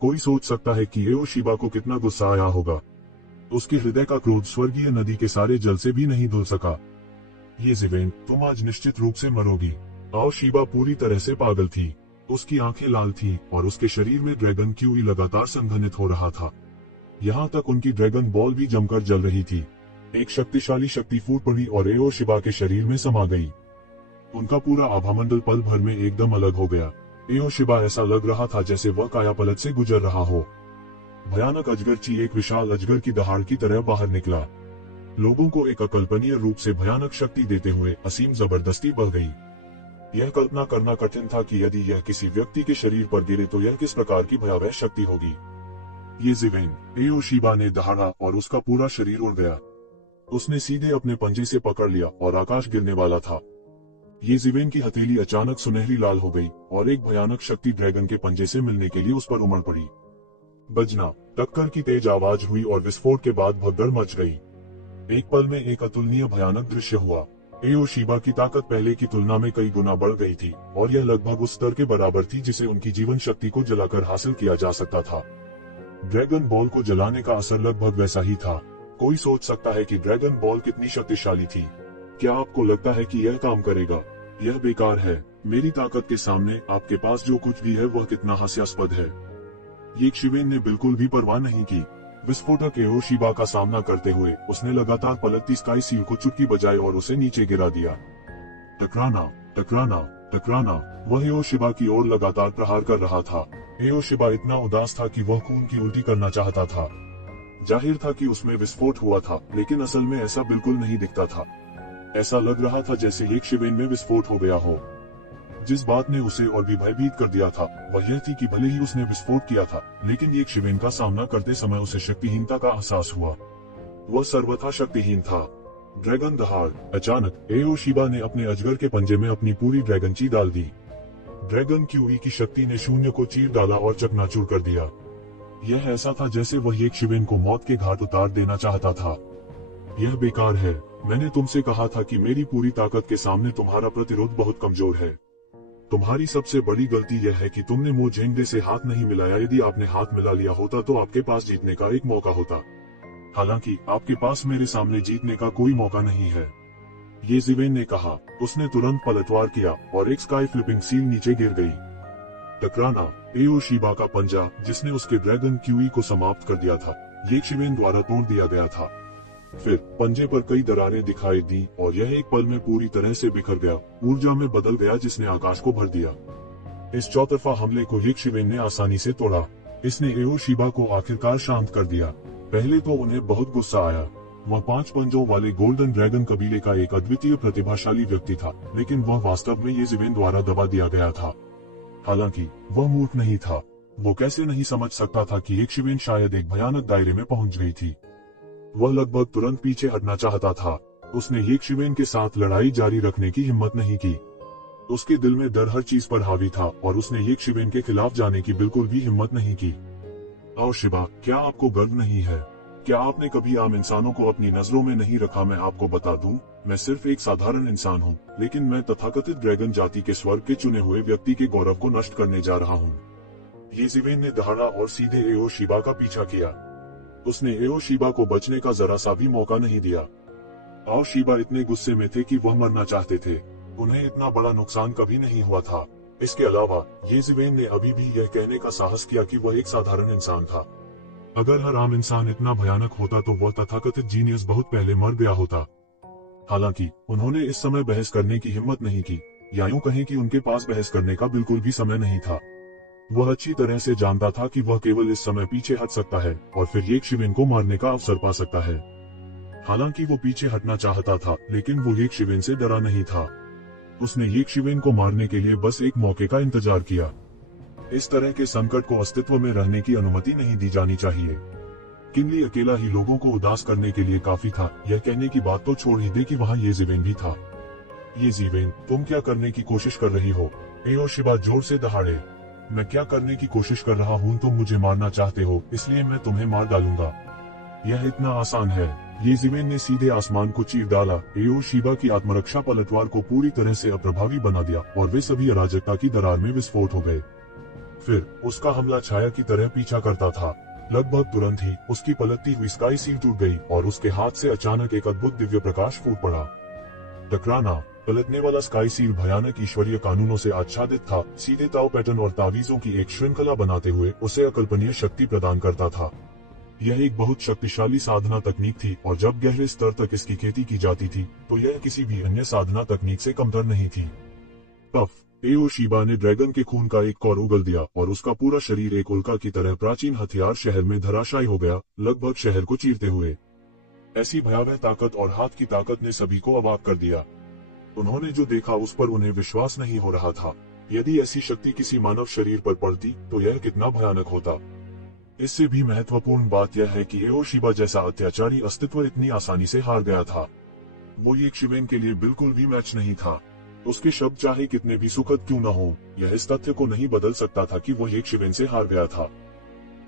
कोई सोच सकता है कि एओशिबा को कितना गुस्सा आया होगा। उसके हृदय का क्रोध स्वर्गीय नदी के सारे जल से भी नहीं धुल सका। ये ज़िवेन, तुम आज निश्चित रूप से मरोगी। एओशिबा पूरी तरह से पागल थी। उसकी आंखें लाल थीं और उसके शरीर में ड्रैगन क्यूई लगातार संघनित हो रहा था। यहाँ तक उनकी ड्रैगन बॉल भी जमकर जल रही थी। एक शक्तिशाली शक्ति फूट पड़ी और एओशिबा के शरीर में समा गई। उनका पूरा आभामंडल पल भर में एकदम अलग हो गया। एओशिबा ऐसा लग रहा था जैसे वह कायापलट से गुजर रहा हो। भयानक अजगरची एक विशाल अजगर की दहाड़ की तरह बाहर निकला। लोगों को एक अकल्पनीय रूप से भयानक शक्ति देते हुए असीम जबरदस्ती बढ़ गई। यह कल्पना करना कठिन था कि यदि यह किसी व्यक्ति के शरीर पर गिरे तो यह किस प्रकार की भयावह शक्ति होगी। ये ज़िवेन, एओशिबा ने दहाड़ा और उसका पूरा शरीर उड़ गया। उसने सीधे अपने पंजे से पकड़ लिया और आकाश गिरने वाला था। ये ज़िवेन की हथेली अचानक सुनहरी लाल हो गई और एक भयानक शक्ति ड्रैगन के पंजे से मिलने के लिए उस पर उमड़ पड़ी। बजना, टक्कर की तेज आवाज हुई और विस्फोट के बाद भगदड़ मच गई। एक पल में एक अतुलनीय भयानक दृश्य हुआ। एओशिबा की ताकत पहले की तुलना में कई गुना बढ़ गई थी और यह लगभग उस स्तर के बराबर थी जिसे उनकी जीवन शक्ति को जलाकर हासिल किया जा सकता था। ड्रैगन बॉल को जलाने का असर लगभग वैसा ही था। कोई सोच सकता है कि ड्रैगन बॉल कितनी शक्तिशाली थी। क्या आपको लगता है कि यह काम करेगा? यह बेकार है। मेरी ताकत के सामने आपके पास जो कुछ भी है वह कितना हास्यास्पद है। ये ज़िवेन ने बिल्कुल भी परवाह नहीं की। विस्फोटक एओशिबा का सामना करते हुए उसने लगातार पलटती स्काई सील को चुटकी बजाई और उसे नीचे गिरा दिया। टकराना, टकराना, टकराना। वह एओशिबा की ओर लगातार प्रहार कर रहा था। एओशिबा इतना उदास था कि वह खून की उल्टी करना चाहता था। जाहिर था कि उसमें विस्फोट हुआ था, लेकिन असल में ऐसा बिल्कुल नहीं दिखता था। ऐसा लग रहा था जैसे एक ज़िवेन में विस्फोट हो गया हो। जिस बात ने उसे और भी भयभीत कर दिया था वह यह थी कि भले ही उसने विस्फोट किया था, लेकिन एक ज़िवेन का सामना करते समय उसे शक्तिहीनता का एहसास हुआ। वह सर्वथा शक्तिहीन था। ड्रैगन दहाड़। अचानक एओशिबा ने अपने अजगर के पंजे में अपनी पूरी ड्रैगन ची डाल दी। ड्रैगन क्यूई की शक्ति ने शून्य को चीर डाला और चकनाचूर कर दिया। यह ऐसा था जैसे वह एक ज़िवेन को मौत के घाट उतार देना चाहता था। यह बेकार है। मैंने तुमसे कहा था कि मेरी पूरी ताकत के सामने तुम्हारा प्रतिरोध बहुत कमजोर है। तुम्हारी सबसे बड़ी गलती यह है कि तुमने मोजेंगे से हाथ नहीं मिलाया। यदि आपने हाथ मिला लिया होता तो आपके पास जीतने का एक मौका होता। हालांकि आपके पास मेरे सामने जीतने का कोई मौका नहीं है, ये ज़िवेन ने कहा। उसने तुरंत पलटवार किया और एक स्काई फ्लिपिंग सील नीचे गिर गई। टकराना। एओशिबा का पंजा, जिसने उसके ड्रैगन क्यूई को समाप्त कर दिया था, ये ज़िवेन द्वारा तोड़ दिया गया था। फिर पंजे पर कई दरारें दिखाई दी और यह एक पल में पूरी तरह से बिखर गया, ऊर्जा में बदल गया जिसने आकाश को भर दिया। इस चौतरफा हमले को एक ज़िवेन ने आसानी से तोड़ा। इसने एओशिबा को आखिरकार शांत कर दिया। पहले तो उन्हें बहुत गुस्सा आया। वह 5 पंजों वाले गोल्डन ड्रैगन कबीले का एक अद्वितीय प्रतिभाशाली व्यक्ति था, लेकिन वह वास्तव में ये ज़िवेन द्वारा दबा दिया गया था। हालांकि वह मूर्ख नहीं था। वो कैसे नहीं समझ सकता था कि एक ज़िवेन शायद एक भयानक दायरे में पहुंच गई थी। वह लगभग तुरंत पीछे हटना चाहता था। उसने एक ज़िवेन के साथ लड़ाई जारी रखने की हिम्मत नहीं की। उसके दिल में डर हर चीज पर हावी था और उसने एक ज़िवेन के खिलाफ जाने की बिल्कुल भी हिम्मत नहीं की। एओशिबा, क्या आपको गर्व नहीं है? क्या आपने कभी आम इंसानों को अपनी नजरों में नहीं रखा? मैं आपको बता दूं, मैं सिर्फ एक साधारण इंसान हूं, लेकिन मैं तथाकथित ड्रैगन जाति के स्वर्ग के चुने हुए व्यक्ति के गौरव को नष्ट करने जा रहा हूं। ये ज़िवेन ने दहाड़ा और सीधे एओशिबा का पीछा किया। उसने एओशिबा को बचने का जरा सा भी मौका नहीं दिया। एओशिबा इतने गुस्से में थे कि वह मरना चाहते थे। उन्हें इतना बड़ा नुकसान कभी नहीं हुआ था। इसके अलावा ये ज़िवेन ने अभी भी यह कहने का साहस किया कि वह एक साधारण इंसान था। अगर हर आम इंसान इतना भयानक होता तो वह तथाकथित जीनियस बहुत पहले मर गया होता। हालांकि उन्होंने इस समय बहस करने की हिम्मत नहीं की, या यूं कहें कि उनके पास बहस करने का बिल्कुल भी समय नहीं था। वह अच्छी तरह से जानता था कि वह केवल इस समय पीछे हट सकता है और फिर एक ज़िवेन को मारने का अवसर पा सकता है। हालांकि वो पीछे हटना चाहता था, लेकिन वो एक ज़िवेन से डरा नहीं था। उसने एक ज़िवेन को मारने के लिए बस एक मौके का इंतजार किया। इस तरह के संकट को अस्तित्व में रहने की अनुमति नहीं दी जानी चाहिए। किनली अकेला ही लोगों को उदास करने के लिए काफी था। यह कहने की बात तो छोड़ ही दे कि वहाँ ये ज़िवेन भी था। ये ज़िवेन, तुम क्या करने की कोशिश कर रही हो? एओशिबा जोर से दहाड़े। मैं क्या करने की कोशिश कर रहा हूँ? तुम मुझे मारना चाहते हो, इसलिए मैं तुम्हें मार डालूंगा। यह इतना आसान है। ये ज़िवेन ने सीधे आसमान को चीर डाला। एओशिबा की आत्मरक्षा पलटवार को पूरी तरह से अप्रभावी बना दिया और वे सभी अराजकता की दरार में विस्फोट हो गए। फिर उसका हमला छाया की तरह पीछा करता था। लगभग तुरंत ही उसकी पलटती हुई स्काई सील टूट गई और उसके हाथ से अचानक एक अद्भुत दिव्य प्रकाश फूट पड़ा। टकराना। पलटने वाला स्काई सील भयानक ईश्वरीय कानूनों से आच्छादित था, सीधे ताओ पैटर्न और तावीजों की एक श्रृंखला बनाते हुए उसे अकल्पनीय शक्ति प्रदान करता था। यह एक बहुत शक्तिशाली साधना तकनीक थी और जब गहरे स्तर तक इसकी खेती की जाती थी तो यह किसी भी अन्य साधना तकनीक से कमतर नहीं थी। तब एओ शिबा ने ड्रैगन के खून का एक कौर उगल दिया और उसका पूरा शरीर एक उल्का की तरह प्राचीन हथियार शहर में धराशायी हो गया, लगभग शहर को चीरते हुए। ऐसी भयावह ताकत और हाथ की ताकत ने सभी को अवाक कर दिया। उन्होंने जो देखा उस पर उन्हें विश्वास नहीं हो रहा था। यदि ऐसी शक्ति किसी मानव शरीर पर पड़ती तो यह कितना भयानक होता। इससे भी महत्वपूर्ण बात यह है कि एओ शिबा जैसा अत्याचारी अस्तित्व इतनी आसानी से हार गया था। वो ये शिवेन के लिए बिल्कुल भी मैच नहीं था। उसके शब्द चाहे कितने भी सुखद क्यों न हो, यह इस तथ्य को नहीं बदल सकता था कि वो एक शिवेन से हार गया था।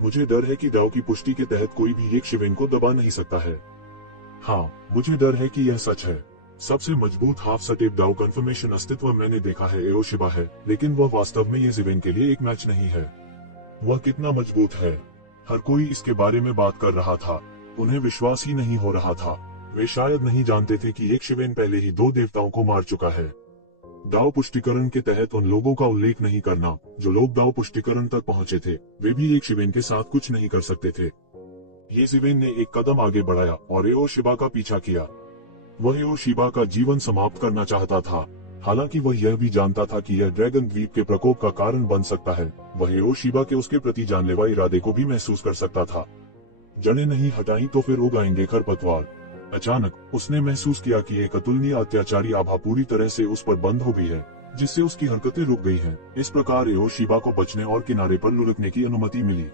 मुझे डर है कि दाव की पुष्टि के तहत कोई भी एक शिवेन को दबा नहीं सकता है। हाँ, मुझे डर है कि यह सच है। सबसे मजबूत हाफ सटेप दाव कन्फर्मेशन अस्तित्व मैंने देखा है एओ शिबा है, लेकिन वह वास्तव में ये शिवेन के लिए एक मैच नहीं है। वह कितना मजबूत है। हर कोई इसके बारे में बात कर रहा था। उन्हें विश्वास ही नहीं हो रहा था। वे शायद नहीं जानते थे कि एक शिवेन पहले ही 2 देवताओं को मार चुका है। दाव पुष्टिकरण के तहत उन लोगों का उल्लेख नहीं करना जो लोग दाव पुष्टिकरण तक पहुंचे थे, वे भी एक शिवेन के साथ कुछ नहीं कर सकते थे। ये शिवेन ने एक कदम आगे बढ़ाया और एओ शिबा का पीछा किया। वह एओ शिबा का जीवन समाप्त करना चाहता था। हालांकि वह यह भी जानता था कि यह ड्रैगन द्वीप के प्रकोप का कारण बन सकता है। वह एओ शिबा के उसके प्रति जानलेवा इरादे को भी महसूस कर सकता था। जड़ें नहीं हटाई तो फिर उगाएंगे खरपतवार। अचानक उसने महसूस किया कि एक अतुलनीय अत्याचारी आभा पूरी तरह से उस पर बंद हो गई है, जिससे उसकी हरकतें रुक गई हैं। इस प्रकार एओ शिबा को बचने और किनारे पर लुढ़कने की अनुमति मिली।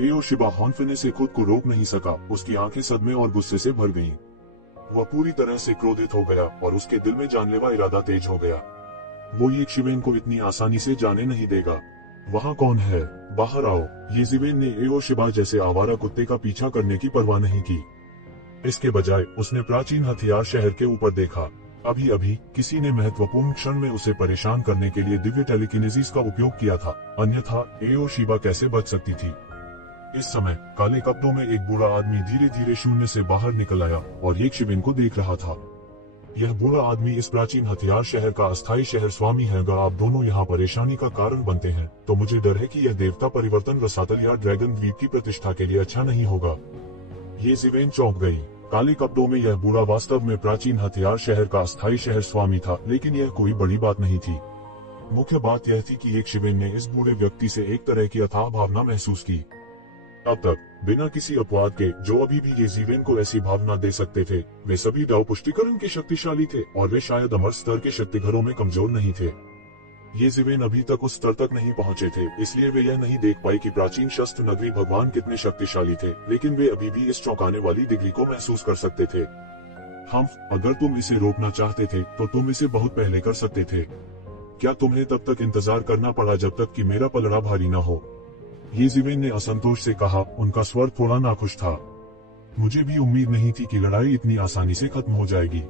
एओ शिबा हौंफने से खुद को रोक नहीं सका। उसकी आंखें सदमे और गुस्से से भर गईं। वह पूरी तरह से क्रोधित हो गया और उसके दिल में जानलेवा इरादा तेज हो गया। वो ये शिवेन को इतनी आसानी से जाने नहीं देगा। वहाँ कौन है? बाहर आओ। ये शिवेन ने एओ शिबा जैसे आवारा कुत्ते का पीछा करने की परवाह नहीं की। इसके बजाय उसने प्राचीन हथियार शहर के ऊपर देखा। अभी अभी किसी ने महत्वपूर्ण क्षण में उसे परेशान करने के लिए दिव्य टेलीकिनेसिस का उपयोग किया था, अन्यथा एओ शिबा कैसे बच सकती थी। इस समय काले कपड़ों में एक बूढ़ा आदमी धीरे धीरे शून्य से बाहर निकल आया और एक शिवेन को देख रहा था। यह बूढ़ा आदमी इस प्राचीन हथियार शहर का अस्थायी शहर स्वामी है। अगर आप दोनों यहाँ परेशानी का कारण बनते हैं तो मुझे डर है कि यह देवता परिवर्तन रसातल या ड्रैगन द्वीप की प्रतिष्ठा के लिए अच्छा नहीं होगा। ये शिवेन चौंक गई। काले कपड़ों में यह बूढ़ा वास्तव में प्राचीन हथियार शहर का अस्थायी शहर स्वामी था, लेकिन यह कोई बड़ी बात नहीं थी। मुख्य बात यह थी कि एक शिवेन ने इस बूढ़े व्यक्ति से एक तरह की अथाह भावना महसूस की। अब तक बिना किसी अपवाद के जो अभी भी ये शिवेन को ऐसी भावना दे सकते थे, वे सभी दाव पुष्टिकरण के शक्तिशाली थे और वे शायद अमर स्तर के शक्तिघरों में कमजोर नहीं थे। ये शिवेन अभी तक उस स्तर तक नहीं पहुंचे थे, इसलिए वे यह नहीं देख पाए कि प्राचीन शस्त्र नगरी भगवान कितने शक्तिशाली थे, लेकिन वे अभी भी इस चौंकाने वाली डिग्री को महसूस कर सकते थे। अगर तुम इसे रोकना चाहते थे तो तुम इसे बहुत पहले कर सकते थे। क्या तुम्हें तब तक इंतजार करना पड़ा जब तक कि मेरा पलड़ा भारी न हो? ये शिवेन ने असंतोष से कहा। उनका स्वर थोड़ा नाखुश था। मुझे भी उम्मीद नहीं थी कि लड़ाई इतनी आसानी से खत्म हो जाएगी।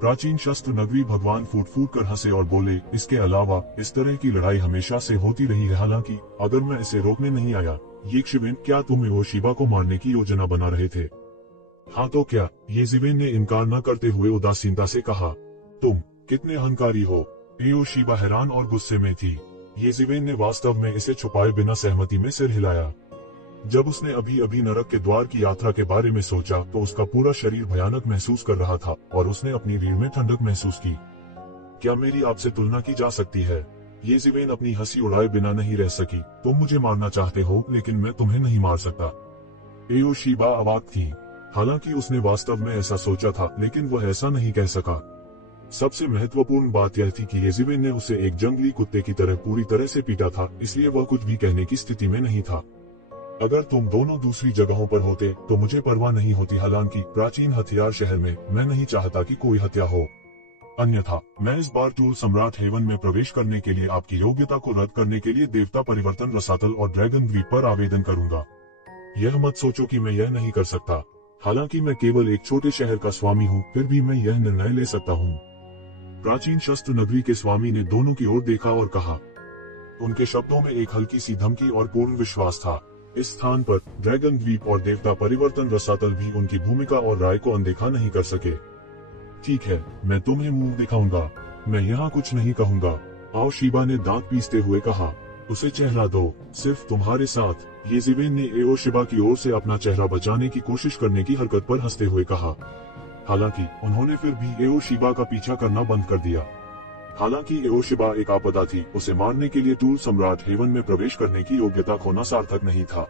प्राचीन शस्त्र नगरी भगवान फूट फूट कर हंसे और बोले, इसके अलावा इस तरह की लड़ाई हमेशा से होती रही है। हालांकि अगर मैं इसे रोकने नहीं आया, ये शिवेन, क्या तुम एओ शिबा को मारने की योजना बना रहे थे? हाँ तो क्या? ये शिवेन ने इनकार न करते हुए उदासीनता से कहा। तुम कितने अहंकारी हो? एओ शिबा हैरान और गुस्से में थी। ये शिवेन ने वास्तव में इसे छुपाए बिना सहमति में सिर हिलाया। जब उसने अभी अभी नरक के द्वार की यात्रा के बारे में सोचा तो उसका पूरा शरीर भयानक महसूस कर रहा था और उसने अपनी रीढ़ में ठंडक महसूस की। क्या मेरी आपसे तुलना की जा सकती है? ये शिवेन अपनी हंसी उड़ाए बिना नहीं रह सकी। तुम मुझे मारना चाहते हो, लेकिन मैं तुम्हें नहीं मार सकता। एओ शिबा अवाक थी। हालांकि उसने वास्तव में ऐसा सोचा था, लेकिन वह ऐसा नहीं कह सका। सबसे महत्वपूर्ण बात यह थी कि ये शिवेन ने उसे एक जंगली कुत्ते की तरह पूरी तरह से पीटा था, इसलिए वह कुछ भी कहने की स्थिति में नहीं था। अगर तुम दोनों दूसरी जगहों पर होते तो मुझे परवाह नहीं होती। हालांकि प्राचीन हथियार शहर में मैं नहीं चाहता कि कोई हत्या हो। अन्यथा मैं इस बार टूल सम्राट हेवन में प्रवेश करने के लिए आपकी योग्यता को रद्द करने के लिए देवता परिवर्तन रसातल और ड्रैगन द्वीप पर आवेदन करूंगा। यह मत सोचो कि मैं यह नहीं कर सकता। हालांकि मैं केवल एक छोटे शहर का स्वामी हूँ, फिर भी मैं यह निर्णय ले सकता हूँ। प्राचीन शस्त्र नगरी के स्वामी ने दोनों की ओर देखा और कहा, उनके शब्दों में एक हल्की सी धमकी और पूर्ण विश्वास था। इस स्थान पर ड्रैगन द्वीप और देवता परिवर्तन रसातल भी उनकी भूमिका और राय को अनदेखा नहीं कर सके। ठीक है, मैं तुम्हें मुंह दिखाऊंगा, मैं यहाँ कुछ नहीं कहूंगा, आओ, शीबा ने दांत पीसते हुए कहा। उसे चेहरा दो, सिर्फ तुम्हारे साथ। येज़ेबेल ने एओशिबा की ओर से अपना चेहरा बचाने की कोशिश करने की हरकत पर हंसते हुए कहा। हालांकि उन्होंने फिर भी एओशिबा का पीछा करना बंद कर दिया। हालांकि एओशिबा एक आपदा थी, उसे मारने के लिए टूल सम्राट हेवन में प्रवेश करने की योग्यता खोना सार्थक नहीं था।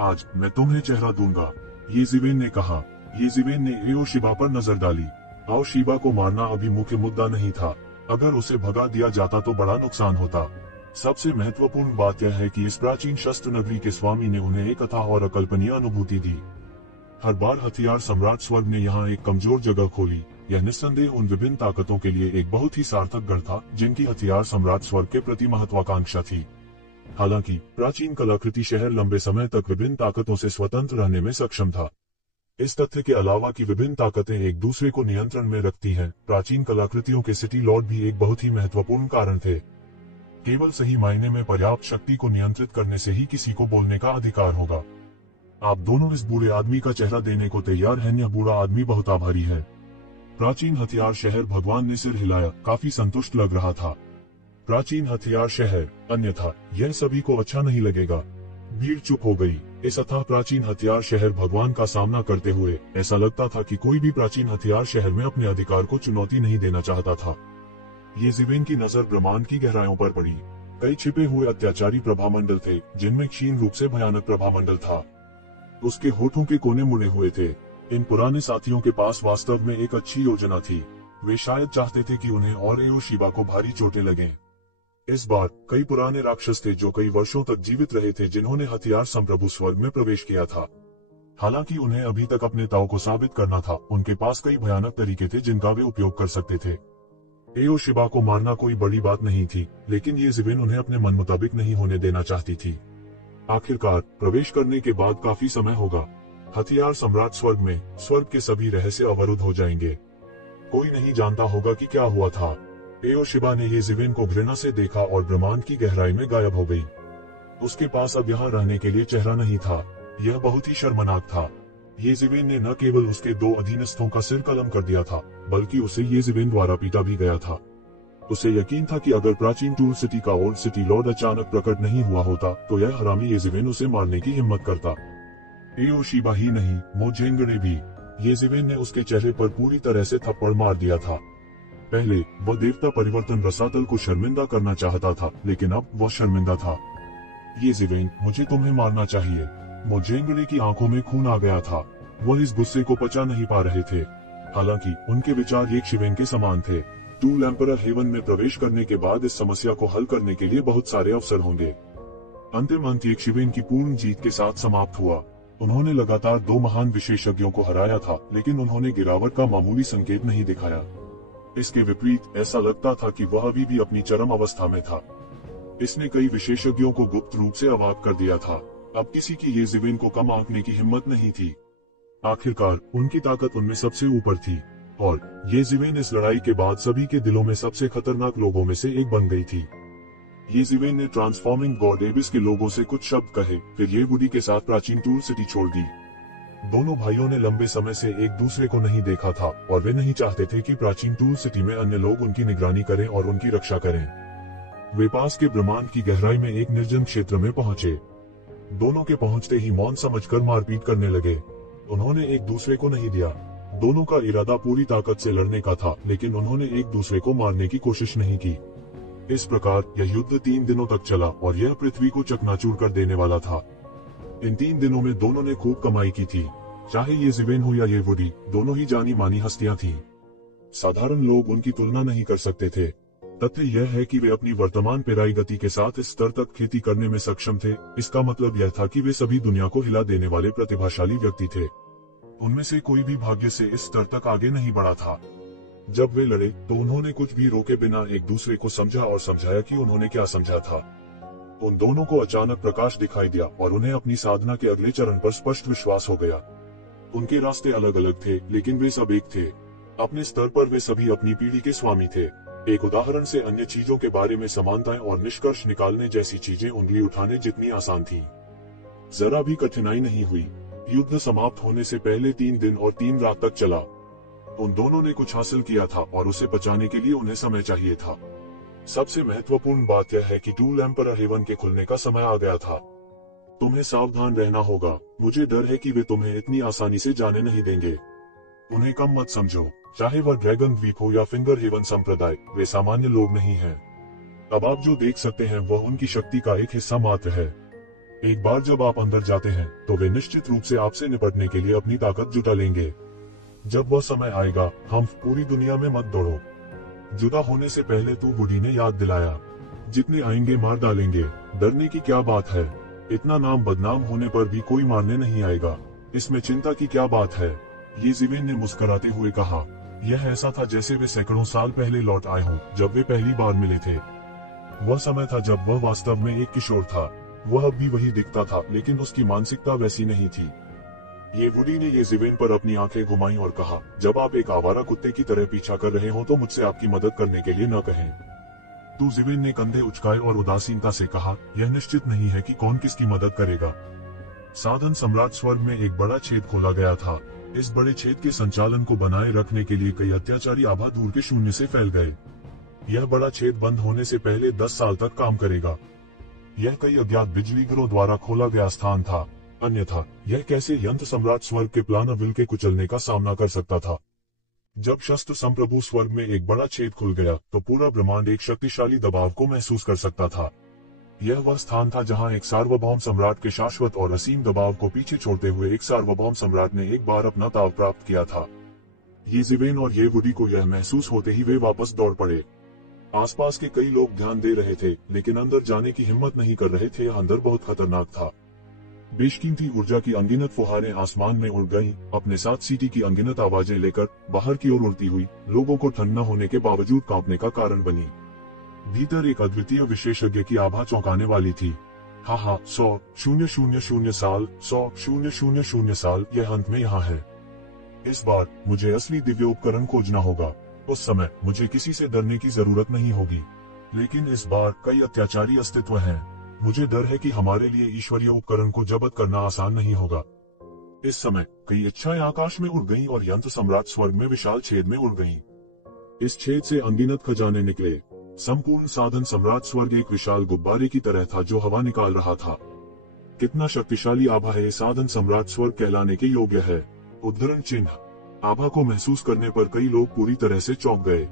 आज मैं तुम्हें चेहरा दूंगा, येज़ेबेल ने कहा। येज़ेबेल ने एओशिबा पर नजर डाली। आओ, शीबा को मारना अभी मुख्य मुद्दा नहीं था। अगर उसे भगा दिया जाता तो बड़ा नुकसान होता। सबसे महत्वपूर्ण बात यह है कि इस प्राचीन शस्त्र नगरी के स्वामी ने उन्हें एक अथाह और अकल्पनीय अनुभूति दी। हर बार हथियार सम्राट स्वर्ग ने यहाँ एक कमजोर जगह खोली। यह निस्संदेह उन विभिन्न ताकतों के लिए एक बहुत ही सार्थक गढ़ था जिनकी हथियार सम्राट स्वर्ग के प्रति महत्वाकांक्षा थी। हालांकि प्राचीन कलाकृति शहर लंबे समय तक विभिन्न ताकतों से स्वतंत्र रहने में सक्षम था। इस तथ्य के अलावा कि विभिन्न ताकतें एक दूसरे को नियंत्रण में रखती हैं, प्राचीन कलाकृतियों के सिटी लॉर्ड भी एक बहुत ही महत्वपूर्ण कारण थे। केवल सही मायने में पर्याप्त शक्ति को नियंत्रित करने से ही किसी को बोलने का अधिकार होगा। आप दोनों इस बूढ़े आदमी का चेहरा देने को तैयार हैं? यह बूढ़ा आदमी बहुत आभारी है। प्राचीन हथियार शहर भगवान ने सिर हिलाया, काफी संतुष्ट लग रहा था। प्राचीन हथियार शहर, अन्यथा यह सभी को अच्छा नहीं लगेगा। भीड़ चुप हो गई। इस अथाह प्राचीन हथियार शहर भगवान का सामना करते हुए ऐसा लगता था कि कोई भी प्राचीन हथियार शहर में अपने अधिकार को चुनौती नहीं देना चाहता था। येज़ेबेल की नजर ब्रह्मांड की गहराइयों पर पड़ी। कई छिपे हुए अत्याचारी प्रभामंडल थे, जिनमें क्षीण रूप से भयानक प्रभामंडल था। उसके होठों के कोने मुड़े हुए थे। इन पुराने साथियों के पास वास्तव में एक अच्छी योजना थी। वे शायद चाहते थे कि उन्हें और एओशिबा को भारी चोटें लगें। इस बार कई पुराने राक्षस थे जो कई वर्षों तक जीवित रहे थे, जिन्होंने हथियार संप्रभु स्वर्ग में प्रवेश किया था। हालांकि उन्हें अभी तक अपने ताव को साबित करना था। उनके पास कई भयानक तरीके थे जिनका वे उपयोग कर सकते थे। एओशिबा को मारना कोई बड़ी बात नहीं थी, लेकिन येज़ेबेल उन्हें अपने मन मुताबिक नहीं होने देना चाहती थी। आखिरकार प्रवेश करने के बाद काफी समय होगा। हथियार सम्राट स्वर्ग में स्वर्ग के सभी रहस्य अवरुद्ध हो जाएंगे। कोई नहीं जानता होगा कि क्या हुआ था। एओशिबा ने येज़ेबेल को घृणा से देखा और ब्रह्मांड की गहराई में गायब हो गई। उसके पास अब यहाँ रहने के लिए चेहरा नहीं था। यह बहुत ही शर्मनाक था। येज़ेबेल ने न केवल उसके 2 अधीनस्थों का सिर कलम कर दिया था, बल्कि उसे येज़ेबेल द्वारा पीटा भी गया था। उसे यकीन था कि अगर प्राचीन टूल सिटी का ओल्ड सिटी लॉर्ड अचानक प्रकट नहीं हुआ होता तो यह हरामी येज़ेबेल उसे मारने की हिम्मत करता। एओशिबा ही नहीं, मोजेंगरे भी। येज़ेबेल ने उसके चेहरे पर पूरी तरह से थप्पड़ मार दिया था। पहले वह देवता परिवर्तन रसातल को शर्मिंदा करना चाहता था, लेकिन अब वह शर्मिंदा था। येज़ेबेल, मुझे तुम्हें मारना चाहिए। मोजेंगरे की आंखों में खून आ गया था। वह इस गुस्से को पचा नहीं पा रहे थे। हालांकि उनके विचार एक शिवेन के समान थे। टूल एम्परर हेवन में प्रवेश करने के बाद इस समस्या को हल करने के लिए बहुत सारे अवसर होंगे। अंतिम अंत एक शिवेन की पूर्ण जीत के साथ समाप्त हुआ। उन्होंने लगातार 2 महान विशेषज्ञों को हराया था, लेकिन उन्होंने गिरावट का मामूली संकेत नहीं दिखाया। इसके विपरीत ऐसा लगता था कि वह अभी भी अपनी चरम अवस्था में था। इसने कई विशेषज्ञों को गुप्त रूप से अवाक कर दिया था। अब किसी की येज़ेबेल को कम आंकने की हिम्मत नहीं थी। आखिरकार उनकी ताकत उनमें सबसे ऊपर थी, और येज़ेबेल इस लड़ाई के बाद सभी के दिलों में सबसे खतरनाक लोगों में से एक बन गई थी। येज़ेबेल ने ट्रांसफॉर्मिंग गॉड एबिस के लोगों से कुछ शब्द कहे, फिर येवुडी के साथ प्राचीन टूल सिटी छोड़ दी। दोनों भाइयों ने लंबे समय से एक दूसरे को नहीं देखा था, और वे नहीं चाहते थे कि प्राचीन टूल सिटी में अन्य लोग उनकी निगरानी करें और उनकी रक्षा करें। वे पास के ब्रह्मांड की गहराई में एक निर्जन क्षेत्र में पहुंचे। दोनों के पहुंचते ही मौन समझकर मारपीट करने लगे। उन्होंने एक दूसरे को नहीं दिया। दोनों का इरादा पूरी ताकत से लड़ने का था, लेकिन उन्होंने एक दूसरे को मारने की कोशिश नहीं की। इस प्रकार यह युद्ध 3 दिनों तक चला और यह पृथ्वी को चकनाचूर कर देने वाला था। इन 3 दिनों में दोनों ने खूब कमाई की थी। चाहे येज़ेबेल हो या येवुडी, दोनों ही जानी मानी हस्तियां थीं। साधारण लोग उनकी तुलना नहीं कर सकते थे। तथ्य यह है कि वे अपनी वर्तमान पेराई गति के साथ इस स्तर तक खेती करने में सक्षम थे। इसका मतलब यह था कि वे सभी दुनिया को हिला देने वाले प्रतिभाशाली व्यक्ति थे। उनमें से कोई भी भाग्य से इस स्तर तक आगे नहीं बढ़ा था। जब वे लड़े तो उन्होंने कुछ भी रोके बिना एक दूसरे को समझा और समझाया कि उन्होंने क्या समझा था। उन दोनों को अचानक प्रकाश दिखाई दिया और उन्हें अपनी साधना के अगले चरण पर स्पष्ट विश्वास हो गया। उनके रास्ते अलग अलग थे, लेकिन वे सब एक थे। अपने स्तर पर वे सभी अपनी पीढ़ी के स्वामी थे। एक उदाहरण से अन्य चीजों के बारे में समानताएं और निष्कर्ष निकालने जैसी चीजें उंगली उठाने जितनी आसान थी। जरा भी कठिनाई नहीं हुई। युद्ध समाप्त होने से पहले 3 दिन और 3 रात तक चला। उन दोनों ने कुछ हासिल किया था और उसे बचाने के लिए उन्हें समय चाहिए था। सबसे महत्वपूर्ण बात यह है कि टूल एम्परर हेवन के खुलने का समय आ गया था। तुम्हें सावधान रहना होगा। मुझे डर है कि वे तुम्हें इतनी आसानी से जाने नहीं देंगे। उन्हें कम मत समझो, चाहे वह ड्रैगन द्वीप हो या फिंगर हेवन संप्रदाय, वे सामान्य लोग नहीं हैं। अब आप जो देख सकते हैं वह उनकी शक्ति का एक हिस्सा मात्र है। एक बार जब आप अंदर जाते हैं तो वे निश्चित रूप से आपसे निपटने के लिए अपनी ताकत जुटा लेंगे। जब वह समय आएगा, हम पूरी दुनिया में मत दौड़ो। जुदा होने से पहले तो वुडी ने याद दिलाया, जितने आएंगे मार डालेंगे। डरने की क्या बात है? इतना नाम बदनाम होने पर भी कोई मारने नहीं आएगा। इसमें चिंता की क्या बात है? ये ज़िवेन ने मुस्कुराते हुए कहा। यह ऐसा था जैसे वे सैकड़ों साल पहले लौट आए हों, जब वे पहली बार मिले थे। वह समय था जब वह वास्तव में एक किशोर था। वह अब भी वही दिखता था, लेकिन उसकी मानसिकता वैसी नहीं थी। ये वुडी ने ये ज़िवेन पर अपनी आंखें घुमाई और कहा, जब आप एक आवारा कुत्ते की तरह पीछा कर रहे हो तो मुझसे आपकी मदद करने के लिए न कहें। तो ज़िवेन ने कंधे उचकाए और उदासीनता से कहा, यह निश्चित नहीं है कि कौन किसकी मदद करेगा। साधन सम्राट स्वर्ग में एक बड़ा छेद खोला गया था। इस बड़े छेद के संचालन को बनाए रखने के लिए कई अत्याचारी आभा दूर के शून्य से फैल गए। यह बड़ा छेद बंद होने से पहले 10 साल तक काम करेगा। यह कई अज्ञात बिजलीघरों द्वारा खोला गया स्थान था, अन्यथा यह कैसे यंत्र सम्राट स्वर्ग के प्लानर विल के कुचलने का सामना कर सकता था। जब शस्त्र संप्रभु स्वर्ग में एक बड़ा छेद खुल गया तो पूरा ब्रह्मांड एक शक्तिशाली दबाव को महसूस कर सकता था। यह वह स्थान था जहां एक सार्वभौम सम्राट के शाश्वत और असीम दबाव को पीछे छोड़ते हुए एक सार्वभौम सम्राट ने एक बार अपना ताव प्राप्त किया था। ये ज़िवेन और ये वुडी को यह महसूस होते ही वे वापस दौड़ पड़े। आसपास के कई लोग ध्यान दे रहे थे, लेकिन अंदर जाने की हिम्मत नहीं कर रहे थे। अंदर बहुत खतरनाक था। बेशकीमती ऊर्जा की अनगिनत फुहारें आसमान में उड़ गईं, अपने साथ सीटी की अनगिनत आवाजें लेकर बाहर की ओर उड़ती हुई लोगों को ठंड न होने के बावजूद कांपने का कारण बनी। भीतर एक अद्वितीय विशेषज्ञ की आभा चौंकाने वाली थी। हाँ, 100,000 साल, 100,000 साल, यह अंत में यहाँ है। इस बार मुझे असली दिव्य उपकरण खोजना होगा। उस समय मुझे किसी से डरने की जरूरत नहीं होगी, लेकिन इस बार कई अत्याचारी अस्तित्व हैं। मुझे डर है कि हमारे लिए ईश्वरीय उपकरण को जब्त करना आसान नहीं होगा। इस समय कई इच्छाएं आकाश में उड़ गईं और यंत्र सम्राट स्वर्ग में विशाल छेद में उड़ गईं। इस छेद से अनगिनत खजाने निकले। संपूर्ण साधन सम्राट स्वर्ग एक विशाल गुब्बारे की तरह था जो हवा निकाल रहा था। कितना शक्तिशाली आभा है! साधन सम्राट स्वर्ग कहलाने के योग्य है। उद्धरण चिन्ह। आभा को महसूस करने पर कई लोग पूरी तरह से चौंक गए।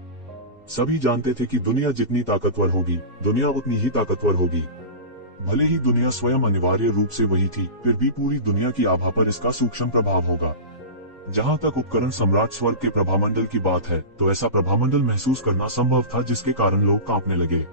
सभी जानते थे कि दुनिया जितनी ताकतवर होगी, दुनिया उतनी ही ताकतवर होगी। भले ही दुनिया स्वयं अनिवार्य रूप से वही थी, फिर भी पूरी दुनिया की आभा पर इसका सूक्ष्म प्रभाव होगा। जहां तक उपकरण सम्राट स्वर्ग के प्रभामंडल की बात है, तो ऐसा प्रभामंडल महसूस करना संभव था जिसके कारण लोग कांपने लगे।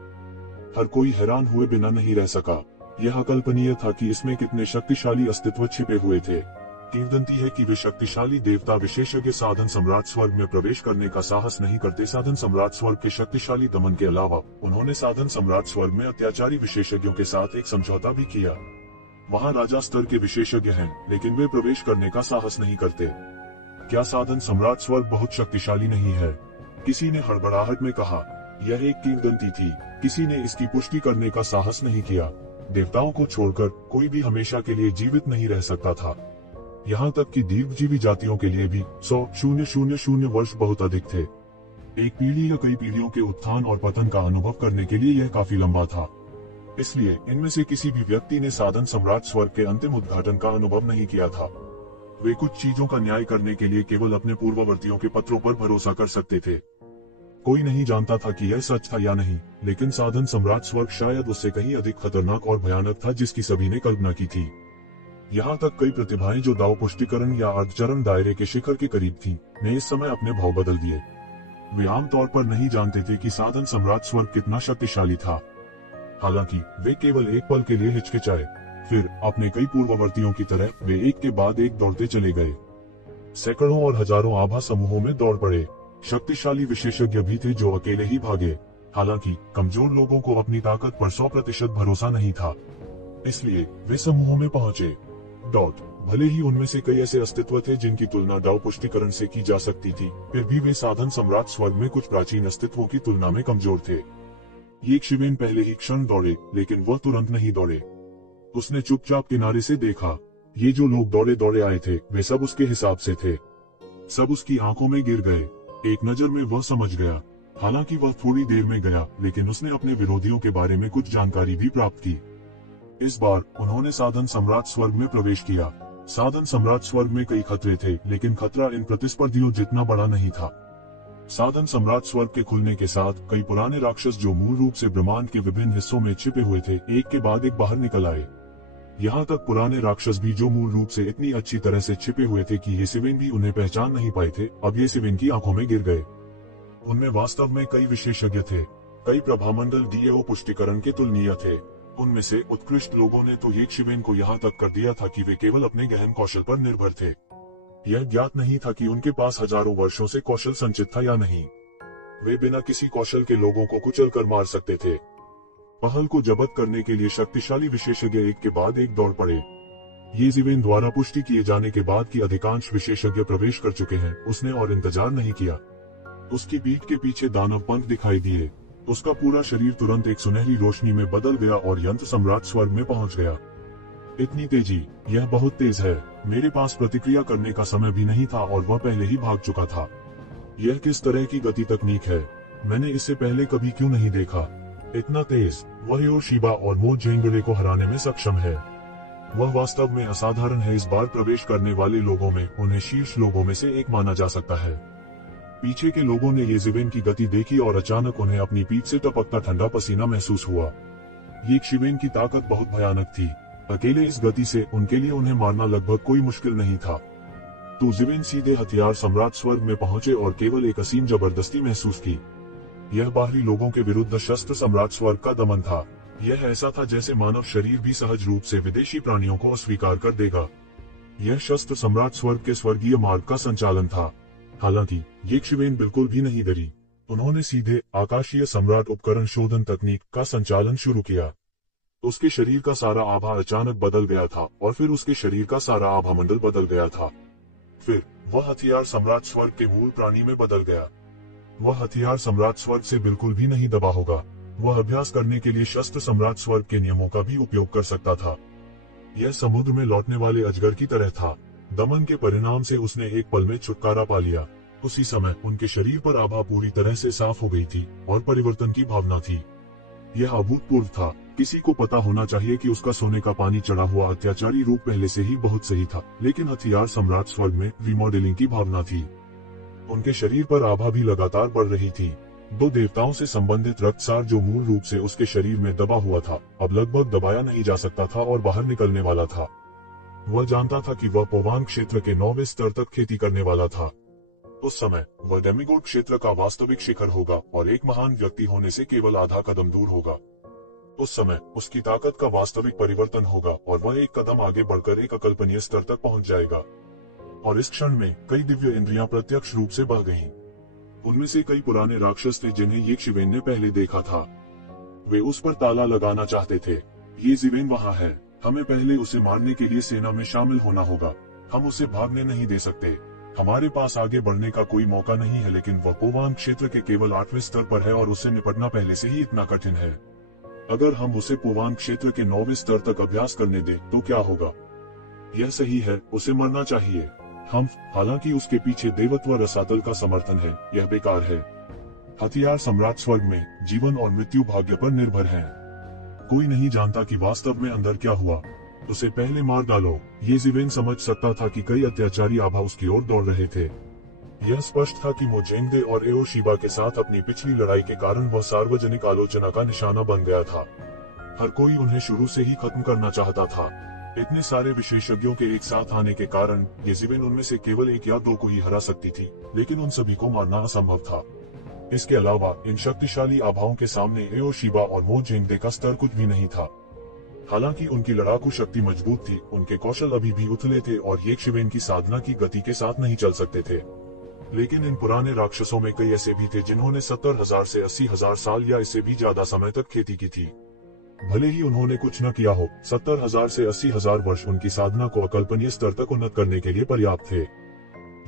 हर कोई हैरान हुए बिना नहीं रह सका। यह अकल्पनीय था कि इसमें कितने शक्तिशाली अस्तित्व छिपे हुए थे। किंवदंती है कि वे शक्तिशाली देवता विशेषज्ञ साधन सम्राट स्वर्ग में प्रवेश करने का साहस नहीं करते। साधन सम्राट स्वर्ग के शक्तिशाली दमन के अलावा उन्होंने साधन सम्राट स्वर्ग में अत्याचारी विशेषज्ञों के साथ एक समझौता भी किया। वहां राजा स्तर के विशेषज्ञ हैं, लेकिन वे प्रवेश करने का साहस नहीं करते। क्या साधन सम्राट स्वर्ग बहुत शक्तिशाली नहीं है? किसी ने हड़बड़ाहट में कहा। यह एक किंवदंती थी, किसी ने इसकी पुष्टि करने का साहस नहीं किया। देवताओं को छोड़कर कोई भी हमेशा के लिए जीवित नहीं रह सकता था। यहाँ तक कि दीर्घजीवी जातियों के लिए भी 100,000 वर्ष बहुत अधिक थे। एक पीढ़ी या कई पीढ़ियों के उत्थान और पतन का अनुभव करने के लिए यह काफी लंबा था। इसलिए इनमें से किसी भी व्यक्ति ने साधन सम्राट स्वर्ग के अंतिम उद्घाटन का अनुभव नहीं किया था। वे कुछ चीजों का न्याय करने के लिए केवल अपने पूर्ववर्तियों के पत्रों पर भरोसा कर सकते थे। कोई नहीं जानता था कि यह सच था या नहीं, लेकिन साधन सम्राट स्वर्ग शायद उससे कहीं अधिक खतरनाक और भयानक था जिसकी सभी ने कल्पना की थी। यहाँ तक कई प्रतिभाएं जो दाव पुष्टिकरण या अर्धचरण दायरे के शिखर के करीब थीं, ने इस समय अपने भाव बदल दिए। वे आमतौर पर नहीं जानते थे कि साधन सम्राट स्वर्ग कितना शक्तिशाली था। हालांकि वे केवल एक पल के लिए हिचकिचाए, फिर अपने कई पूर्ववर्तियों की तरह वे एक के बाद एक दौड़ते चले गए। सैकड़ों और हजारों आभा समूहों में दौड़ पड़े। शक्तिशाली विशेषज्ञ भी थे जो अकेले ही भागे। हालांकि कमजोर लोगों को अपनी ताकत पर 100% भरोसा नहीं था, इसलिए वे समूहों में पहुंचे। भले ही उनमें से कई ऐसे अस्तित्व थे जिनकी तुलना डाउ पुष्टिकरण से की जा सकती थी, फिर भी वे साधन सम्राट स्वर्ग में कुछ प्राचीन अस्तित्वों की तुलना में कमजोर थे। ये शिवेन पहले ही क्षण दौड़े, लेकिन वह तुरंत नहीं दौड़े। उसने चुपचाप किनारे से देखा। ये जो लोग दौड़े दौड़े आए थे, वे सब उसके हिसाब से थे। सब उसकी आंखों में गिर गए। एक नजर में वह समझ गया। हालांकि वह थोड़ी देर में गया, लेकिन उसने अपने विरोधियों के बारे में कुछ जानकारी भी प्राप्त की। इस बार उन्होंने साधन सम्राट स्वर्ग में प्रवेश किया। साधन सम्राट स्वर्ग में कई खतरे थे, लेकिन खतरा इन प्रतिस्पर्धियों जितना बड़ा नहीं था। साधन सम्राट स्वर्ग के खुलने के साथ कई पुराने राक्षस जो मूल रूप से ब्रह्मांड के विभिन्न हिस्सों में छिपे हुए थे, एक के बाद एक बाहर निकल आए। यहाँ तक पुराने राक्षस भी जो मूल रूप से इतनी अच्छी तरह से छिपे हुए थे कि ये सिवेन भी उन्हें पहचान नहीं पाए थे, अब ये सिवेन की आंखों में गिर गए। उनमें वास्तव में कई विशेषज्ञ थे। कई प्रभामंडल डीएओ पुष्टिकरण के तुलनीय थे। उनमें से उत्कृष्ट लोगों ने तो ये शिवेन को यहाँ तक कर दिया था कि वे केवल अपने गहन कौशल पर निर्भर थे। यह ज्ञात नहीं था कि उनके पास हजारों वर्षों से कौशल संचित था या नहीं। वे बिना किसी कौशल के लोगों को कुचल कर मार सकते थे। पहल को जब्त करने के लिए शक्तिशाली विशेषज्ञ एक के बाद एक दौड़ पड़े। ये शिवेन द्वारा पुष्टि किए जाने के बाद कि अधिकांश विशेषज्ञ प्रवेश कर चुके हैं, उसने और इंतजार नहीं किया। उसकी पीठ के पीछे दानव पंख दिखाई दिए। उसका पूरा शरीर तुरंत एक सुनहरी रोशनी में बदल गया और यंत्र सम्राट स्वर्ग में पहुंच गया। इतनी तेजी, यह बहुत तेज है। मेरे पास प्रतिक्रिया करने का समय भी नहीं था और वह पहले ही भाग चुका था। यह किस तरह की गति तकनीक है? मैंने इससे पहले कभी क्यों नहीं देखा? इतना तेज। वह एओ शिबा और मो जेंगरे को हराने में सक्षम है। वह वास्तव में असाधारण है। इस बार प्रवेश करने वाले लोगों में उन्हें शीर्ष लोगों में से एक माना जा सकता है। पीछे के लोगों ने ये शिवेन की गति देखी और अचानक उन्हें अपनी पीठ से टपकता ठंडा पसीना महसूस हुआ। ये शिवेन की ताकत बहुत भयानक थी। अकेले इस गति से उनके लिए उन्हें मारना लगभग कोई मुश्किल नहीं था। तो शिवेन सीधे हथियार सम्राट स्वर्ग में पहुंचे और केवल एक असीम जबरदस्ती महसूस की। यह बाहरी लोगों के विरुद्ध शस्त्र सम्राट स्वर्ग का दमन था। यह ऐसा था जैसे मानव शरीर भी सहज रूप से विदेशी प्राणियों को अस्वीकार कर देगा। यह शस्त्र सम्राट स्वर्ग के स्वर्गीय मार्ग का संचालन था। हालांकि ये शिवेन बिल्कुल भी नहीं डरी। उन्होंने सीधे आकाशीय सम्राट उपकरण शोधन तकनीक का संचालन शुरू किया। उसके शरीर का सारा आभा अचानक बदल गया था और फिर उसके शरीर का सारा आभा मंडल बदल गया था। फिर वह हथियार सम्राट स्वर्ग के मूल प्राणी में बदल गया। वह हथियार सम्राट स्वर्ग से बिल्कुल भी नहीं दबा होगा। वह अभ्यास करने के लिए शस्त्र सम्राट स्वर्ग के नियमों का भी उपयोग कर सकता था। यह समुद्र में लौटने वाले अजगर की तरह था। दमन के परिणाम से उसने एक पल में छुटकारा पा लिया। उसी समय उनके शरीर पर आभा पूरी तरह से साफ हो गई थी और परिवर्तन की भावना थी। यह अभूतपूर्व था। किसी को पता होना चाहिए कि उसका सोने का पानी चढ़ा हुआ अत्याचारी रूप पहले से ही बहुत सही था, लेकिन हथियार सम्राट स्वर्ग में रिमॉडलिंग की भावना थी। उनके शरीर पर आभा भी लगातार बढ़ रही थी। दो देवताओं से संबंधित रक्तसार जो मूल रूप से उसके शरीर में दबा हुआ था, अब लगभग दबाया नहीं जा सकता था और बाहर निकलने वाला था। वह जानता था कि वह पोवान क्षेत्र के 9वें स्तर तक खेती करने वाला था। उस समय वह डेमिगोड क्षेत्र का वास्तविक शिखर होगा और एक महान व्यक्ति होने से केवल आधा कदम दूर होगा। उस समय उसकी ताकत का वास्तविक परिवर्तन होगा और वह एक कदम आगे बढ़कर एक अकल्पनीय स्तर तक पहुंच जाएगा। और इस क्षण में कई दिव्य इंद्रियां प्रत्यक्ष रूप से बह गईं। उनमें से कई पुराने राक्षस थे जिन्हें ये शिवेन ने पहले देखा था। वे उस पर ताला लगाना चाहते थे। ये शिवेन वहाँ है। हमें पहले उसे मारने के लिए सेना में शामिल होना होगा। हम उसे भागने नहीं दे सकते। हमारे पास आगे बढ़ने का कोई मौका नहीं है, लेकिन वह पोवान क्षेत्र के केवल 8वें स्तर पर है और उससे निपटना पहले से ही इतना कठिन है। अगर हम उसे पोवान क्षेत्र के 9वें स्तर तक अभ्यास करने दें तो क्या होगा? यह सही है, उसे मरना चाहिए। हालांकि उसके पीछे देवत्व रसातल का समर्थन है, यह बेकार है। हथियार सम्राट स्वर्ग में जीवन और मृत्यु भाग्य पर निर्भर है। कोई नहीं जानता कि वास्तव में अंदर क्या हुआ। उसे पहले मार डालो। ये शिवेन समझ सकता था कि कई अत्याचारी आभा उसकी ओर दौड़ रहे थे। यह स्पष्ट था कि मोजेंगदे और एओ शिबा के साथ अपनी पिछली लड़ाई के कारण वह सार्वजनिक आलोचना का निशाना बन गया था। हर कोई उन्हें शुरू से ही खत्म करना चाहता था। इतने सारे विशेषज्ञों के एक साथ आने के कारण ये शिवेन उनमें से केवल एक या दो को ही हरा सकती थी, लेकिन उन सभी को मारना असंभव था। इसके अलावा इन शक्तिशाली आभाओं के सामने एओ शिबा और मो जेंगदे का स्तर कुछ भी नहीं था। हालांकि उनकी लड़ाकू शक्ति मजबूत थी, उनके कौशल अभी भी उथले थे और ये शिवेन की साधना की गति के साथ नहीं चल सकते थे। लेकिन इन पुराने राक्षसों में कई ऐसे भी थे जिन्होंने 70,000 से 80,000 साल या इससे भी ज्यादा समय तक खेती की थी। भले ही उन्होंने कुछ न किया हो, 70,000 से 80,000 वर्ष उनकी साधना को अकल्पनीय स्तर तक उन्नत करने के लिए पर्याप्त थे।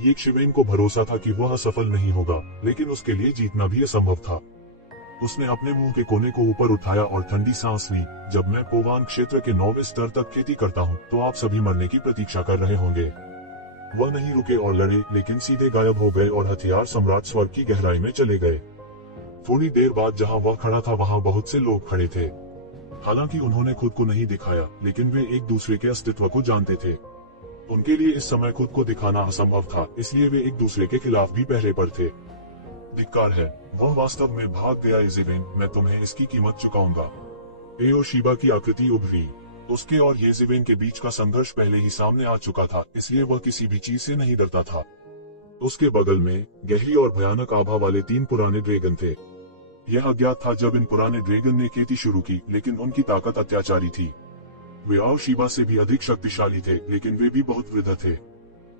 यक्षवेन को भरोसा था कि वह असफल नहीं होगा, लेकिन उसके लिए जीतना भी असंभव था। उसने अपने मुंह के कोने को ऊपर उठाया और ठंडी सांस ली। जब मैं पोवान क्षेत्र के 9वें स्तर तक खेती करता हूँ, तो आप सभी मरने की प्रतीक्षा कर रहे होंगे। वह नहीं रुके और लड़े, लेकिन सीधे गायब हो गए और हथियार सम्राट स्वर्ग की गहराई में चले गए। थोड़ी देर बाद जहाँ वह खड़ा था वहाँ बहुत से लोग खड़े थे। हालांकि उन्होंने खुद को नहीं दिखाया, लेकिन वे एक दूसरे के अस्तित्व को जानते थे। उनके लिए इस समय खुद को दिखाना असंभव था, इसलिए वे एक दूसरे के खिलाफ भी पहरे पर थे। धिक्कार है, वह वास्तव में भाग गया येज़ेवेन, मैं तुम्हें इसकी कीमत चुकाऊंगा। एओशिबा की आकृति उभरी। उसके और येज़ेवेन के बीच का संघर्ष पहले ही सामने आ चुका था, इसलिए वह किसी भी चीज से नहीं डरता था। उसके बगल में गहरी और भयानक आभा वाले 3 पुराने ड्रैगन थे। यह अज्ञात था जब इन पुराने ड्रैगन ने खेती शुरू की, लेकिन उनकी ताकत अत्याचारी थी। वे एओशिबा से भी अधिक शक्तिशाली थे, लेकिन वे भी बहुत वृद्ध थे।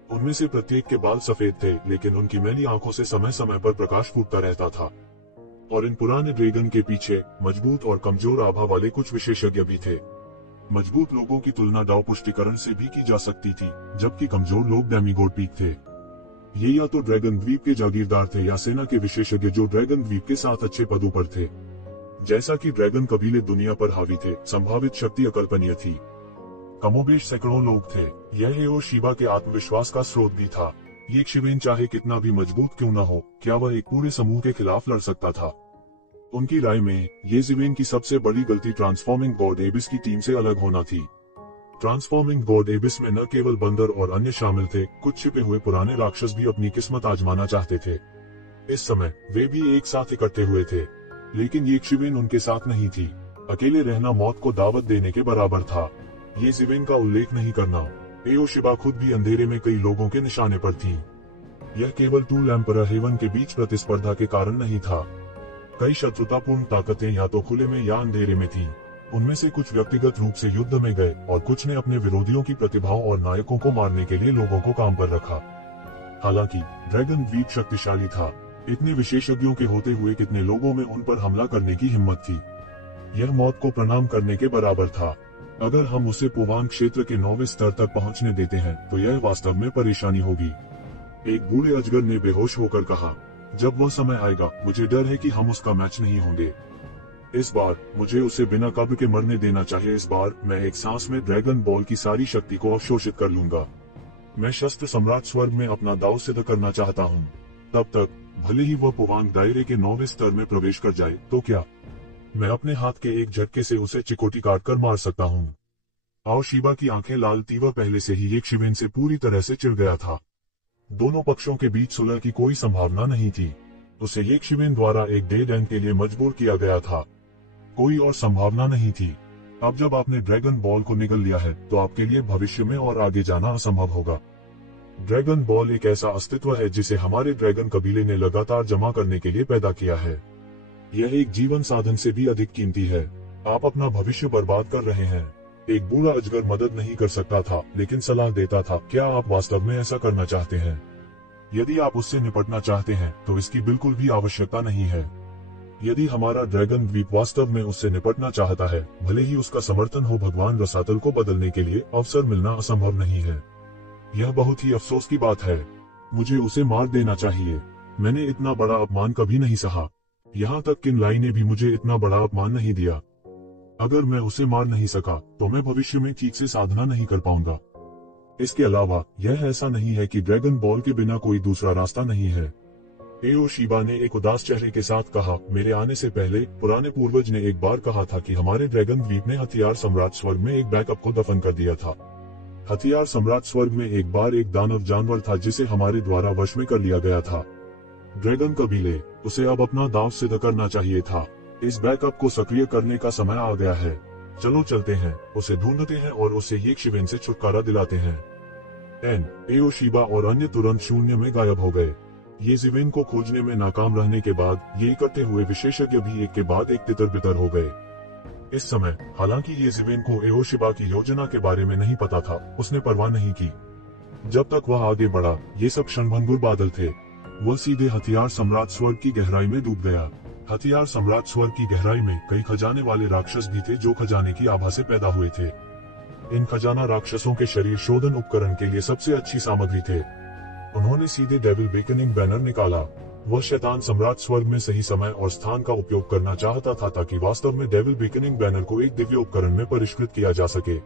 उनमें से प्रत्येक के बाल सफेद थे, लेकिन उनकी मैली आंखों से समय समय पर प्रकाश फूटता रहता था। और इन पुराने ड्रैगन के पीछे मजबूत और कमजोर आभा वाले कुछ विशेषज्ञ भी थे। मजबूत लोगों की तुलना दाव पुष्टिकरण से भी की जा सकती थी, जबकि कमजोर लोग डेमीगॉड पीक थे। ये या तो ड्रैगन द्वीप के जागीरदार थे या सेना के विशेषज्ञ जो ड्रैगन द्वीप के साथ अच्छे पदों पर थे। जैसा कि ड्रैगन कबीले दुनिया पर हावी थे, संभावित शक्ति अकल्पनीय थी। कमोबेश सैकड़ों लोग थे। यह एओशिबा के आत्मविश्वास का स्रोत भी था। यक्षवेन चाहे कितना भी मजबूत क्यों न हो, क्या वह एक पूरे समूह के खिलाफ लड़ सकता था? उनकी राय में येज़ेवेन की सबसे बड़ी गलती ट्रांसफॉर्मिंग गॉड एबिस की टीम से अलग होना थी। ट्रांसफॉर्मिंग गॉड एबिस में न केवल बंदर और अन्य शामिल थे, कुछ छिपे हुए पुराने राक्षस भी अपनी किस्मत आजमाना चाहते थे। इस समय वे भी एक साथ इकट्ठे हुए थे, लेकिन यक्षवेन उनके साथ नहीं थी। अकेले रहना मौत को दावत देने के बराबर था। येज़ेवेन का उल्लेख नहीं करना। एओशिबा खुद भी अंधेरे में कई लोगों के निशाने पर थी। यह केवल टू एम्परर हेवन के बीच प्रतिस्पर्धा के कारण नहीं था। कई शत्रुतापूर्ण ताकतें या तो खुले में या अंधेरे में थीं। उनमें से कुछ व्यक्तिगत रूप से युद्ध में गए और कुछ ने अपने विरोधियों की प्रतिभाओं और नायकों को मारने के लिए लोगों को काम पर रखा। हालांकि ड्रैगन द्वीप शक्तिशाली था। इतने विशेषज्ञों के होते हुए कितने लोगों में उन पर हमला करने की हिम्मत थी? यह मौत को प्रणाम करने के बराबर था। अगर हम उसे पोवान क्षेत्र के 9वें स्तर तक पहुंचने देते हैं, तो यह वास्तव में परेशानी होगी। एक बूढ़े अजगर ने बेहोश होकर कहा, जब वह समय आएगा, मुझे डर है कि हम उसका मैच नहीं होंगे। इस बार मुझे उसे बिना कब्र के मरने देना चाहिए। इस बार मैं एक सांस में ड्रैगन बॉल की सारी शक्ति को अवशोषित कर लूंगा। मैं शस्त्र सम्राट स्वर्ग में अपना दाव सिद्ध करना चाहता हूँ। तब तक भले ही वह पोवान दायरे के 9वें स्तर में प्रवेश कर जाए, तो क्या मैं अपने हाथ के एक झटके से उसे चिकोटी काटकर मार सकता हूँ? एओशिबा की आंखें लाल थीं। वह पहले से ही यक्षवेन से पूरी तरह से चिढ़ गया था। दोनों पक्षों के बीच सुलह की कोई संभावना नहीं थी। उसे यक्षवेन द्वारा एक डेड एंड के लिए मजबूर किया गया था। कोई और संभावना नहीं थी। अब जब आपने ड्रैगन बॉल को निगल लिया है, तो आपके लिए भविष्य में और आगे जाना असंभव होगा। ड्रैगन बॉल एक ऐसा अस्तित्व है जिसे हमारे ड्रैगन कबीले ने लगातार जमा करने के लिए पैदा किया है। यह एक जीवन साधन से भी अधिक कीमती है। आप अपना भविष्य बर्बाद कर रहे हैं। एक बूढ़ा अजगर मदद नहीं कर सकता था, लेकिन सलाह देता था। क्या आप वास्तव में ऐसा करना चाहते हैं? यदि आप उससे निपटना चाहते हैं, तो इसकी बिल्कुल भी आवश्यकता नहीं है। यदि हमारा ड्रैगन द्वीप वास्तव में उससे निपटना चाहता है, भले ही उसका समर्थन हो, भगवान रसातल को बदलने के लिए अवसर मिलना असंभव नहीं है। यह बहुत ही अफसोस की बात है। मुझे उसे मार देना चाहिए। मैंने इतना बड़ा अपमान कभी नहीं सहा। यहाँ तक किनलाई ने भी मुझे इतना बड़ा अपमान नहीं दिया। अगर मैं उसे मार नहीं सका, तो मैं भविष्य में ठीक से साधना नहीं कर पाऊंगा। इसके अलावा यह ऐसा नहीं है कि ड्रैगन बॉल के बिना कोई दूसरा रास्ता नहीं है। एओशिबा ने एक उदास चेहरे के साथ कहा, मेरे आने से पहले पुराने पूर्वज ने एक बार कहा था कि हमारे ड्रैगन द्वीप ने हथियार सम्राट स्वर्ग में एक बैकअप को दफन कर दिया था। हथियार सम्राट स्वर्ग में एक बार एक दानव जानवर था जिसे हमारे द्वारा वश में कर लिया गया था। ड्रैगन कबीले, उसे अब अपना दांव सिद्ध करना चाहिए था। इस बैकअप को सक्रिय करने का समय आ गया है। चलो चलते हैं, उसे ढूंढते हैं और उसे यक्षवेन से छुटकारा दिलाते हैं। एओशिबा और अन्य तुरंत शून्य में गायब हो गए। येज़ेवेन को खोजने में नाकाम रहने के बाद ये इकट्ठे हुए विशेषज्ञ भी एक के बाद एक तितर बितर हो गए। इस समय हालांकि येज़ेवेन को एओशिबा की योजना के बारे में नहीं पता था, उसने परवाह नहीं की। जब तक वह आगे बढ़ा, ये सब क्षणभंगुर बादल थे। वह सीधे हथियार सम्राट स्वर्ग की गहराई में डूब गया। हथियार सम्राट स्वर्ग की गहराई में कई खजाने वाले राक्षस भी थे जो खजाने की आभा से पैदा हुए थे। इन खजाना राक्षसों के शरीर शोधन उपकरण के लिए सबसे अच्छी सामग्री थे। उन्होंने सीधे डेविल बेकनिंग बैनर निकाला। वह शैतान सम्राट स्वर्ग में सही समय और स्थान का उपयोग करना चाहता था ताकि वास्तव में डेविल बेकनिंग बैनर को एक दिव्य उपकरण में परिष्कृत किया जा सके।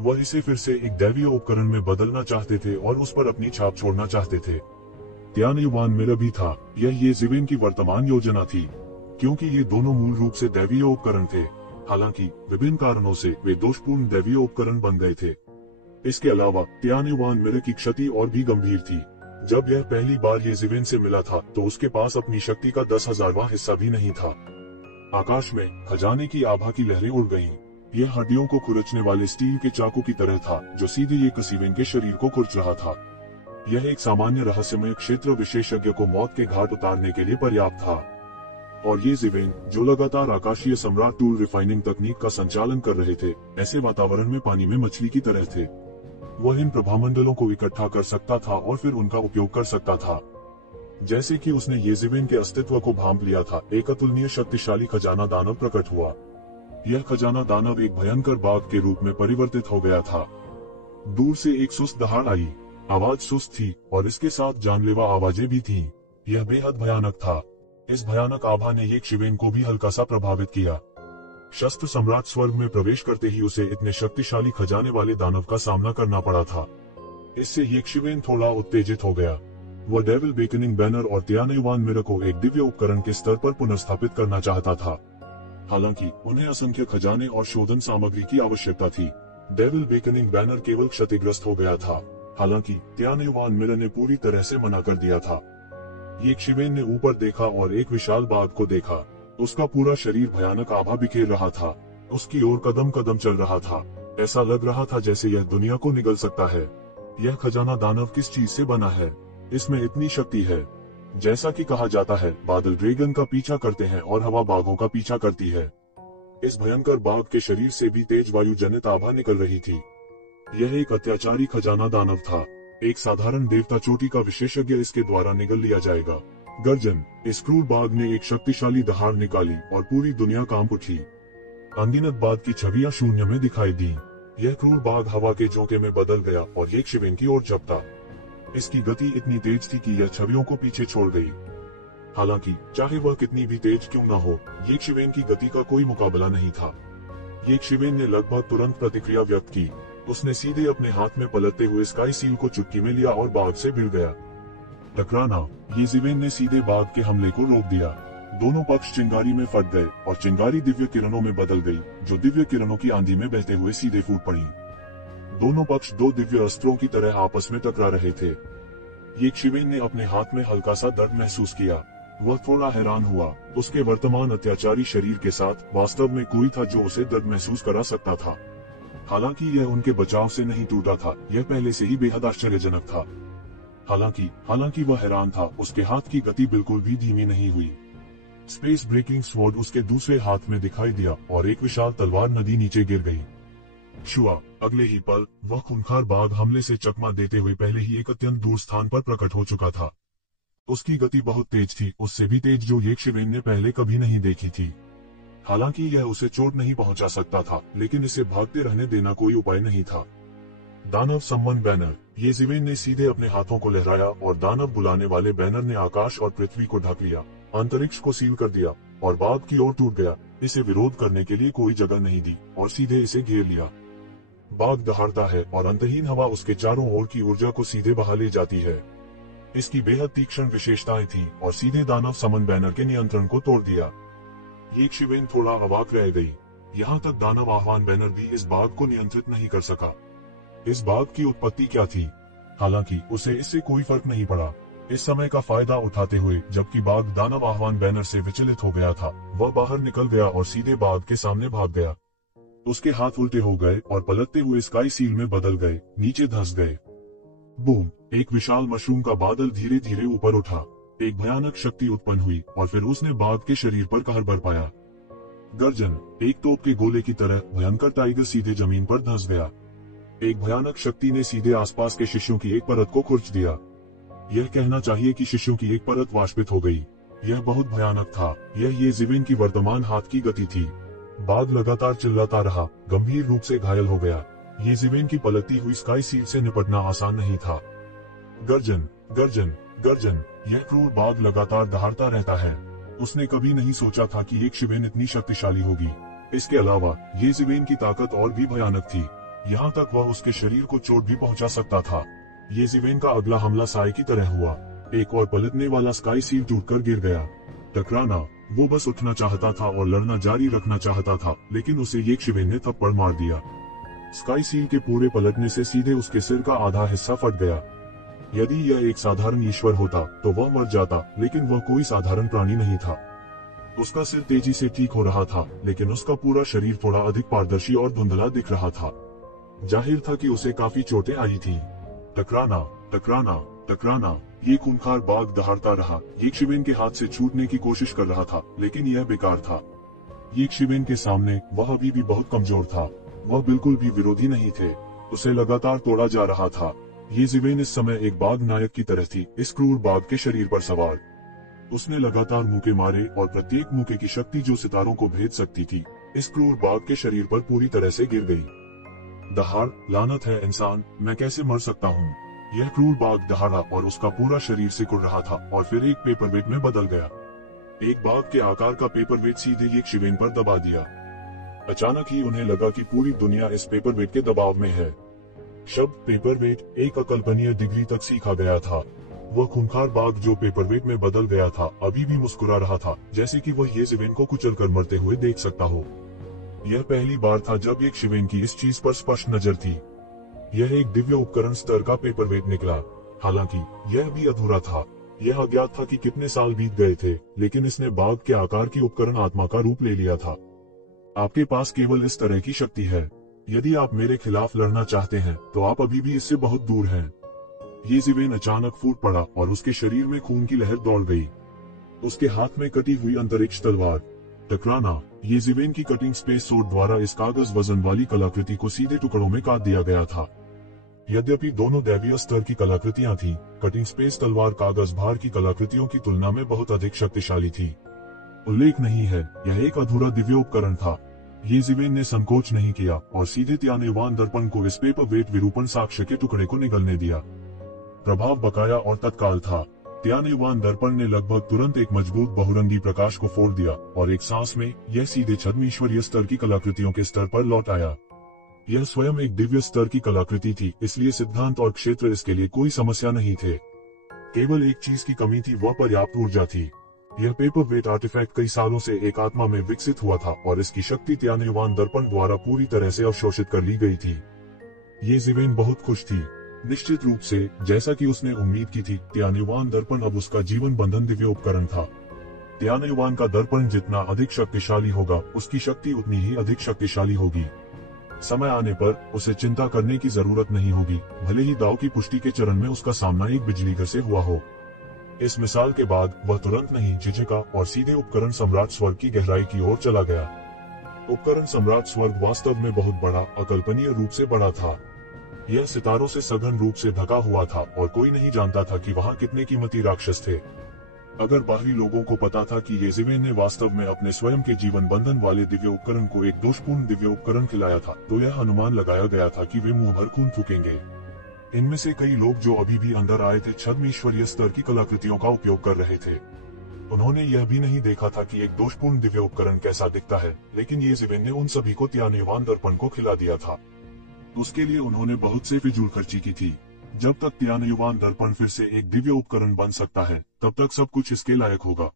वह इसे फिर से एक दैवीय उपकरण में बदलना चाहते थे और उस पर अपनी छाप छोड़ना चाहते थे। त्यान्युवान मिरर भी था। यह येज़ेबेल की वर्तमान योजना थी, क्योंकि ये दोनों मूल रूप से दैवीय उपकरण थे। हालांकि विभिन्न कारणों से वे दोषपूर्ण दैवीय उपकरण बन गए थे। इसके अलावा त्यान्युवान मिरर की क्षति और भी गंभीर थी। जब यह पहली बार येज़ेबेल से मिला था तो उसके पास अपनी शक्ति का 10,000वां हिस्सा भी नहीं था। आकाश में खजाने की आभा की लहरें उड़ गईं। यह हड्डियों को खुरचने वाले स्टील के चाकू की तरह था जो सीधे ये कसीवेन के शरीर को खुरच रहा था। यह एक सामान्य रहस्यमय क्षेत्र विशेषज्ञ को मौत के घाट उतारने के लिए पर्याप्त था। और येज़ेबेल, जो लगातार आकाशीय सम्राट टूल रिफाइनिंग तकनीक का संचालन कर रहे थे, ऐसे वातावरण में पानी में मछली की तरह थे। वह इन प्रभामंडलों को इकट्ठा कर सकता था और फिर उनका उपयोग कर सकता था। जैसे कि उसने येज़ेबेल के अस्तित्व को भांप लिया था, एक अतुलनीय शक्तिशाली खजाना दानव प्रकट हुआ। यह खजाना दानव एक भयंकर बाघ के रूप में परिवर्तित हो गया था। दूर से एक सुस्त दहाड़ आई। आवाज सुस्त थी और इसके साथ जानलेवा आवाजें भी थीं। यह बेहद भयानक था। इस भयानक आभा ने येक्षिवेन को भी हल्का सा प्रभावित किया। शस्त्र सम्राट स्वर्ग में प्रवेश करते ही उसे इतने शक्तिशाली खजाने वाले दानव का सामना करना पड़ा था। इससे येक्षिवेन थोड़ा उत्तेजित हो गया। वह डेविल बेकनिंग बैनर और त्यान्युवान मिरर को एक दिव्य उपकरण के स्तर पर पुनर्स्थापित करना चाहता था। हालांकि उन्हें असंख्य खजाने और शोधन सामग्री की आवश्यकता थी। डेविल बेकनिंग बैनर केवल क्षतिग्रस्त हो गया था, हालांकि त्यान्युवान मिरर ने पूरी तरह से मना कर दिया था। येक्षिवेन ने ऊपर देखा और एक विशाल बाघ को देखा। उसका पूरा शरीर भयानक आभा बिखेर रहा था। उसकी ओर कदम कदम चल रहा था। ऐसा लग रहा था जैसे यह दुनिया को निगल सकता है। यह खजाना दानव किस चीज से बना है? इसमें इतनी शक्ति है। जैसा कि कहा जाता है, बादल ड्रैगन का पीछा करते हैं और हवा बाघों का पीछा करती है। इस भयंकर बाघ के शरीर से भी तेज वायु जनित आभा निकल रही थी। यह एक अत्याचारी खजाना दानव था। एक साधारण देवता चोटी का विशेषज्ञ इसके द्वारा निगल लिया जाएगा। गर्जन, इस क्रूर बाघ ने एक शक्तिशाली दहाड़ निकाली और पूरी दुनिया कांप उठी। अनगिनत बाघ की छवियां शून्य में दिखाई दी। यह क्रूर बाघ हवा के झोंके में बदल गया और येक्षिवेन की ओर झपटा। इसकी गति इतनी तेज थी कि यह छवियों को पीछे छोड़ गई। हालांकि चाहे वह कितनी भी तेज क्यों न हो, येक्षिवेन की गति का कोई मुकाबला नहीं था। येक्षिवेन ने लगभग तुरंत प्रतिक्रिया व्यक्त की। उसने सीधे अपने हाथ में पलटते हुए स्काई सील को चुटकी में लिया और बाघ से भिड़ गया। टकराना। येज़ेबेल ने सीधे बाघ के हमले को रोक दिया। दोनों पक्ष चिंगारी में फट गए और चिंगारी दिव्य किरणों में बदल गई, जो दिव्य किरणों की आंधी में बहते हुए सीधे फूट पड़ी। दोनों पक्ष दो दिव्य अस्त्रों की तरह आपस में टकरा रहे थे। येक्षिवेन ने अपने हाथ में हल्का सा दर्द महसूस किया। वह थोड़ा हैरान हुआ। उसके वर्तमान अत्याचारी शरीर के साथ वास्तव में कोई था जो उसे दर्द महसूस करा सकता था। हालांकि यह उनके बचाव से नहीं टूटा था, यह पहले से ही बेहद आश्चर्यजनक था। हालांकि वह हैरान था, उसके हाथ की गति बिल्कुल भी धीमी नहीं हुई। स्पेस ब्रेकिंग स्वॉर्ड उसके दूसरे हाथ में दिखाई दिया और एक विशाल तलवार नदी नीचे गिर गई। छुआ। अगले ही पल वह खूंखार बाघ हमले से चकमा देते हुए पहले ही एक अत्यंत दूर स्थान पर प्रकट हो चुका था। उसकी गति बहुत तेज थी, उससे भी तेज जो येक्षिवेन ने पहले कभी नहीं देखी थी। हालांकि यह उसे चोट नहीं पहुंचा सकता था, लेकिन इसे भागते रहने देना कोई उपाय नहीं था। दानव सम्मन बैनर। येज़ेबेल ने सीधे अपने हाथों को लहराया और दानव बुलाने वाले बैनर ने आकाश और पृथ्वी को ढक लिया, अंतरिक्ष को सील कर दिया और बाघ की ओर टूट गया। इसे विरोध करने के लिए कोई जगह नहीं दी और सीधे इसे घेर लिया। बाघ दहाड़ता है और अंतहीन हवा उसके चारों ओर की ऊर्जा को सीधे बहा ले जाती है। इसकी बेहद तीक्ष्ण विशेषताएं थीं और सीधे दानव समन बैनर के नियंत्रण को तोड़ दिया। येक्षिवेन थोड़ा अवाक रह गई। यहाँ तक दानव आह्वान बैनर भी इस बाघ को नियंत्रित नहीं कर सका। इस बाघ की उत्पत्ति क्या थी? हालांकि उसे इससे कोई फर्क नहीं पड़ा। इस समय का फायदा उठाते हुए, जबकि बाघ दानव आह्वान बैनर से विचलित हो गया था, वह बाहर निकल गया और सीधे बाघ के सामने भाग गया। उसके हाथ उल्टे हो गए और पलटते हुए स्काई सील में बदल गए, नीचे धंस गए। बूम! एक विशाल मशरूम का बादल धीरे धीरे ऊपर उठा। एक भयानक शक्ति उत्पन्न हुई और फिर उसने बाघ के शरीर पर कहर बरपाया। गर्जन। एक तोप के गोले की तरह भयंकर टाइगर सीधे जमीन पर धंस गया। एक भयानक शक्ति ने सीधे आसपास के शिष्यों की एक परत को खुरच दिया। यह कहना चाहिए कि शिष्यों की एक परत वाष्पित हो गई। यह बहुत भयानक था। यह येज़ेवेन की वर्तमान हाथ की गति थी। बाघ लगातार चिल्लाता रहा, गंभीर रूप से घायल हो गया। येज़ेवेन की पलटती हुई स्काई सील से निपटना आसान नहीं था। गर्जन, गर्जन, गर्जन। यह क्रूर बाघ लगातार दहाड़ता रहता है। उसने कभी नहीं सोचा था कि एक शिवेन इतनी शक्तिशाली होगी। इसके अलावा येज़ेवेन की ताकत और भी भयानक थी। यहाँ तक वह उसके शरीर को चोट भी पहुंचा सकता था। येज़ेवेन का अगला हमला साए की तरह हुआ। एक और पलटने वाला स्काई सील टूटकर गिर गया। टकराना। वो बस उठना चाहता था और लड़ना जारी रखना चाहता था, लेकिन उसे येज़ेवेन ने थप्पड़ मार दिया। स्काई सील के पूरे पलटने से सीधे उसके सिर का आधा हिस्सा फट गया। यदि यह एक साधारण ईश्वर होता तो वह मर जाता, लेकिन वह कोई साधारण प्राणी नहीं था। उसका सिर तेजी से ठीक हो रहा था, लेकिन उसका पूरा शरीर थोड़ा अधिक पारदर्शी और धुंधला दिख रहा था। जाहिर था कि उसे काफी चोटें आई थी। टकराना, टकराना, टकराना। ये खूंखार बाघ दहाड़ता रहा। येज़ेवेन के हाथ से छूटने की कोशिश कर रहा था, लेकिन यह बेकार था। येज़ेवेन के सामने वह अभी भी बहुत कमजोर था। वह बिल्कुल भी विरोधी नहीं थे। उसे लगातार तोड़ा जा रहा था। येज़ेवेन इस समय एक बाघ नायक की तरह थी, इस क्रूर बाघ के शरीर पर सवार। उसने लगातार मुक्के मारे और प्रत्येक मुक्के की शक्ति जो सितारों को भेद सकती थी, इस क्रूर बाघ के शरीर पर पूरी तरह से गिर गई। दहाड़, लानत है इंसान, मैं कैसे मर सकता हूँ। यह क्रूर बाघ दहाड़ा और उसका पूरा शरीर सिकुड़ रहा था और फिर एक पेपरवेट में बदल गया। एक बाघ के आकार का पेपरवेट सीधे येज़ेवेन पर दबा दिया। अचानक ही उन्हें लगा कि पूरी दुनिया इस पेपरवेट के दबाव में है। शब्द पेपरवेट एक अकल्पनीय डिग्री तक सीखा गया था। वह खूंखार बाघ जो पेपरवेट में बदल गया था अभी भी मुस्कुरा रहा था, जैसे कि वह येज़ेवेन को कुचलकर मरते हुए देख सकता हो। यह पहली बार था जब येज़ेवेन की इस चीज पर स्पष्ट नजर थी। यह एक दिव्य उपकरण स्तर का पेपरवेट निकला। हालांकि यह भी अधूरा था। यह अज्ञात था कि कितने साल बीत गए थे, लेकिन इसने बाघ के आकार की उपकरण आत्मा का रूप ले लिया था। आपके पास केवल इस तरह की शक्ति है। यदि आप मेरे खिलाफ लड़ना चाहते हैं तो आप अभी भी इससे बहुत दूर हैं। येज़ेवेन अचानक फूट पड़ा और उसके शरीर में खून की लहर दौड़ गई। उसके हाथ में कटी हुई अंतरिक्ष तलवार। टकराना। येज़ेवेन की कटिंग स्पेस सोड द्वारा इस कागज वजन वाली कलाकृति को सीधे टुकड़ों में काट दिया गया था। यद्यपि दोनों दैवीय स्तर की कलाकृतियां थीं, कटिंग स्पेस तलवार कागज भार की कलाकृतियों की तुलना में बहुत अधिक शक्तिशाली थी। उल्लेख नहीं है, यह एक अधूरा दिव्य उपकरण था। येज़ेवेन ने संकोच नहीं किया और सीधे त्यानेवान दर्पण को इस पेपरवेट विरूपण साक्ष्य के टुकड़े को निगलने दिया। प्रभाव बकाया और तत्काल था। त्यानेवान दर्पण ने लगभग तुरंत एक मजबूत बहुरंगी प्रकाश को फोड़ दिया और एक सांस में यह सीधे छद्म ईश्वरीय स्तर की कलाकृतियों के स्तर पर लौट आया। यह स्वयं एक दिव्य स्तर की कलाकृति थी, इसलिए सिद्धांत और क्षेत्र इसके लिए कोई समस्या नहीं थे। केवल एक चीज की कमी थी, वह पर्याप्त ऊर्जा थी। यह पेपरवेट आर्टिफैक्ट कई सालों से एक आत्मा में विकसित हुआ था और इसकी शक्ति त्यानेवान दर्पण द्वारा पूरी तरह से अवशोषित कर ली गई थी। येज़ेवेन बहुत खुश थी। निश्चित रूप से, जैसा कि उसने उम्मीद की थी, त्यानेवान दर्पण अब उसका जीवन बंधन दिव्य उपकरण था। त्यानेवान का दर्पण जितना अधिक शक्तिशाली होगा, उसकी शक्ति उतनी ही अधिक शक्तिशाली होगी। समय आने पर उसे चिंता करने की जरूरत नहीं होगी, भले ही दाव की पुष्टि के चरण में उसका सामना एक बिजलीघर से हुआ हो। इस मिसाल के बाद वह तुरंत नहीं झिझका और सीधे उपकरण सम्राट स्वर्ग की गहराई की ओर चला गया। उपकरण सम्राट स्वर्ग वास्तव में बहुत बड़ा, अकल्पनीय रूप से बड़ा था। यह सितारों से सघन रूप से ढका हुआ था और कोई नहीं जानता था कि वहाँ कितने कीमती राक्षस थे। अगर बाहरी लोगों को पता था कि येज़ेवेन ने वास्तव में अपने स्वयं के जीवन बंधन वाले दिव्य उपकरण को एक दोषपूर्ण दिव्य उपकरण खिलाया था, तो यह अनुमान लगाया गया था कि वे मुंह भर खून फूकेंगे। इनमें से कई लोग जो अभी भी अंदर आए थे छद्म ईश्वरीय स्तर की कलाकृतियों का उपयोग कर रहे थे। उन्होंने यह भी नहीं देखा था कि एक दोषपूर्ण दिव्य उपकरण कैसा दिखता है, लेकिन येज़ेवेन ने उन सभी को त्यानेवान दर्पण को खिला दिया था। उसके लिए उन्होंने बहुत से फिजूल खर्ची की थी। जब तक त्यानेवान दर्पण फिर से एक दिव्य उपकरण बन सकता है, तब तक सब कुछ इसके लायक होगा।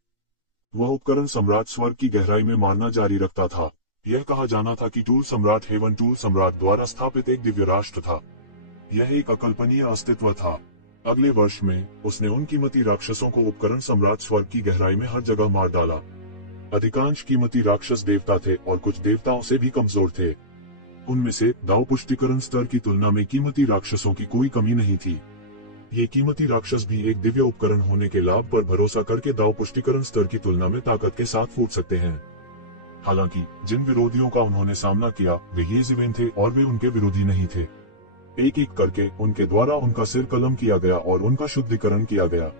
वह उपकरण सम्राट स्वर्ग की गहराई में मारना जारी रखता था। यह कहा जाना था कि टूल सम्राट हेवन टूल सम्राट द्वारा स्थापित एक दिव्य राष्ट्र था। यह एक अकल्पनीय अस्तित्व था। अगले वर्ष में उसने उन कीमती राक्षसों को उपकरण सम्राट स्वर्ग की गहराई में हर जगह मार डाला। अधिकांश कीमती राक्षस देवता थे और कुछ देवताओं से भी कमजोर थे। उनमें से दाव पुष्टिकरण स्तर की तुलना में कीमती राक्षसों की कोई कमी नहीं थी। ये कीमती राक्षस भी एक दिव्य उपकरण होने के लाभ पर भरोसा करके दाव पुष्टिकरण स्तर की तुलना में ताकत के साथ फूट सकते हैं। हालांकि जिन विरोधियों का उन्होंने सामना किया वे येज़ेवेन थे और वे उनके विरोधी नहीं थे। एक एक करके उनके द्वारा उनका सिर कलम किया गया और उनका शुद्धिकरण किया गया।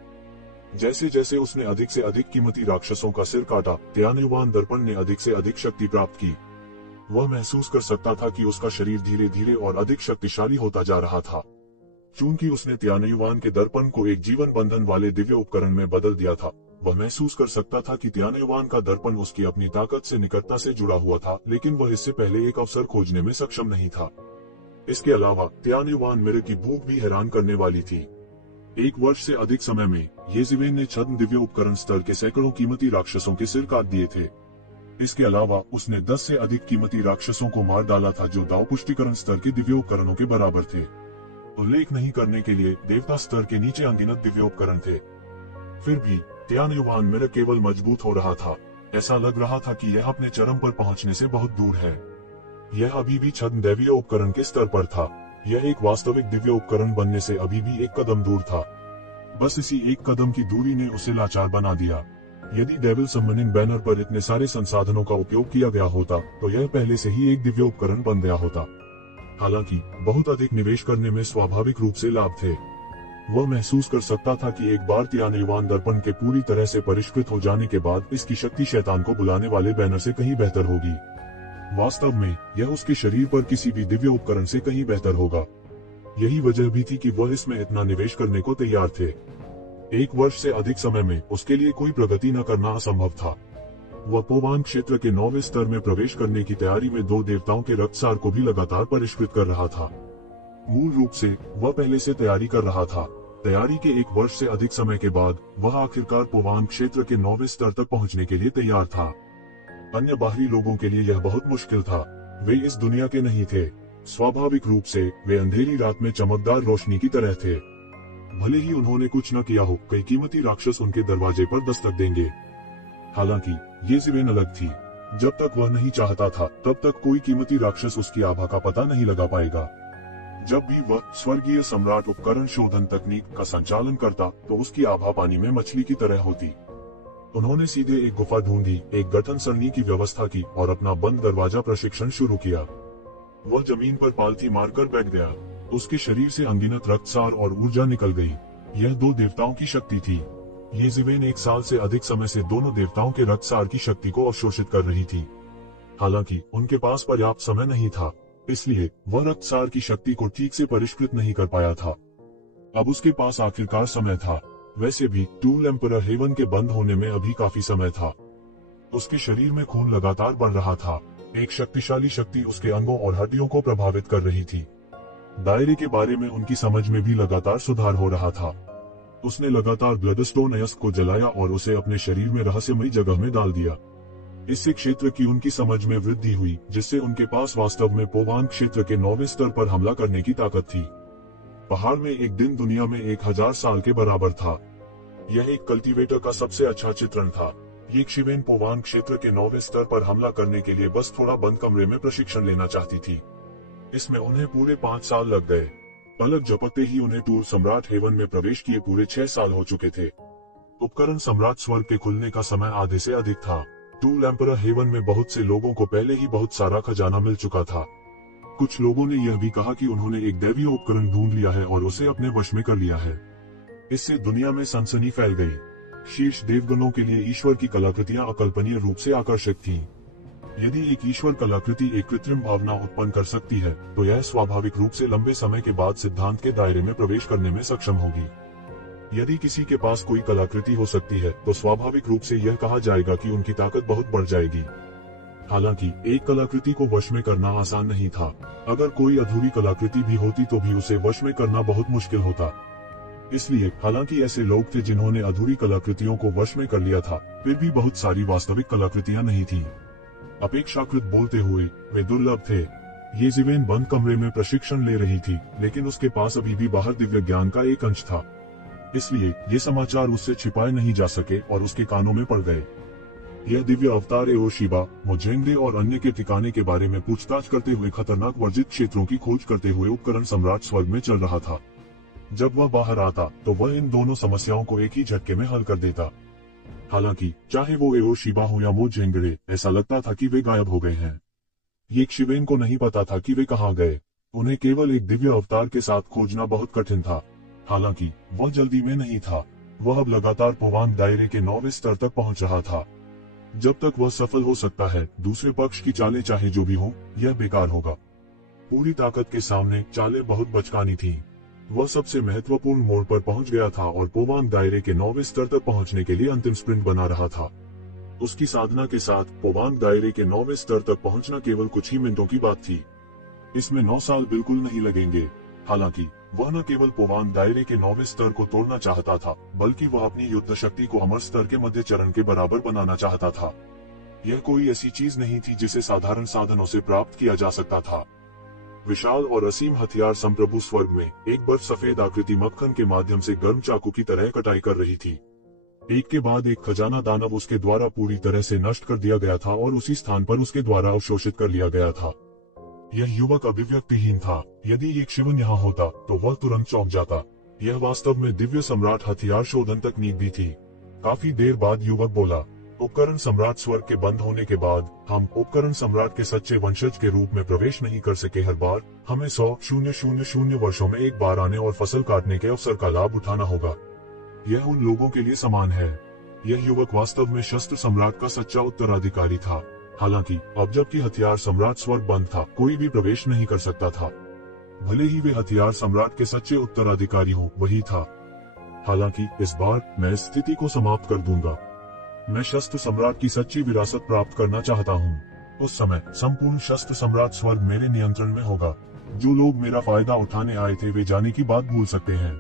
जैसे जैसे उसने अधिक से अधिक कीमती राक्षसों का सिर काटा, त्यानयुवान दर्पण ने अधिक से अधिक शक्ति प्राप्त की। वह महसूस कर सकता था कि उसका शरीर धीरे धीरे और अधिक शक्तिशाली होता जा रहा था। चूंकि उसने त्यानयुवान के दर्पण को एक जीवन बंधन वाले दिव्य उपकरण में बदल दिया था, वह महसूस कर सकता था कि त्यानयुवान का दर्पण उसकी अपनी ताकत से निकटता से जुड़ा हुआ था, लेकिन वह इससे पहले एक अवसर खोजने में सक्षम नहीं था। इसके अलावा त्यानयुवान मिरर की भूख भी हैरान करने वाली थी। 1 वर्ष से अधिक समय में येज़िवेन ने छद्म दिव्य उपकरण स्तर के सैकड़ों कीमती राक्षसों के सिर काट दिए थे। इसके अलावा उसने 10 से अधिक कीमती राक्षसों को मार डाला था जो दाव पुष्टिकरण स्तर के दिव्य उपकरणों के बराबर थे। उल्लेख नहीं करने के लिए देवता स्तर के नीचे अनगिनत दिव्य उपकरण थे। फिर भी त्यानयुवान मिरर केवल मजबूत हो रहा था। ऐसा लग रहा था कि यह अपने चरम पर पहुंचने से बहुत दूर है। यह अभी भी छद्म दैवीय उपकरण के स्तर पर था। यह एक वास्तविक दिव्य उपकरण बनने से अभी भी एक कदम दूर था। बस इसी एक कदम की दूरी ने उसे लाचार बना दिया। यदि डेविल समनिंग बैनर पर इतने सारे संसाधनों का उपयोग किया गया होता तो यह पहले से ही एक दिव्य उपकरण बन गया होता। हालांकि बहुत अधिक निवेश करने में स्वाभाविक रूप से लाभ थे। वह महसूस कर सकता था कि एक बार त्यानयुवान दर्पण के पूरी तरह से परिष्कृत हो जाने के बाद इसकी शक्ति शैतान को बुलाने वाले बैनर से कहीं बेहतर होगी। वास्तव में यह उसके शरीर पर किसी भी दिव्य उपकरण से कहीं बेहतर होगा। यही वजह भी थी कि वह इसमें इतना निवेश करने को तैयार थे। 1 वर्ष से अधिक समय में उसके लिए कोई प्रगति न करना असंभव था। वह पोवान क्षेत्र के 9वें स्तर में प्रवेश करने की तैयारी में 2 देवताओं के रक्तसार को भी लगातार परिष्कृत कर रहा था। मूल रूप से वह पहले से तैयारी कर रहा था। तैयारी के 1 वर्ष से अधिक समय के बाद वह आखिरकार पोवान क्षेत्र के 9वें स्तर तक पहुंचने के लिए तैयार था। अन्य बाहरी लोगों के लिए यह बहुत मुश्किल था। वे इस दुनिया के नहीं थे। स्वाभाविक रूप से वे अंधेरी रात में चमकदार रोशनी की तरह थे। भले ही उन्होंने कुछ न किया हो, कई कीमती राक्षस उनके दरवाजे पर दस्तक देंगे। हालांकि येज़िवेन अलग थी। जब तक वह नहीं चाहता था तब तक कोई कीमती राक्षस उसकी आभा का पता नहीं लगा पाएगा। जब भी वह स्वर्गीय सम्राट उपकरण शोधन तकनीक का संचालन करता तो उसकी आभा पानी में मछली की तरह होती। उन्होंने सीधे एक गुफा ढूंढी, एक गठन सरणी की व्यवस्था की और अपना बंद दरवाजा प्रशिक्षण शुरू किया। वह जमीन पर पालथी मारकर बैठ गया। उसके शरीर से अनगिनत रक्तसार और ऊर्जा निकल गई। यह 2 देवताओं की शक्ति थी। येज़िवेन 1 साल से अधिक समय से दोनों देवताओं के रक्तसार की शक्ति को अवशोषित कर रही थी। हालांकि उनके पास पर्याप्त समय नहीं था, इसलिए वह रक्तसार की शक्ति को ठीक से परिष्कृत नहीं कर पाया था। अब उसके पास आखिरकार समय था। वैसे भी टूल एम्परर हेवन के बंद होने में अभी काफी समय था। उसके शरीर में खून लगातार बढ़ रहा था। एक शक्तिशाली शक्ति उसके अंगों और हड्डियों को प्रभावित कर रही थी। दायरे के बारे में उनकी समझ में भी लगातार सुधार हो रहा था। उसने लगातार ब्लडस्टोन अयस्क को जलाया और उसे अपने शरीर में रहस्यमयी जगह में डाल दिया। इससे क्षेत्र की उनकी समझ में वृद्धि हुई, जिससे उनके पास वास्तव में पोवान क्षेत्र के 9वें स्तर पर हमला करने की ताकत थी। पहाड़ में एक दिन दुनिया में 1000 साल के बराबर था। यह एक कल्टीवेटर का सबसे अच्छा चित्रण था। येज़िवेन पोवान क्षेत्र के 9वें स्तर पर हमला करने के लिए बस थोड़ा बंद कमरे में प्रशिक्षण लेना चाहती थी। इसमें उन्हें पूरे 5 साल लग गए। पलक झपकते ही उन्हें टूल सम्राट हेवन में प्रवेश किए पूरे 6 साल हो चुके थे। उपकरण सम्राट स्वर्ग के खुलने का समय आधे से अधिक था। टूल एम्परर हेवन में बहुत से लोगों को पहले ही बहुत सारा खजाना मिल चुका था। कुछ लोगों ने यह भी कहा कि उन्होंने एक दैवीय उपकरण ढूंढ लिया है और उसे अपने वश में कर लिया है। इससे दुनिया में सनसनी फैल गई। शीर्ष देवगणों के लिए ईश्वर की कलाकृतियां अकल्पनीय रूप से आकर्षक थीं। यदि एक ईश्वर कलाकृति एक कृत्रिम भावना उत्पन्न कर सकती है तो यह स्वाभाविक रूप से लंबे समय के बाद सिद्धांत के दायरे में प्रवेश करने में सक्षम होगी। यदि किसी के पास कोई कलाकृति हो सकती है तो स्वाभाविक रूप से यह कहा जाएगा कि उनकी ताकत बहुत बढ़ जाएगी। हालांकि एक कलाकृति को वश में करना आसान नहीं था। अगर कोई अधूरी कलाकृति भी होती तो भी उसे वश में करना बहुत मुश्किल होता। इसलिए हालांकि ऐसे लोग थे जिन्होंने अधूरी कलाकृतियों को वश में कर लिया था, फिर भी बहुत सारी वास्तविक कलाकृतियां नहीं थीं। अपेक्षाकृत बोलते हुए वे दुर्लभ थे। येज़िवेन बंद कमरे में प्रशिक्षण ले रही थी, लेकिन उसके पास अभी भी बाहर दिव्य ज्ञान का एक अंश था। इसलिए ये समाचार उससे छिपाए नहीं जा सके और उसके कानों में पड़ गए। यह दिव्य अवतार एओशिबा, मोजेंग्रे और अन्य के ठिकाने के बारे में पूछताछ करते हुए खतरनाक वर्जित क्षेत्रों की खोज करते हुए उपकरण सम्राट स्वर्ग में चल रहा था। जब वह बाहर आता तो वह इन दोनों समस्याओं को एक ही झटके में हल कर देता। हालांकि चाहे वो एओशिबा हो या मोजेंग्रे, ऐसा लगता था कि वे गायब हो गए हैं। येज़िवेन को नहीं पता था कि वे कहाँ गए। उन्हें केवल एक दिव्य अवतार के साथ खोजना बहुत कठिन था। हालांकि वह जल्दी में नहीं था। वह अब लगातार पोवांग दायरे के 9वें स्तर तक पहुंच रहा था। जब तक वह सफल हो सकता है, दूसरे पक्ष की चालें चाहे जो भी हो, यह बेकार होगा। पूरी ताकत के सामने चालें बहुत बचकानी थीं। वह सबसे महत्वपूर्ण मोड़ पर पहुंच गया था और पोवांग दायरे के 9वें स्तर तक पहुंचने के लिए अंतिम स्प्रिंट बना रहा था। उसकी साधना के साथ पोवांग दायरे के 9वें स्तर तक पहुंचना केवल कुछ ही मिनटों की बात थी। इसमें 9 साल बिल्कुल नहीं लगेंगे। हालांकि वह न केवल पोवांग दायरे के 9वें स्तर को तोड़ना चाहता था, बल्कि वह अपनी युद्ध शक्ति को अमर स्तर के मध्य चरण के बराबर बनाना चाहता था। यह कोई ऐसी चीज नहीं थी जिसे साधारण साधनों से प्राप्त किया जा सकता था। विशाल और असीम हथियार संप्रभु स्वर्ग में एक बर्फ सफेद आकृति मक्खन के माध्यम से गर्म चाकू की तरह कटाई कर रही थी। एक के बाद एक खजाना दानव उसके द्वारा पूरी तरह से नष्ट कर दिया गया था और उसी स्थान पर उसके द्वारा अवशोषित कर लिया गया था। यह युवक अभिव्यक्तिहीन था। यदि एक शिवन यहाँ होता तो वह तुरंत चौंक जाता। यह वास्तव में दिव्य सम्राट हथियार शोधन तकनीक भी थी। काफी देर बाद युवक बोला, उपकरण सम्राट स्वर्ग के बंद होने के बाद हम उपकरण सम्राट के सच्चे वंशज के रूप में प्रवेश नहीं कर सके। हर बार हमें 100,000 वर्षों में एक बार आने और फसल काटने के अवसर का लाभ उठाना होगा। यह उन लोगों के लिए समान है। यह युवक वास्तव में शस्त्र सम्राट का सच्चा उत्तराधिकारी था। हालांकि अब जबकि हथियार सम्राट स्वर्ग बंद था, कोई भी प्रवेश नहीं कर सकता था। भले ही वे हथियार सम्राट के सच्चे उत्तराधिकारी हो, वही था। हालांकि इस बार मैं इस स्थिति को समाप्त कर दूंगा। मैं शस्त्र सम्राट की सच्ची विरासत प्राप्त करना चाहता हूँ। उस समय संपूर्ण शस्त्र सम्राट स्वर्ग मेरे नियंत्रण में होगा। जो लोग मेरा फायदा उठाने आए थे वे जाने की बात भूल सकते हैं।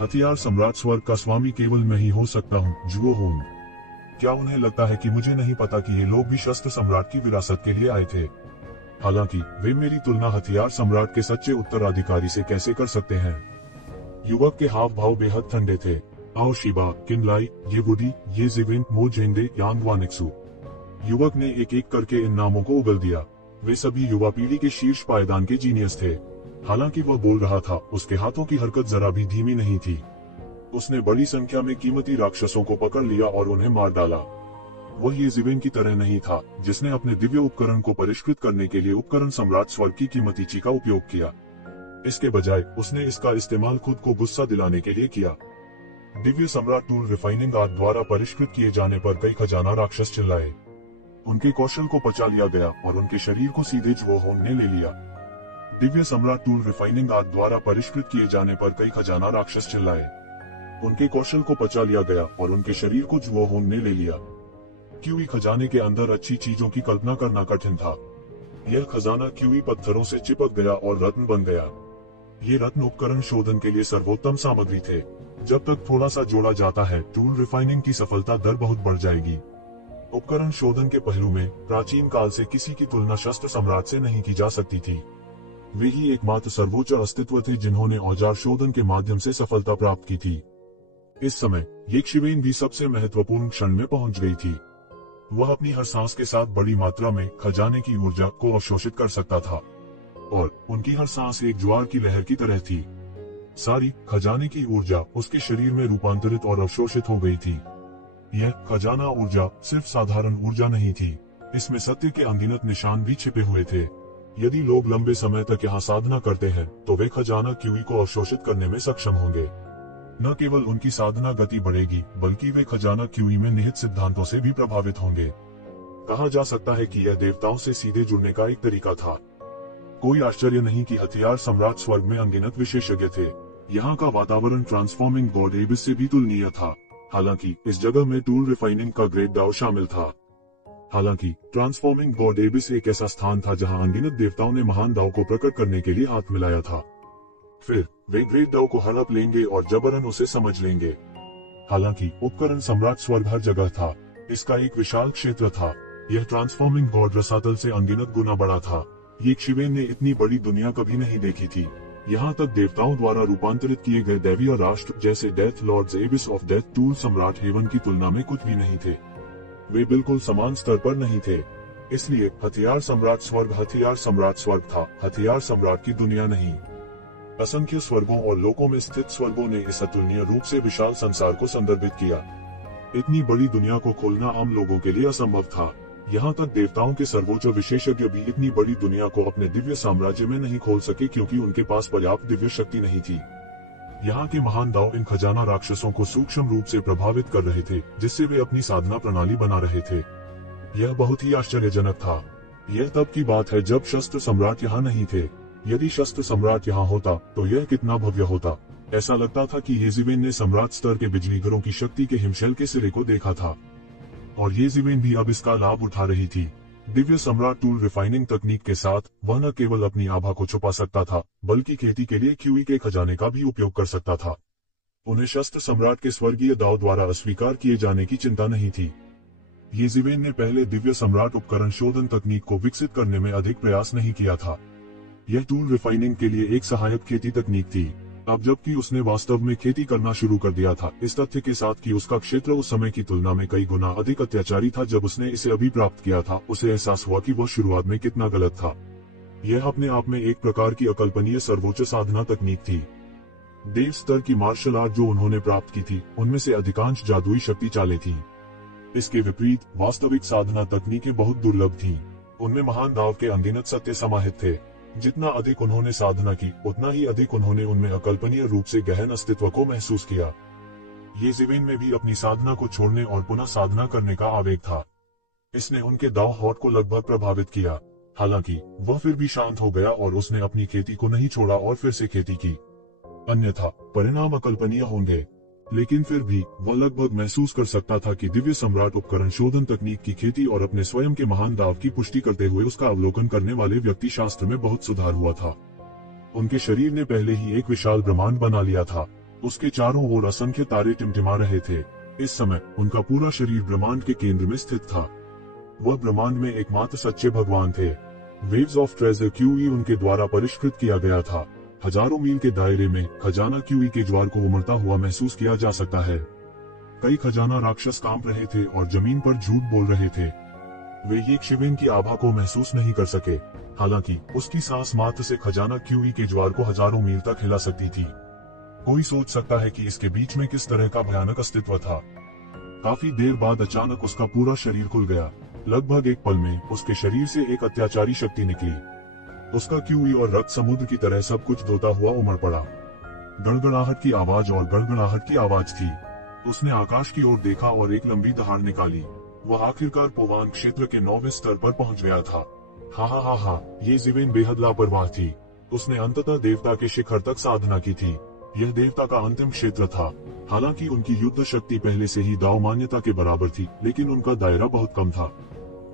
हथियार सम्राट स्वर्ग का स्वामी केवल मैं ही हो सकता हूँ, जुओ होंग। क्या उन्हें लगता है कि मुझे नहीं पता कि ये लोग भी शस्त्र सम्राट की विरासत के लिए आए थे? हालांकि वे मेरी तुलना हथियार सम्राट के सच्चे उत्तराधिकारी से कैसे कर सकते हैं? युवक के हाव भाव बेहद ठंडे थे। आओ शिबा, किनलाई, ये वुडी, ये जिविन, मो जेंडे, यांगवानिक्सु। युवक ने एक एक करके इन नामों को उगल दिया। वे सभी युवा पीढ़ी के शीर्ष पायदान के जीनियस थे। हालांकि वह बोल रहा था, उसके हाथों की हरकत जरा भी धीमी नहीं थी। उसने बड़ी संख्या में कीमती राक्षसों को पकड़ लिया और उन्हें मार डाला। वह ये जिवेन की तरह नहीं था, जिसने अपने दिव्य उपकरण को परिष्कृत करने के लिए उपकरण सम्राट स्वर्ग की कीमती ची का उपयोग किया। इसके बजाय उसने इसका इस्तेमाल खुद को गुस्सा दिलाने के लिए किया। दिव्य सम्राट टूल रिफाइनिंग आर्ट द्वारा परिष्कृत किए जाने पर कई खजाना राक्षस चिल्लाए। उनके कौशल को पचा लिया गया और उनके शरीर को सीधे जुओहोंग ने ले लिया। दिव्य सम्राट टूल रिफाइनिंग आर्ट द्वारा परिष्कृत किए जाने पर कई खजाना राक्षस चिल्लाए। उनके कौशल को पचा लिया गया और उनके शरीर को जुओहोंग ने ले लिया। क्यूई खजाने के अंदर अच्छी चीजों की कल्पना करना कठिन था। यह खजाना क्यूई पत्थरों से चिपक गया और रत्न बन गया। ये रत्न उपकरण शोधन के लिए सर्वोत्तम सामग्री थे। जब तक थोड़ा सा जोड़ा जाता है, टूल रिफाइनिंग की सफलता दर बहुत बढ़ जाएगी। उपकरण शोधन के पहलू में प्राचीन काल से किसी की तुलना शस्त्र सम्राट से नहीं की जा सकती थी। वे ही एकमात्र सर्वोच्च अस्तित्व थे जिन्होंने औजार शोधन के माध्यम से सफलता प्राप्त की थी। इस समय येक्षिवेन भी सबसे महत्वपूर्ण क्षण में पहुंच गई थी। वह अपनी हर सांस के साथ बड़ी मात्रा में खजाने की ऊर्जा को अवशोषित कर सकता था और उनकी हर सांस एक ज्वार की लहर की तरह थी। सारी खजाने की ऊर्जा उसके शरीर में रूपांतरित और अवशोषित हो गई थी। यह खजाना ऊर्जा सिर्फ साधारण ऊर्जा नहीं थी, इसमें सत्य के अनगिनत निशान भी छिपे हुए थे। यदि लोग लंबे समय तक यहाँ साधना करते हैं तो वे खजाना क्यूई को अवशोषित करने में सक्षम होंगे। न केवल उनकी साधना गति बढ़ेगी, बल्कि वे खजाना क्यूई में निहित सिद्धांतों से भी प्रभावित होंगे। कहा जा सकता है कि यह देवताओं से सीधे जुड़ने का एक तरीका था। कोई आश्चर्य नहीं कि हथियार सम्राट स्वर्ग में अनगिनत विशेषज्ञ थे। यहाँ का वातावरण ट्रांसफॉर्मिंग गॉड एबिस से भी तुलनीय था। हालांकि इस जगह में टूल रिफाइनिंग का ग्रेट डाओ शामिल था। हालांकि ट्रांसफॉर्मिंग गॉड एबिस एक ऐसा स्थान था जहाँ अनगिनत देवताओं ने महान दाव को प्रकट करने के लिए हाथ मिलाया था। फिर वे ग्रेट दाव को हड़प लेंगे और जबरन उसे समझ लेंगे। हालांकि उपकरण सम्राट स्वर्ग हर जगह था। इसका एक विशाल क्षेत्र था। यह ट्रांसफॉर्मिंग गॉड रसातल से अनगिनत गुना बड़ा था। येक्षिवेन ने इतनी बड़ी दुनिया कभी नहीं देखी थी। यहाँ तक देवताओं द्वारा रूपांतरित किए गए दैवीय राष्ट्र जैसे death lords abyss of death टूल सम्राट हेवन की तुलना में कुछ भी नहीं थे। वे बिल्कुल समान स्तर पर नहीं थे। इसलिए हथियार सम्राट स्वर्ग था, हथियार सम्राट की दुनिया नहीं। असंख्य स्वर्गों और लोकों में स्थित स्वर्गों ने इस अतुलनीय रूप से विशाल संसार को संदर्भित किया। इतनी बड़ी दुनिया को खोलना आम लोगों के लिए असंभव था। यहाँ तक देवताओं के सर्वोच्च विशेषज्ञ भी इतनी बड़ी दुनिया को अपने दिव्य साम्राज्य में नहीं खोल सके क्योंकि उनके पास पर्याप्त दिव्य शक्ति नहीं थी। यहाँ के महान दाव इन खजाना राक्षसों को सूक्ष्म रूप से प्रभावित कर रहे थे, जिससे वे अपनी साधना प्रणाली बना रहे थे। यह बहुत ही आश्चर्यजनक था। यह तब की बात है जब शस्त्र सम्राट यहाँ नहीं थे। यदि शस्त्र सम्राट यहाँ होता तो यह कितना भव्य होता। ऐसा लगता था कि येज़िवेन ने सम्राट स्तर के बिजली घरों की शक्ति के हिमशैल के सिरे को देखा था, और येज़िवेन भी अब इसका लाभ उठा रही थी। दिव्य सम्राट टूल रिफाइनिंग तकनीक के साथ वह न केवल अपनी आभा को छुपा सकता था, बल्कि खेती के लिए क्यूई के खजाने का भी उपयोग कर सकता था। उन्हें शस्त्र सम्राट के स्वर्गीय दाव द्वारा अस्वीकार किए जाने की चिंता नहीं थी। येज़िवेन ने पहले दिव्य सम्राट उपकरण शोधन तकनीक को विकसित करने में अधिक प्रयास नहीं किया था। यह टूल रिफाइनिंग के लिए एक सहायक खेती तकनीक थी। अब जबकि उसने वास्तव में खेती करना शुरू कर दिया था, इस तथ्य के साथ कि उसका क्षेत्र उस समय की तुलना में कई गुना अधिक अत्याचारी था जब उसने इसे अभी प्राप्त किया था, उसे एहसास हुआ कि वह शुरुआत में कितना गलत था। यह अपने आप में एक प्रकार की अकल्पनीय सर्वोच्च साधना तकनीक थी। देव स्तर की मार्शल आर्ट जो उन्होंने प्राप्त की थी, उनमें से अधिकांश जादुई शक्ति चालें थीं। इसके विपरीत वास्तविक साधना तकनीकें बहुत दुर्लभ थीं। उनमें महान दाव के अनगिनत सत्य समाहित थे। जितना अधिक उन्होंने साधना की, उतना ही अधिक उन्होंने उनमें अकल्पनीय रूप से गहन अस्तित्व को महसूस किया। येज़िवेन में भी अपनी साधना को छोड़ने और पुनः साधना करने का आवेग था। इसने उनके दाव हॉट को लगभग प्रभावित किया। हालांकि वह फिर भी शांत हो गया और उसने अपनी खेती को नहीं छोड़ा और फिर से खेती की। अन्यथा परिणाम अकल्पनीय होंगे। लेकिन फिर भी वह लगभग महसूस कर सकता था कि दिव्य सम्राट उपकरण शोधन तकनीक की खेती और अपने स्वयं के महान दाव की पुष्टि करते हुए उसका अवलोकन करने वाले व्यक्ति शास्त्र में बहुत सुधार हुआ था। उनके शरीर ने पहले ही एक विशाल ब्रह्मांड बना लिया था। उसके चारों ओर असंख्य तारे टिमटिमा रहे थे। इस समय उनका पूरा शरीर ब्रह्मांड के केंद्र में स्थित था। वह ब्रह्मांड में एकमात्र सच्चे भगवान थे। वेव्स ऑफ ट्रेजर क्यूई उनके द्वारा परिष्कृत किया गया था। हजारों मील के दायरे में खजाना क्यूई के ज्वार को उमड़ता हुआ महसूस किया जा सकता है। कई खजाना राक्षस कांप रहे थे और जमीन पर झूठ बोल रहे थे। वे येज़िवेन की आभा को महसूस नहीं कर सके, हालांकि उसकी सांस मात्र से खजाना क्यूई के ज्वार को हजारों मील तक हिला सकती थी। कोई सोच सकता है कि इसके बीच में किस तरह का भयानक अस्तित्व था। काफी देर बाद अचानक उसका पूरा शरीर खुल गया। लगभग एक पल में उसके शरीर से एक अत्याचारी शक्ति निकली। उसका क्यूई और रक्त समुद्र की तरह सब कुछ धोता हुआ उमड़ पड़ा। गड़गड़ाहट की आवाज और गड़गड़ाहट की आवाज थी। उसने आकाश की ओर देखा और एक लंबी दहाड़ निकाली। वह आखिरकार पोवान क्षेत्र के 9वें स्तर पर पहुंच गया था। हा, येज़िवेन बेहद लापरवाह थी। उसने अंततः देवता के शिखर तक साधना की थी। यह देवता का अंतिम क्षेत्र था। हालांकि उनकी युद्ध शक्ति पहले से ही दाव मान्यता के बराबर थी, लेकिन उनका दायरा बहुत कम था।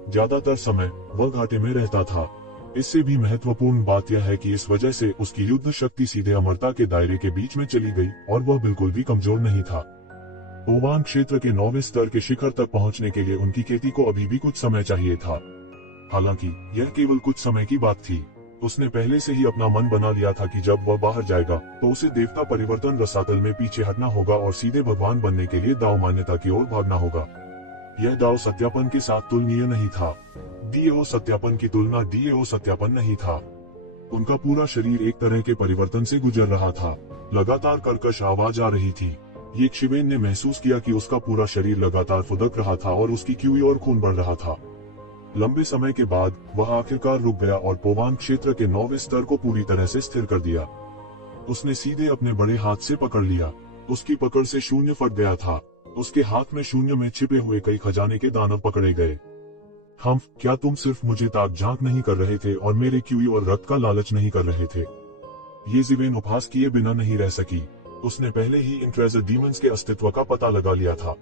ज्यादातर समय वह घाटे में रहता था। इससे भी महत्वपूर्ण बात यह है कि इस वजह से उसकी युद्ध शक्ति सीधे अमरता के दायरे के बीच में चली गई और वह बिल्कुल भी कमजोर नहीं था। पोवान क्षेत्र के 9वें स्तर के शिखर तक पहुंचने के लिए उनकी खेती को अभी भी कुछ समय चाहिए था। हालांकि यह केवल कुछ समय की बात थी। उसने पहले से ही अपना मन बना लिया था कि जब वह बाहर जाएगा तो उसे देवता परिवर्तन रसातल में पीछे हटना होगा और सीधे भगवान बनने के लिए दाव मान्यता की ओर भागना होगा। यह दाव सत्यापन के साथ तुलनीय नहीं था। डीएओ सत्यापन की तुलना डीएओ सत्यापन नहीं था। उनका पूरा शरीर एक तरह के परिवर्तन से गुजर रहा था। लगातार कर्कश आवाज आ रही थी। येज़िवेन ने महसूस किया कि उसका पूरा शरीर लगातार फुदक रहा था और उसकी क्यूई और खून बढ़ रहा था। लंबे समय के बाद वह आखिरकार रुक गया और पोवान क्षेत्र के 9वें स्तर को पूरी तरह से स्थिर कर दिया। उसने सीधे अपने बड़े हाथ से पकड़ लिया। उसकी पकड़ से शून्य फट गया था। उसके हाथ में शून्य में छिपे हुए कई खजाने के दानव पकड़े गए। क्या तुम सिर्फ मुझे ताक झांक नहीं कर रहे थे और मेरे क्यूई और रक्त का लालच नहीं कर रहे थे? येज़िवेन उपहास किए बिना नहीं रह सकी। उसने पहले ही इन ट्रेजर डीमंस के अस्तित्व का पता लगा लिया था।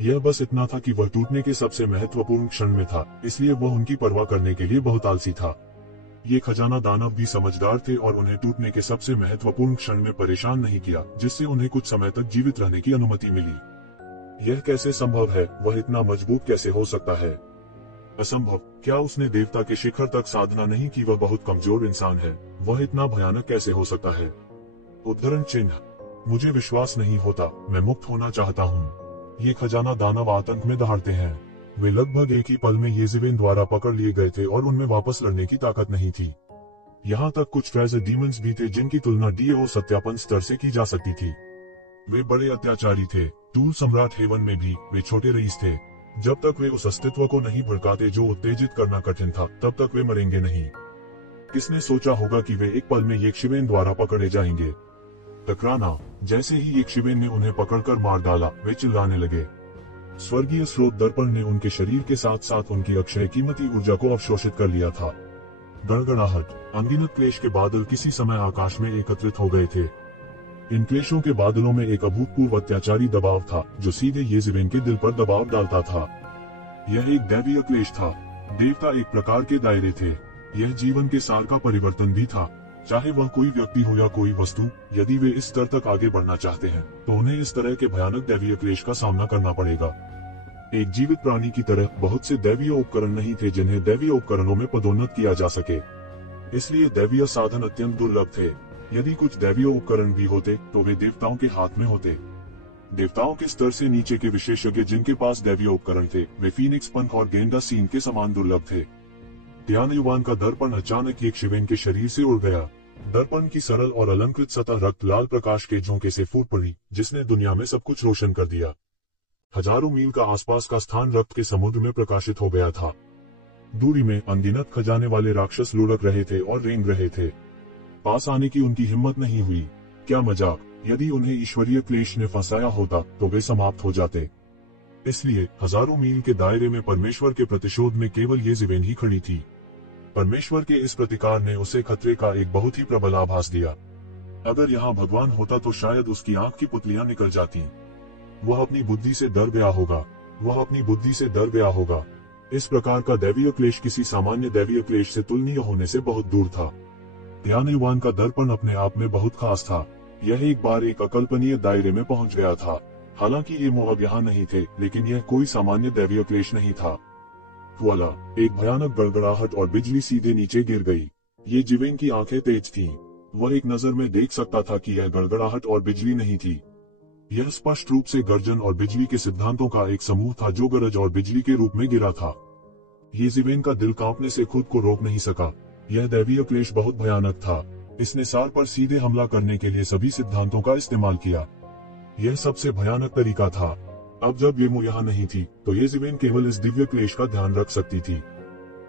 यह बस इतना था कि वह टूटने के सबसे महत्वपूर्ण क्षण में था, इसलिए वह उनकी परवाह करने के लिए बहुत आलसी था। ये खजाना दानव भी समझदार थे और उन्हें टूटने के सबसे महत्वपूर्ण क्षण में परेशान नहीं किया, जिससे उन्हें कुछ समय तक जीवित रहने की अनुमति मिली। यह कैसे संभव है? वह इतना मजबूत कैसे हो सकता है? असंभव। क्या उसने देवता के शिखर तक साधना नहीं की? वह बहुत कमजोर इंसान है। वह इतना भयानक कैसे हो सकता है? उद्धरण चिन्ह। मुझे विश्वास नहीं होता। मैं मुक्त होना चाहता हूँ। ये खजाना दानव आतंक में दहाड़ते हैं। वे लगभग एक ही पल में येज़िवेन द्वारा पकड़ लिए गए थे और उनमें वापस लड़ने की ताकत नहीं थी। यहाँ तक कुछ ट्रेजर डीमंस भी थे जिनकी तुलना डीएओ सत्यापन स्तर से की जा सकती थी। वे बड़े अत्याचारी थे। टूल सम्राट हेवन में भी वे छोटे रईस थे। जब तक वे उस अस्तित्व को नहीं भड़काते जो उत्तेजित करना कठिन था, तब तक वे मरेंगे नहीं। किसने सोचा होगा कि वे एक पल में येज़िवेन द्वारा पकड़े जाएंगे? टकराना। जैसे ही एक शिवेन ने उन्हें पकड़कर मार डाला, वे चिल्लाने लगे। स्वर्गीय स्रोत दर्पण ने उनके शरीर के साथ साथ उनकी अक्षय कीमती ऊर्जा को अवशोषित कर लिया था। गड़गड़ाहट। अनगिनत क्लेश के बादल किसी समय आकाश में एकत्रित हो गए थे। इन क्लेशों के बादलों में एक अभूतपूर्व अत्याचारी दबाव था, जो सीधे येज़ेबेल के दिल पर दबाव डालता था। यह एक दैवीय क्लेश था। देवता एक प्रकार के दायरे थे। यह जीवन के सार का परिवर्तन भी था। चाहे वह कोई व्यक्ति हो या कोई वस्तु, यदि वे इस स्तर तक आगे बढ़ना चाहते हैं, तो उन्हें इस तरह के भयानक दैवीय क्लेश का सामना करना पड़ेगा। एक जीवित प्राणी की तरह बहुत से दैवीय उपकरण नहीं थे जिन्हें दैवीय उपकरणों में पदोन्नत किया जा सके। इसलिए दैवीय साधन अत्यंत दुर्लभ थे। यदि कुछ दैवीय उपकरण भी होते, तो वे देवताओं के हाथ में होते। देवताओं के स्तर से नीचे के विशेषज्ञ जिनके पास दैवीय उपकरण थे, वे फीनिक्स पंख और गेंडा सीन के समान दुर्लभ थे। त्यानयुवान का दर्पण अचानक एक शिवेन के शरीर से उड़ गया। दर्पण की सरल और अलंकृत सतह रक्त लाल प्रकाश के झोंके से फूट पड़ी, जिसने दुनिया में सब कुछ रोशन कर दिया। हजारों मील का आसपास का स्थान रक्त के समुद्र में प्रकाशित हो गया था। दूरी में अनगिनत खजाने वाले राक्षस लुढ़क रहे थे और रेंग रहे थे। पास आने की उनकी हिम्मत नहीं हुई। क्या मजाक! यदि उन्हें ईश्वरीय क्लेश ने फंसाया होता, तो वे समाप्त हो जाते। इसलिए हजारों मील के दायरे में परमेश्वर के प्रतिशोध में केवल येज़ेबेल ही खड़ी थी। परमेश्वर के इस प्रतिकार ने उसे खतरे का एक बहुत ही प्रबल आभास दिया। अगर यहाँ भगवान होता तो शायद उसकी आंख की पुतलियां निकल जाती। वह अपनी बुद्धि से डर गया होगा। वह अपनी बुद्धि से डर गया होगा। इस प्रकार का दैवीय क्लेश किसी सामान्य दैवीय क्लेश से तुलनीय होने से बहुत दूर था। त्यानयुवान का दर्पण अपने आप में बहुत खास था। यह एक बार एक अकल्पनीय दायरे में पहुंच गया था। हालांकि ये मोहब यहाँ नहीं थे, लेकिन यह कोई सामान्य दैवीय क्लेश नहीं था। वाला एक भयानक गड़गड़ाहट और बिजली सीधे नीचे गिर गई। ये जिवेन की आंखें तेज थीं। वह एक नजर में देख सकता था कि यह गड़गड़ाहट और बिजली नहीं थी। यह स्पष्ट रूप से गर्जन और बिजली के सिद्धांतों का एक समूह था जो गरज और बिजली के रूप में गिरा था। येज़ेबेल का दिल कांपने से खुद को रोक नहीं सका। यह दैवीय क्लेश बहुत भयानक था। इसने सार पर सीधे हमला करने के लिए सभी सिद्धांतों का इस्तेमाल किया। यह सबसे भयानक तरीका था। अब जब येमू यहाँ नहीं थी, तो येज़ेबेल केवल इस दिव्य क्लेश का ध्यान रख सकती थी।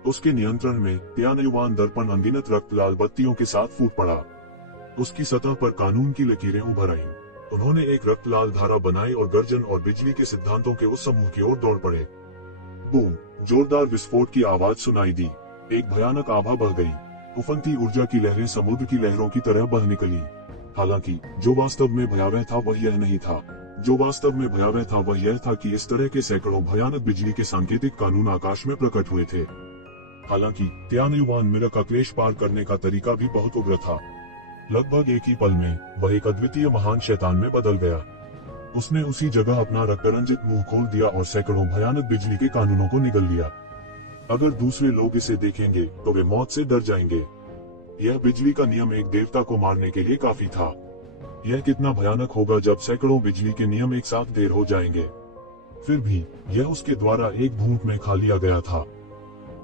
उसके नियंत्रण में त्यानयुवान दर्पण अनगिनत रक्त लाल बत्तियों के साथ फूट पड़ा। उसकी सतह पर कानून की लकीरें उभर आईं। उन्होंने एक रक्त लाल धारा बनाई और गर्जन और बिजली के सिद्धांतों के उस समूह की ओर दौड़ पड़े। बूम! जोरदार विस्फोट की आवाज सुनाई दी। एक भयानक आभा बह गई। उफनती ऊर्जा की लहरें समुद्र की लहरों की तरह बह निकली। हालांकि जो वास्तव में भयावह था वह यह नहीं था। जो वास्तव में भयावह था वह यह था कि इस तरह के सैकड़ों भयानक बिजली के सांकेतिक कानून आकाश में प्रकट हुए थे। हालांकि त्यानयुवान मिरर का क्लेश पार करने का तरीका भी बहुत उग्र था। लगभग एक ही पल में वह एक अद्वितीय महान शैतान में बदल गया। उसने उसी जगह अपना रक्तरंजित मुंह खोल दिया और सैकड़ों भयानक बिजली के कानूनों को निगल लिया। अगर दूसरे लोग इसे देखेंगे तो वे मौत से डर जाएंगे। यह बिजली का नियम एक देवता को मारने के लिए काफी था। यह कितना भयानक होगा जब सैकड़ों बिजली के नियम एक साथ देर हो जाएंगे। फिर भी यह उसके द्वारा एक घूंट में खा लिया गया था।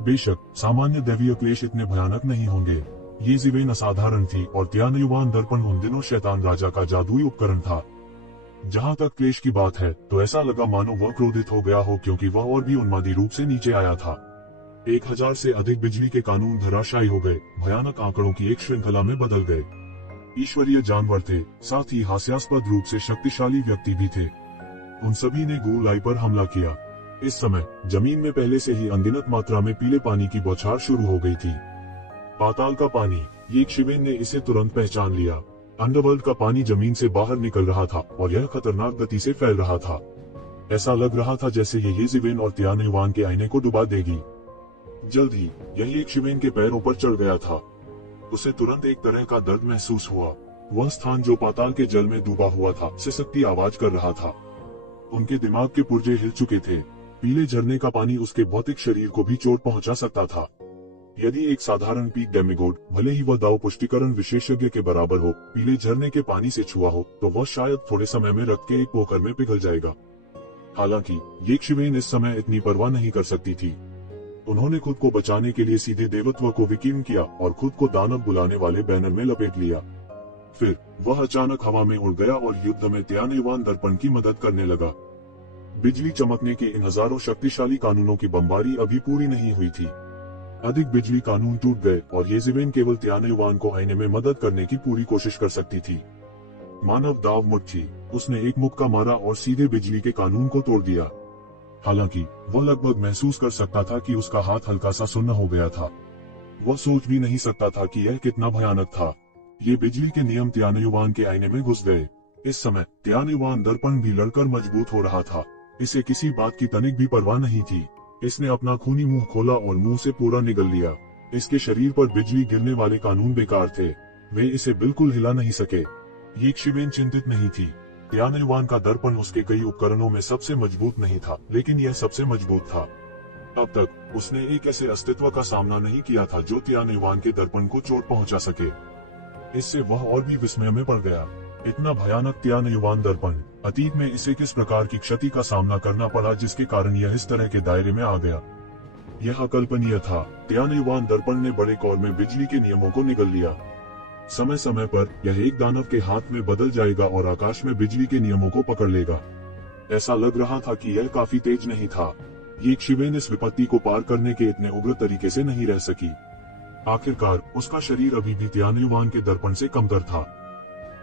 बेशक सामान्य दैवीय क्लेश इतने भयानक नहीं होंगे। येज़ेबेल असाधारण थी और त्यानयुवान दर्पण उन दिनों शैतान राजा का जादुई उपकरण था। जहाँ तक क्लेश की बात है, तो ऐसा लगा मानो वह क्रोधित हो गया हो, क्योंकि वह और भी उन्मादी रूप से नीचे आया था। 1000 से अधिक बिजली के कानून धराशायी हो गए, भयानक आंकड़ों की एक श्रृंखला में बदल गए। ईश्वरीय जानवर थे, साथ ही हास्यास्पद रूप से शक्तिशाली व्यक्ति भी थे। उन सभी ने गूलाई पर हमला किया। इस समय जमीन में पहले से ही अनगिनत मात्रा में पीले पानी की बौछार शुरू हो गई थी। पाताल का पानी, ये शिवेन ने इसे तुरंत पहचान लिया। अंडरवर्ल्ड का पानी जमीन से बाहर निकल रहा था और यह खतरनाक गति से फैल रहा था। ऐसा लग रहा था जैसे ये येज़ेबेल और त्यानयुवान के आईने को डुबा देगी। जल्द ही यही एक शिवेन के पैरों पर चढ़ गया था। उसे तुरंत एक तरह का दर्द महसूस हुआ। वह स्थान जो पाताल के जल में डूबा हुआ था, सिसकती आवाज कर रहा था। उनके दिमाग के पुर्जे हिल चुके थे। पीले झरने का पानी उसके भौतिक शरीर को भी चोट पहुंचा सकता था। यदि एक साधारण पीक डेमिगोड, भले ही वह दाव पुष्टिकरण विशेषज्ञ के बराबर हो, पीले झरने के पानी से छुआ हो, तो वह शायद थोड़े समय में रक्त के एक पोकर में पिघल जाएगा। हालांकि ये शिवेन इस समय इतनी परवाह नहीं कर सकती थी। उन्होंने खुद को बचाने के लिए सीधे देवत्व को विकीर्ण किया और खुद को दानव बुलाने वाले बैनर में लपेट लिया। फिर वह अचानक हवा में उड़ गया और युद्ध में त्यानयुवान दर्पण की मदद करने लगा। बिजली चमकने के इन हजारों शक्तिशाली कानूनों की बमबारी अभी पूरी नहीं हुई थी। अधिक बिजली कानून टूट गए और येज़ेबेल केवल त्यानयुवान को आईने में मदद करने की पूरी कोशिश कर सकती थी। मानव दाव मुट्ठी। उसने एक मुक्का मारा और सीधे बिजली के कानून को तोड़ दिया। हालांकि वह लगभग महसूस कर सकता था कि उसका हाथ हल्का सा सुन्न हो गया था। वह सोच भी नहीं सकता था कि यह कितना भयानक था। ये बिजली के नियम तियानुयुवान के आईने में घुस गए। इस समय तियानुयुवान दर्पण भी लड़कर मजबूत हो रहा था। इसे किसी बात की तनिक भी परवाह नहीं थी। इसने अपना खूनी मुंह खोला और मुंह से पूरा निगल लिया। इसके शरीर पर बिजली गिरने वाले कानून बेकार थे। वे इसे बिल्कुल हिला नहीं सके। ये शिवेन चिंतित नहीं थी। तियानुयुवान का दर्पण उसके कई उपकरणों में सबसे मजबूत नहीं था, लेकिन यह सबसे मजबूत था। अब तक उसने एक ऐसे अस्तित्व का सामना नहीं किया था जो तियानुयुवान के दर्पण को चोट पहुंचा सके। इससे वह और भी विस्मय में पड़ गया। इतना भयानक तियानुयुवान दर्पण, अतीत में इसे किस प्रकार की क्षति का सामना करना पड़ा जिसके कारण यह इस तरह के दायरे में आ गया। यह अकल्पनीय था। तियानुयुवान दर्पण ने बड़े कौर में बिजली के नियमों को निगल लिया। समय समय पर यह एक दानव के हाथ में बदल जाएगा और आकाश में बिजली के नियमों को पकड़ लेगा। ऐसा लग रहा था कि यह काफी तेज नहीं था। ये शिवेन इस विपत्ति को पार करने के इतने उग्र तरीके से नहीं रह सकी। आखिरकार उसका शरीर अभी भी तियानुयुवान के दर्पण से कमतर था।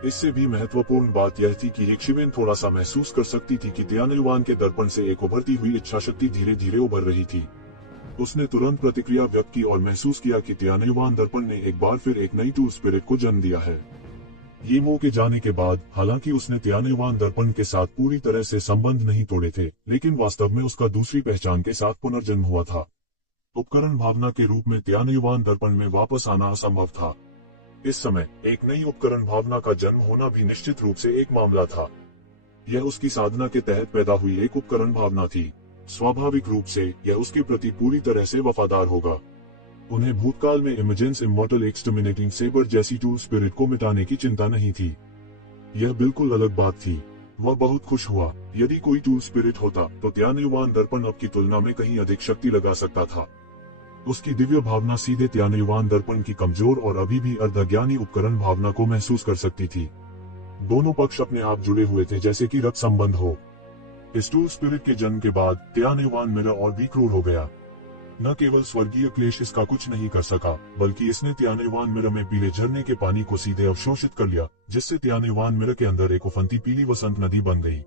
इससे भी महत्वपूर्ण बात यह थी कि शिवेन थोड़ा सा महसूस कर सकती थी कि तियानुयुवान के दर्पण से एक उभरती हुई इच्छा शक्ति धीरे धीरे उभर रही थी। उसने तुरंत प्रतिक्रिया व्यक्त की और महसूस किया कि तियानुयुवान दर्पण ने एक बार फिर एक नई टू स्पिरिट को जन्म दिया है। ये मो के जाने के बाद हालांकि उसने तियानुयुवान दर्पण के साथ पूरी तरह से संबंध नहीं तोड़े थे, लेकिन वास्तव में उसका दूसरी पहचान के साथ पुनर्जन्म हुआ था। उपकरण भावना के रूप में तियानुयुवान दर्पण में वापस आना असंभव था। इस समय एक नई उपकरण भावना का जन्म होना भी निश्चित रूप से एक मामला था। यह उसकी साधना के तहत पैदा हुई एक उपकरण भावना थी। स्वाभाविक रूप से यह उसके प्रति पूरी तरह से वफादार होगा। उन्हें भूतकाल में इमेजेंस इमॉर्टल एक्सटर्मिनेटिंग सेबर जैसी टू स्पिरिट को मिटाने की चिंता नहीं थी। यह बिल्कुल अलग बात थी। वह बहुत खुश हुआ। यदि कोई टू स्पिरिट होता तो तियानुयुवान दर्पण अब की तुलना में कहीं अधिक शक्ति लगा सकता था। उसकी दिव्य भावना सीधे तियानुयुवान दर्पण की कमजोर और अभी भी अर्धज्ञानी उपकरण भावना को महसूस कर सकती थी। दोनों पक्ष अपने आप जुड़े हुए थे जैसे कि रक्त संबंध हो। इस टू स्पिरिट के जन्म के बाद तियानुयुवान मिरर और भी क्रूर हो गया। न केवल स्वर्गीय क्लेश इसका कुछ नहीं कर सका, बल्कि इसने तियानुयुवान मिरर में पीले झरने के पानी को सीधे अवशोषित कर लिया, जिससे तियानुयुवान मिरर के अंदर एक उफनती पीली वसंत नदी बन गई।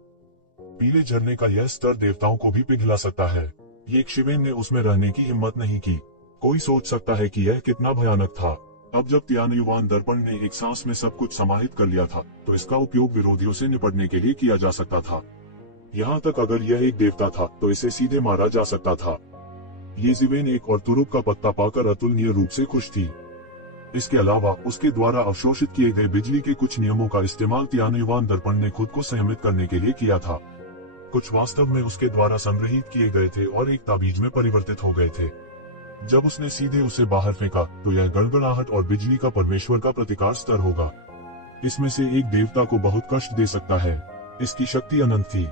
पीले झरने का यह स्तर देवताओं को भी पिघला सकता है। ये शिवेन ने उसमें रहने की हिम्मत नहीं की। कोई सोच सकता है कि यह कितना भयानक था। अब जब तियानुयुवान दर्पण ने एक सांस में सब कुछ समाहित कर लिया था, तो इसका उपयोग विरोधियों से निपटने के लिए किया जा सकता था। यहाँ तक अगर यह एक देवता था तो इसे सीधे मारा जा सकता था। ये शिवेन एक और तुरुप का पत्ता पाकर अतुलनीय रूप से खुश थी। इसके अलावा उसके द्वारा अवशोषित किए गए बिजली के कुछ नियमों का इस्तेमाल तियानुयुवान दर्पण ने खुद को संयमित करने के लिए किया था। कुछ वास्तव में उसके द्वारा संग्रहित किए गए थे और एक ताबीज में परिवर्तित हो गए थे। जब उसने सीधे उसे बाहर फेंका तो यह गड़गड़ाहट और बिजली का परमेश्वर का प्रतिकार स्तर होगा। इसमें से एक देवता को बहुत कष्ट दे सकता है। इसकी शक्ति अनंत थी।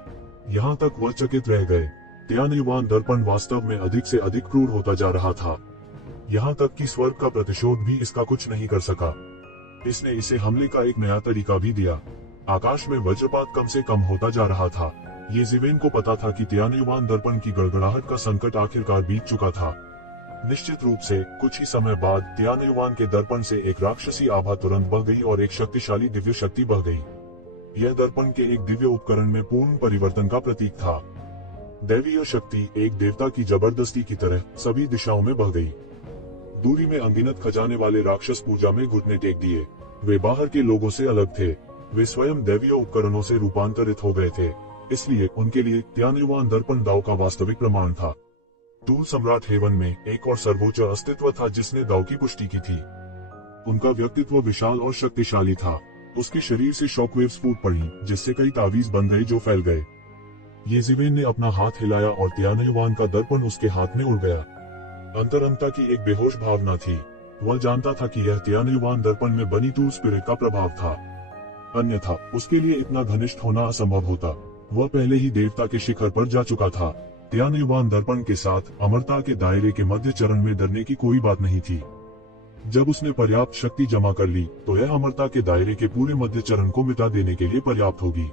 यहाँ तक वह चकित रह गए। तियानुयुवान दर्पण वास्तव में अधिक से अधिक क्रूर होता जा रहा था। यहाँ तक कि स्वर्ग का प्रतिशोध भी इसका कुछ नहीं कर सका। इसने इसे हमले का एक नया तरीका भी दिया। आकाश में वज्रपात कम से कम होता जा रहा था। ये शिवेन को पता था कि तियानुयुवान दर्पण की गड़गड़ाहट का संकट आखिरकार बीत चुका था। निश्चित रूप से कुछ ही समय बाद तियानुयुवान के दर्पण से एक राक्षसी आभा तुरंत बह गई और एक शक्तिशाली दिव्य शक्ति बह गई। यह दर्पण के एक दिव्य उपकरण में पूर्ण परिवर्तन का प्रतीक था। दैवीय शक्ति एक देवता की जबरदस्ती की तरह सभी दिशाओं में बह गई। दूरी में अनगिनत खजाने वाले राक्षस पूजा में घुटने टेक दिए। वे बाहर के लोगों से अलग थे। वे स्वयं दैवीय उपकरणों से रूपांतरित हो गए थे। इसलिए उनके लिए तियानुयुवान दर्पण दाव का वास्तविक प्रमाण था। टूल सम्राट हेवन में एक और सर्वोच्च अस्तित्व था जिसने दाव की पुष्टि की थी। उनका व्यक्तित्व विशाल और शक्तिशाली था। उसके शरीर से शॉकवेव्स फूट पड़ी, जिससे कई तावीज बन गए जो फैल गए। ये शिवेन ने अपना हाथ हिलाया और तियानुयुवान का दर्पण उसके हाथ में उड़ गया। अंतरंगता की एक बेहोश भावना थी। वह जानता था कि यह तियानुयुवान दर्पण में बनी टू स्पिरिट का प्रभाव था। अन्यथा उसके लिए इतना घनिष्ठ होना असंभव होता। वह पहले ही देवता के शिखर पर जा चुका था। तियानुयुवान दर्पण के साथ अमरता के दायरे के मध्य चरण में डरने की कोई बात नहीं थी। जब उसने पर्याप्त शक्ति जमा कर ली तो यह अमरता के दायरे के पूरे मध्य चरण को मिटा देने के लिए पर्याप्त होगी।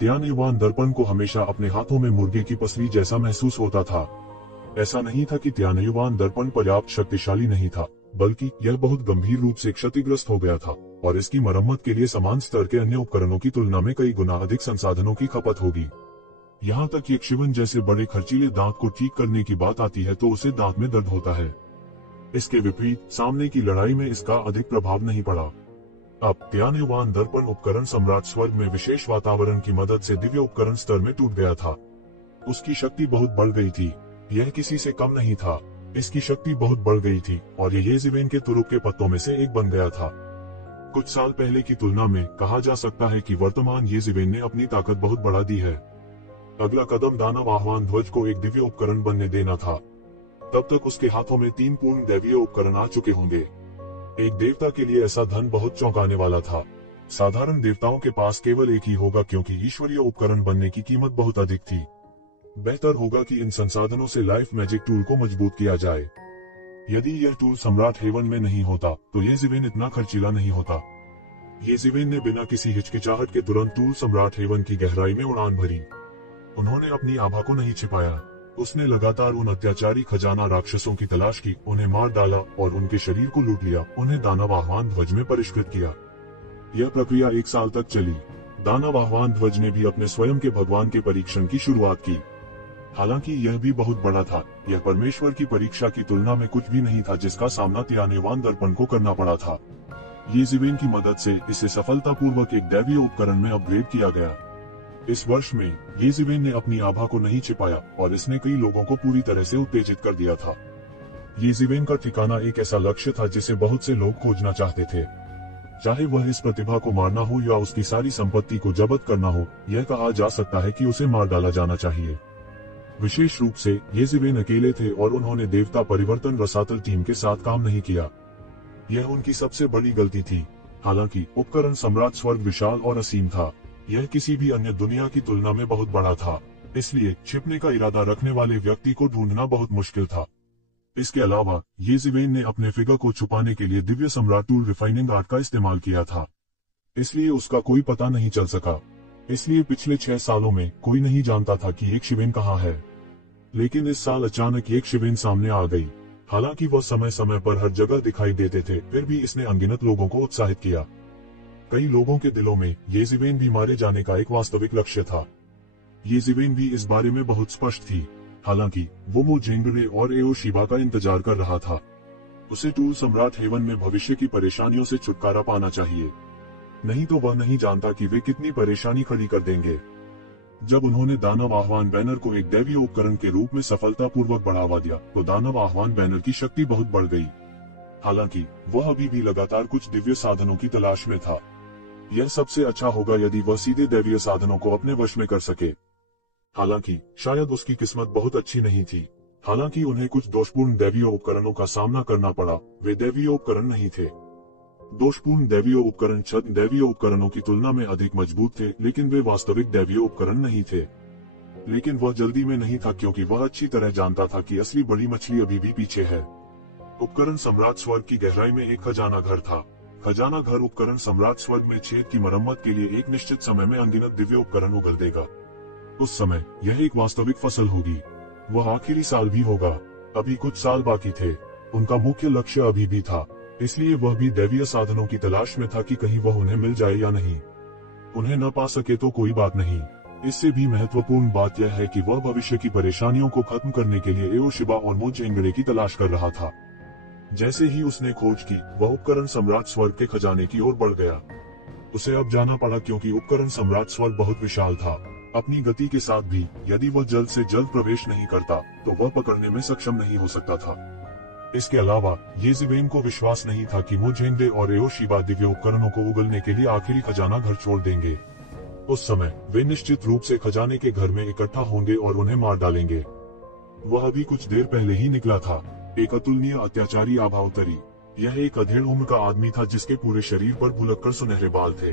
तियानुयुवान दर्पण को हमेशा अपने हाथों में मुर्गे की पसली जैसा महसूस होता था। ऐसा नहीं था कि तियानुयुवान दर्पण पर्याप्त शक्तिशाली नहीं था, बल्कि यह बहुत गंभीर रूप से क्षतिग्रस्त हो गया था। और इसकी मरम्मत के लिए समान स्तर के अन्य उपकरणों की तुलना में कई गुना अधिक संसाधनों की खपत होगी। यहाँ तक कि यक्षिवन जैसे बड़े खर्चीले दांत को ठीक करने की बात आती है तो उसे दांत में दर्द होता है। इसके विपरीत सामने की लड़ाई में इसका अधिक प्रभाव नहीं पड़ा। अब त्यान्युवान दर्पण उपकरण सम्राट स्वर्ग में विशेष वातावरण की मदद से दिव्य उपकरण स्तर में टूट गया था। उसकी शक्ति बहुत बढ़ गई थी, यह किसी से कम नहीं था। इसकी शक्ति बहुत बढ़ गई थी और ये येज़िवेन के तुरुप के पत्तों में से एक बन गया था। कुछ साल पहले की तुलना में कहा जा सकता है कि वर्तमान येज़िवेन ने अपनी ताकत बहुत बढ़ा दी है। अगला कदम दानव आह्वान ध्वज को एक दिव्य उपकरण बनने देना था। तब तक उसके हाथों में 3 पूर्ण दैवीय उपकरण आ चुके होंगे। एक देवता के लिए ऐसा धन बहुत चौंकाने वाला था। साधारण देवताओं के पास केवल एक ही होगा क्योंकि ईश्वरीय उपकरण बनने की कीमत बहुत अधिक थी। बेहतर होगा कि इन संसाधनों से लाइफ मैजिक टूल को मजबूत किया जाए। यदि यह टूल सम्राट हेवन में नहीं होता तो येज़िवेन इतना खर्चीला नहीं होता। येज़िवेन ने बिना किसी हिचकिचाहट के तुरंत टूल सम्राट हेवन की गहराई में उड़ान भरी। उन्होंने अपनी आभा को नहीं छिपाया। उसने लगातार उन अत्याचारी खजाना राक्षसों की तलाश की, उन्हें मार डाला और उनके शरीर को लूट लिया, उन्हें दानव आह्वान ध्वज में परिष्कृत किया। यह प्रक्रिया 1 साल तक चली। दानव आह्वान ध्वज ने भी अपने स्वयं के भगवान के परीक्षण की शुरुआत की। हालांकि यह भी बहुत बड़ा था। यह परमेश्वर की परीक्षा की तुलना में कुछ भी नहीं था जिसका सामना त्यान्युवान दर्पण को करना पड़ा था। येज़िवेन की मदद से इसे सफलतापूर्वक एक दैवीय उपकरण में अपग्रेड किया गया। इस वर्ष में येज़िवेन ने अपनी आभा को नहीं छिपाया और इसने कई लोगों को पूरी तरह से उत्तेजित कर दिया था। येज़िवेन का ठिकाना एक ऐसा लक्ष्य था जिसे बहुत से लोग खोजना चाहते थे। चाहे वह इस प्रतिभा को मारना हो या उसकी सारी संपत्ति को जब्त करना हो, यह कहा जा सकता है कि उसे मार डाला जाना चाहिए। विशेष रूप से येज़िवेन अकेले थे और उन्होंने देवता परिवर्तन रसातल टीम के साथ काम नहीं किया। यह उनकी सबसे बड़ी गलती थी। हालांकि उपकरण सम्राट स्वर्ग विशाल और असीम था। यह किसी भी अन्य दुनिया की तुलना में बहुत बड़ा था, इसलिए छिपने का इरादा रखने वाले व्यक्ति को ढूंढना बहुत मुश्किल था। इसके अलावा येज़िवेन ने अपने फिगर को छुपाने के लिए दिव्य सम्राट टूल रिफाइनिंग आर्ट का इस्तेमाल किया था, इसलिए उसका कोई पता नहीं चल सका। इसलिए पिछले 6 सालों में कोई नहीं जानता था कि यक्षिवेन कहाँ है। लेकिन इस साल अचानक यक्षिवेन सामने आ गई। हालांकि वह समय समय पर हर जगह दिखाई देते थे, फिर भी इसने अनगिनत लोगों को उत्साहित किया। कई लोगों के दिलों में येज़िवेन भी मारे जाने का एक वास्तविक लक्ष्य था। येज़िवेन भी इस बारे में बहुत स्पष्ट थी। हालांकि वो मोजेंगरे और एओशिबा का इंतजार कर रहा था। उसे टूल सम्राट हेवन में भविष्य की परेशानियों से छुटकारा पाना चाहिए, नहीं तो वह नहीं जानता कि वे कितनी परेशानी खड़ी कर देंगे। जब उन्होंने दानव आह्वान बैनर को एक दैवीय उपकरण के रूप में सफलतापूर्वक बढ़ावा दिया तो दानव आह्वान बैनर की शक्ति बहुत बढ़ गई। हालांकि वह अभी भी लगातार कुछ दिव्य साधनों की तलाश में था। यह सबसे अच्छा होगा यदि वह सीधे दैवीय साधनों को अपने वश में कर सके। हालांकि शायद उसकी किस्मत बहुत अच्छी नहीं थी। हालांकि उन्हें कुछ दोषपूर्ण दैवीय उपकरणों का सामना करना पड़ा। वे दैवीय उपकरण नहीं थे। दोषपूर्ण दैवीय उपकरण छद्म दैवीय उपकरणों की तुलना में अधिक मजबूत थे, लेकिन वे वास्तविक दैवीय उपकरण नहीं थे। लेकिन वह जल्दी में नहीं था क्योंकि वह अच्छी तरह जानता था कि असली बड़ी मछली अभी भी पीछे है। उपकरण सम्राट स्वर्ग की गहराई में एक खजाना घर था। खजाना घर उपकरण सम्राट स्वर्ग में छेद की मरम्मत के लिए एक निश्चित समय में अनगिनत दिव्य उपकरण उगल देगा। उस समय यह एक वास्तविक फसल होगी। वह आखिरी साल भी होगा। अभी कुछ साल बाकी थे। उनका मुख्य लक्ष्य अभी भी था, इसलिए वह भी दैवीय साधनों की तलाश में था कि कहीं वह उन्हें मिल जाए या नहीं। उन्हें न पा सके तो कोई बात नहीं। इससे भी महत्वपूर्ण बात यह है कि वह भविष्य की परेशानियों को खत्म करने के लिए एओशिबा और मोजेंगरे की तलाश कर रहा था। जैसे ही उसने खोज की, वह उपकरण सम्राट स्वर्ग के खजाने की ओर बढ़ गया। उसे अब जाना पड़ा क्योंकि उपकरण सम्राट स्वर्ग बहुत विशाल था। अपनी गति के साथ भी यदि वह जल्द से जल्द प्रवेश नहीं करता तो वह पकड़ने में सक्षम नहीं हो सकता था। इसके अलावा येज़िवेन को विश्वास नहीं था कि मोजेंगरे और एओशिबा दिव्य उपकरणों को उगलने के लिए आखिरी खजाना घर छोड़ देंगे। उस समय वे निश्चित रूप से खजाने के घर में इकट्ठा होंगे और उन्हें मार डालेंगे। वह अभी कुछ देर पहले ही निकला था। एक अतुलनीय अत्याचारी आभा उतरी। यह एक अधेड़ उम्र का आदमी था जिसके पूरे शरीर पर भुलक्कड़ सुनहरे बाल थे।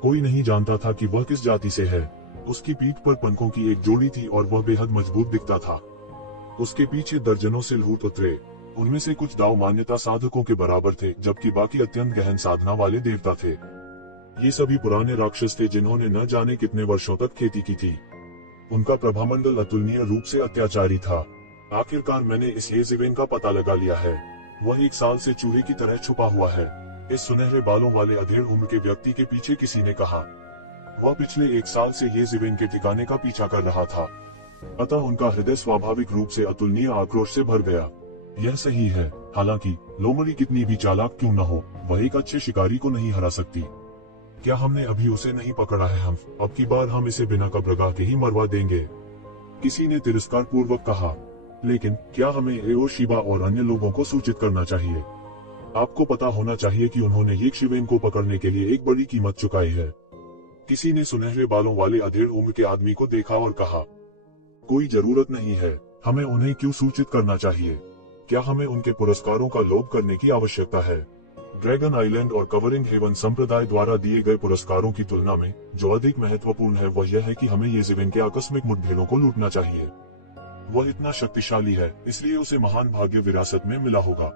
कोई नहीं जानता था कि वह किस जाति से है। उसकी पीठ पर पंखों की एक जोड़ी थी और वह बेहद मजबूत दिखता था। उसके पीछे दर्जनों सिलहूट उतरे। उनमें से कुछ दाव मान्यता साधकों के बराबर थे, जबकि बाकी अत्यंत गहन साधना वाले देवता थे। ये सभी पुराने राक्षस थे जिन्होंने न जाने कितने वर्षों तक खेती की थी। उनका प्रभामंडल अतुलनीय रूप से अत्याचारी था। आखिरकार मैंने इस येज़िवेन का पता लगा लिया है। वह 1 साल से चूहे की तरह छुपा हुआ है। इस सुनहरे बालों वाले अधेड़ उम्र के व्यक्ति के पीछे किसी ने कहा। वह पिछले 1 साल से येज़ेवेन के ठिकाने का पीछा कर रहा था। अतः उनका हृदय स्वाभाविक रूप से अतुलनीय आक्रोश से भर गया। यह सही है, हालांकि लोमड़ी कितनी भी चालाक क्यों न हो, वह एक अच्छे शिकारी को नहीं हरा सकती। क्या हमने अभी उसे नहीं पकड़ा है? हम अब की बार हम इसे बिना कब्रगाह के ही मरवा देंगे, किसी ने तिरस्कार पूर्वक कहा। लेकिन क्या हमें एओशिबा और अन्य लोगों को सूचित करना चाहिए? आपको पता होना चाहिए कि उन्होंने येज़ेवेन को पकड़ने के लिए एक बड़ी कीमत चुकाई है। किसी ने सुनहरे बालों वाले अधेड़ उम्र के आदमी को देखा और कहा, कोई जरूरत नहीं है, हमें उन्हें क्यों सूचित करना चाहिए? क्या हमें उनके पुरस्कारों का लोभ करने की आवश्यकता है? ड्रैगन आइलैंड और कवरिंग हेवन संप्रदाय द्वारा दिए गए पुरस्कारों की तुलना में जो अधिक महत्वपूर्ण है वह यह है कि हमें येज़ेवेन के आकस्मिक मुठभेड़ों को लूटना चाहिए। वह इतना शक्तिशाली है, इसलिए उसे महान भाग्य विरासत में मिला होगा।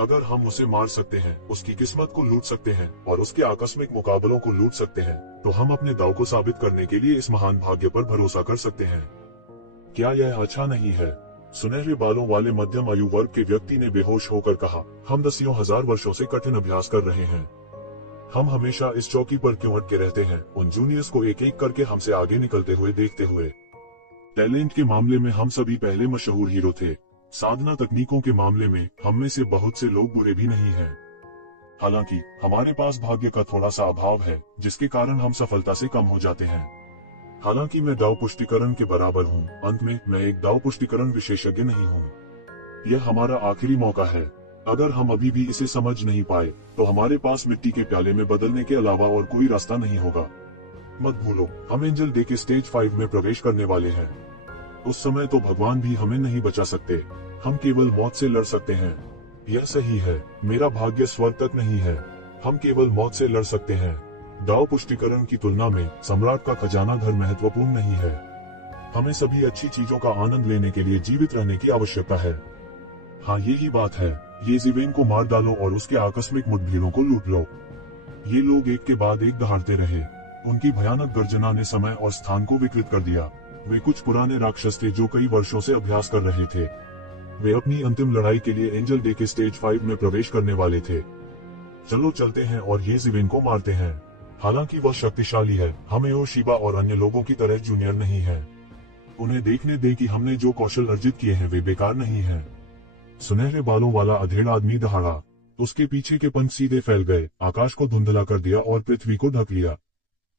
अगर हम उसे मार सकते हैं, उसकी किस्मत को लूट सकते हैं और उसके आकस्मिक मुकाबलों को लूट सकते हैं, तो हम अपने दाव को साबित करने के लिए इस महान भाग्य पर भरोसा कर सकते हैं। क्या यह अच्छा नहीं है? सुनहरे बालों वाले मध्यम आयु वर्ग के व्यक्ति ने बेहोश होकर कहा, हम दसियों हजार वर्षों से कठिन अभ्यास कर रहे हैं। हम हमेशा इस चौकी पर क्यों अटके रहते हैं, उन जूनियर्स को एक एक करके हमसे आगे निकलते हुए देखते हुए। टैलेंट के मामले में हम सभी पहले मशहूर हीरो थे। साधना तकनीकों के मामले में हम में से बहुत से लोग बुरे भी नहीं हैं। हालांकि हमारे पास भाग्य का थोड़ा सा अभाव है, जिसके कारण हम सफलता से कम हो जाते हैं। हालांकि मैं दाव पुष्टिकरण के बराबर हूँ, अंत में मैं एक दाव पुष्टिकरण विशेषज्ञ नहीं हूँ। यह हमारा आखिरी मौका है। अगर हम अभी भी इसे समझ नहीं पाए, तो हमारे पास मिट्टी के प्याले में बदलने के अलावा और कोई रास्ता नहीं होगा। मत भूलो, हम एंजल डे के स्टेज 5 में प्रवेश करने वाले हैं। उस समय तो भगवान भी हमें नहीं बचा सकते, हम केवल मौत से लड़ सकते हैं। यह सही है, मेरा भाग्य स्वर्ग तक नहीं है, हम केवल मौत से लड़ सकते हैं। दाव पुष्टिकरण की तुलना में सम्राट का खजाना घर महत्वपूर्ण नहीं है। हमें सभी अच्छी चीजों का आनंद लेने के लिए जीवित रहने की आवश्यकता है। हाँ, यही बात है। येज़ेवेन को मार डालो और उसके आकस्मिक मुठभेड़ों को लूट लो। ये लोग एक के बाद एक दहाड़ते रहे। उनकी भयानक गर्जना ने समय और स्थान को विकृत कर दिया। वे कुछ पुराने राक्षस थे जो कई वर्षों से अभ्यास कर रहे थे। वे अपनी अंतिम लड़ाई के लिए एंजल डे के स्टेज 5 में प्रवेश करने वाले थे। चलो चलते हैं और येज़ेवेन को मारते हैं। हालांकि वह शक्तिशाली है, हम एओशिबा और अन्य लोगों की तरह जूनियर नहीं है। उन्हें देखने दे कि हमने जो कौशल अर्जित किए हैं वे बेकार नहीं है। सुनहरे बालों वाला अधेड़ आदमी दहाड़ा। उसके पीछे के पंख सीधे फैल गए, आकाश को धुंधला कर दिया और पृथ्वी को ढक लिया।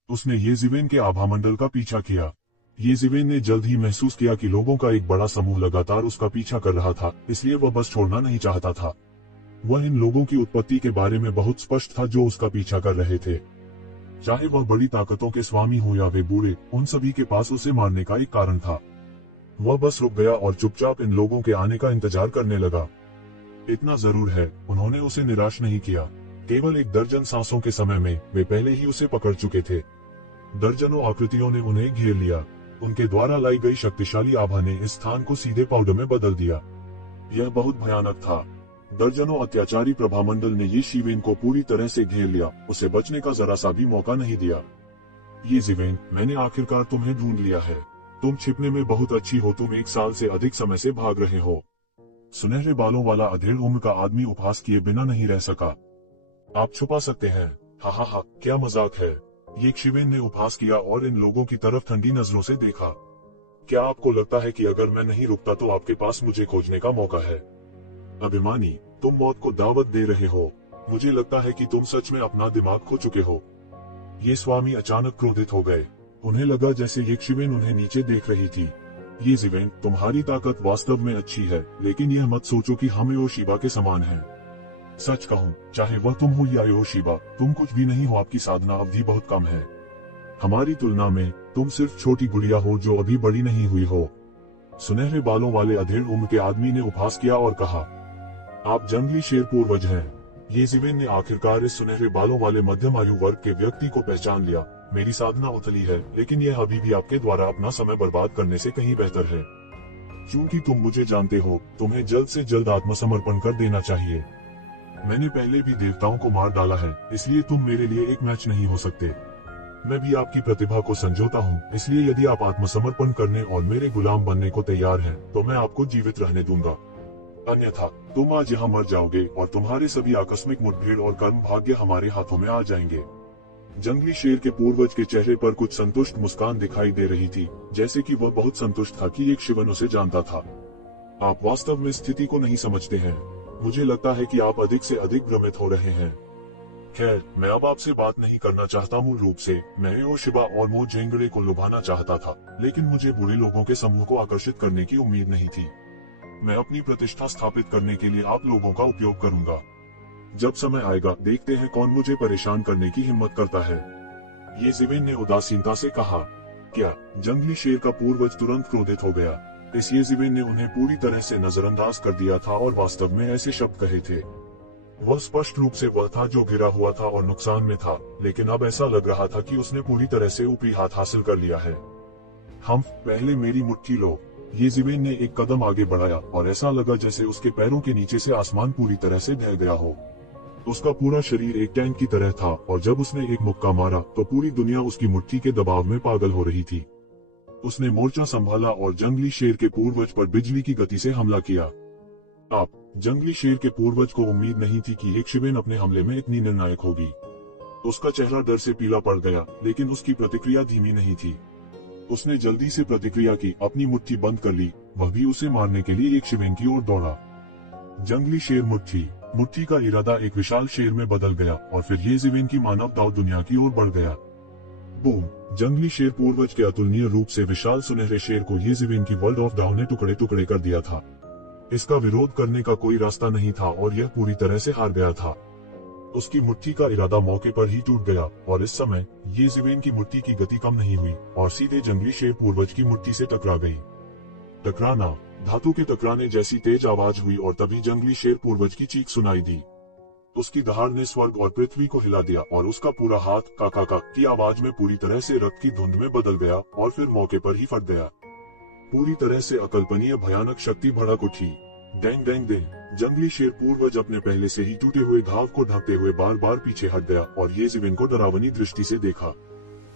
उसने येज़ेवेन के आभामंडल का पीछा किया। येज़ेवेन ने जल्द ही महसूस किया कि लोगों का एक बड़ा समूह लगातार उसका पीछा कर रहा था, इसलिए वह बस छोड़ना नहीं चाहता था। वह इन लोगों की उत्पत्ति के बारे में बहुत स्पष्ट था जो उसका पीछा कर रहे थे। चाहे वह बड़ी ताकतों के स्वामी हो या वे बूढ़े, उन सभी के पास उसे मारने का एक कारण था। वह बस रुक गया और चुपचाप इन लोगों के आने का इंतजार करने लगा। इतना जरूर है, उन्होंने उसे निराश नहीं किया। केवल एक दर्जन सांसों के समय में वे पहले ही उसे पकड़ चुके थे। दर्जनों आकृतियों ने उन्हें घेर लिया। उनके द्वारा लाई गई शक्तिशाली आभा ने इस स्थान को सीधे पाउडर में बदल दिया। यह बहुत भयानक था। दर्जनों अत्याचारी प्रभामंडल ने येज़ेवेन को पूरी तरह से घेर लिया, उसे बचने का जरा सा भी मौका नहीं दिया। येज़ेवेन, मैंने आखिरकार तुम्हें ढूंढ लिया है। तुम छिपने में बहुत अच्छी हो, तुम 1 साल से अधिक समय से भाग रहे हो। सुनहरे बालों वाला अधेड़ उम्र का आदमी उपहास किए बिना नहीं रह सका। आप छुपा सकते हैं? हा हा हा, क्या मजाक है। येज़ेवेन ने उपहास किया और इन लोगों की तरफ ठंडी नजरों से देखा। क्या आपको लगता है कि अगर मैं नहीं रुकता तो आपके पास मुझे खोजने का मौका है? अभिमानी, तुम मौत को दावत दे रहे हो। मुझे लगता है कि तुम सच में अपना दिमाग खो चुके हो। ये स्वामी अचानक क्रोधित हो गए। उन्हें लगा जैसे येज़ेवेन उन्हें नीचे देख रही थी। येज़ेवेन, तुम्हारी ताकत वास्तव में अच्छी है, लेकिन यह मत सोचो कि हम एओशिबा के समान हैं। सच कहूँ, चाहे वह तुम हो या एओशिबा, तुम कुछ भी नहीं हो। आपकी साधना अवधि बहुत कम है। हमारी तुलना में तुम सिर्फ छोटी गुड़िया हो जो अभी बड़ी नहीं हुई हो। सुनहरे बालों वाले अधेड़ उम्र के आदमी ने उपहास किया और कहा, आप जंगली शेर पूर्वज हैं। येज़ेवेन ने आखिरकार इस सुनहरे बालों वाले मध्यम आयु वर्ग के व्यक्ति को पहचान लिया। मेरी साधना उथली है, लेकिन यह अभी भी आपके द्वारा अपना समय बर्बाद करने से कहीं बेहतर है। क्योंकि तुम मुझे जानते हो, तुम्हें जल्द से जल्द आत्मसमर्पण कर देना चाहिए। मैंने पहले भी देवताओं को मार डाला है, इसलिए तुम मेरे लिए एक मैच नहीं हो सकते। मैं भी आपकी प्रतिभा को संजोता हूँ, इसलिए यदि आप आत्मसमर्पण करने और मेरे गुलाम बनने को तैयार हैं, तो मैं आपको जीवित रहने दूंगा। अन्यथा तुम आज यहाँ मर जाओगे और तुम्हारे सभी आकस्मिक मुठभेड़ और कर्म भाग्य हमारे हाथों में आ जाएंगे। जंगली शेर के पूर्वज के चेहरे पर कुछ संतुष्ट मुस्कान दिखाई दे रही थी, जैसे कि वह बहुत संतुष्ट था कि एक शिवन उसे जानता था। आप वास्तव में स्थिति को नहीं समझते हैं। मुझे लगता है कि आप अधिक से अधिक भ्रमित हो रहे हैं। खैर, मैं अब आपसे बात नहीं करना चाहता। मूल रूप से मैं एओशिबा और मो जेंगड़े को लुभाना चाहता था, लेकिन मुझे बुरे लोगों के समूह को आकर्षित करने की उम्मीद नहीं थी। मैं अपनी प्रतिष्ठा स्थापित करने के लिए आप लोगों का उपयोग करूंगा। जब समय आएगा, देखते हैं कौन मुझे परेशान करने की हिम्मत करता है। ये जिवेन ने उदासीनता से कहा। क्या? जंगली शेर का पूर्वज तुरंत क्रोधित हो गया। इस ये जिवेन ने उन्हें पूरी तरह से नजरअंदाज कर दिया था और वास्तव में ऐसे शब्द कहे थे। वह स्पष्ट रूप से वह था जो गिरा हुआ था और नुकसान में था, लेकिन अब ऐसा लग रहा था कि उसने पूरी तरह से ऊपरी हाथ हासिल कर लिया है। हम पहले मेरी मुट्ठी लो। ये जिवेन ने एक कदम आगे बढ़ाया और ऐसा लगा जैसे उसके पैरों के नीचे से आसमान पूरी तरह से ढह गया हो। उसका पूरा शरीर एक टैंक की तरह था और जब उसने एक मुक्का मारा तो पूरी दुनिया उसकी मुट्ठी के दबाव में पागल हो रही थी। उसने मोर्चा संभाला और जंगली शेर के पूर्वज पर बिजली की गति से हमला किया। आप जंगली शेर के पूर्वज को उम्मीद नहीं थी कि एक शिवेन अपने हमले में इतनी निर्णायक होगी। उसका चेहरा डर से पीला पड़ गया, लेकिन उसकी प्रतिक्रिया धीमी नहीं थी। उसने जल्दी से प्रतिक्रिया की, अपनी मुट्ठी बंद कर ली। वह भी उसे मारने के लिए एक शिवेन की ओर दौड़ा। जंगली शेर मुट्ठी का इरादा एक विशाल शेर में बदल गया और फिर ये जिवेन की मानव दाव दुनिया की ओर बढ़ गया। बूम! जंगली शेर पूर्वज के अतुलनीय रूप से विशाल सुनहरे शेर को ये जिवेन की वर्ल्ड ऑफ दाव ने टुकड़े टुकड़े कर दिया था। इसका विरोध करने का कोई रास्ता नहीं था और यह पूरी तरह से हार गया था। उसकी मुट्ठी का इरादा मौके पर ही टूट गया और इस समय ये जिवेन की मुट्ठी की गति कम नहीं हुई और सीधे जंगली शेर पूर्वज की मुट्ठी से टकरा गई। टकराना, धातु के टकराने जैसी तेज आवाज हुई और तभी जंगली शेर पूर्वज की चीख सुनाई दी। उसकी दहाड़ ने स्वर्ग और पृथ्वी को हिला दिया और उसका पूरा हाथ काका की आवाज में पूरी तरह से रक्त की धुंध में बदल गया और फिर मौके पर ही फट गया। पूरी तरह से अकल्पनीय भयानक शक्ति भड़क उठी। डेंग डेंग डेंग! जंगली शेर पूर्वज अपने पहले से ही टूटे हुए घाव को ढकते हुए बार बार पीछे हट गया और ये जिवेन को डरावनी दृष्टि से देखा।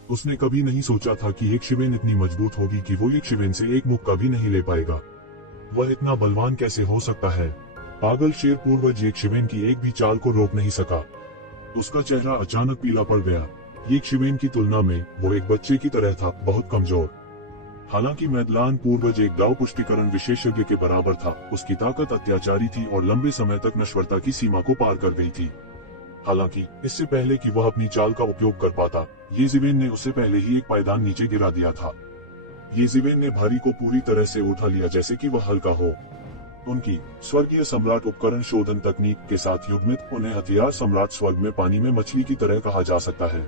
उसने कभी नहीं सोचा था कि एक शिवेन इतनी मजबूत होगी कि वो एक शिवेन से एक मुक्का भी नहीं ले पाएगा। वह इतना बलवान कैसे हो सकता है? पागल शेर पूर्वज एक शिवेन की एक भी चाल को रोक नहीं सका। उसका चेहरा अचानक पीला पड़ गया। एक शिवेन की तुलना में वो एक बच्चे की तरह था, बहुत कमजोर। हालांकि मैदलान पूर्वज एक दाव पुष्टिकरण विशेषज्ञ के बराबर था, उसकी ताकत अत्याचारी थी और लंबे समय तक नश्वरता की सीमा को पार कर गई थी। हालांकि इससे पहले कि वह अपनी चाल का उपयोग कर पाता, ये जिवेन ने उससे पहले ही एक पायदान नीचे गिरा दिया था। ये जिवेन ने भारी को पूरी तरह से उठा लिया जैसे कि वह हल्का हो। उनकी स्वर्गीय सम्राट उपकरण शोधन तकनीक के साथ युग्मित उन्हें हथियार सम्राट स्वर्ग में पानी में मछली की तरह कहा जा सकता है।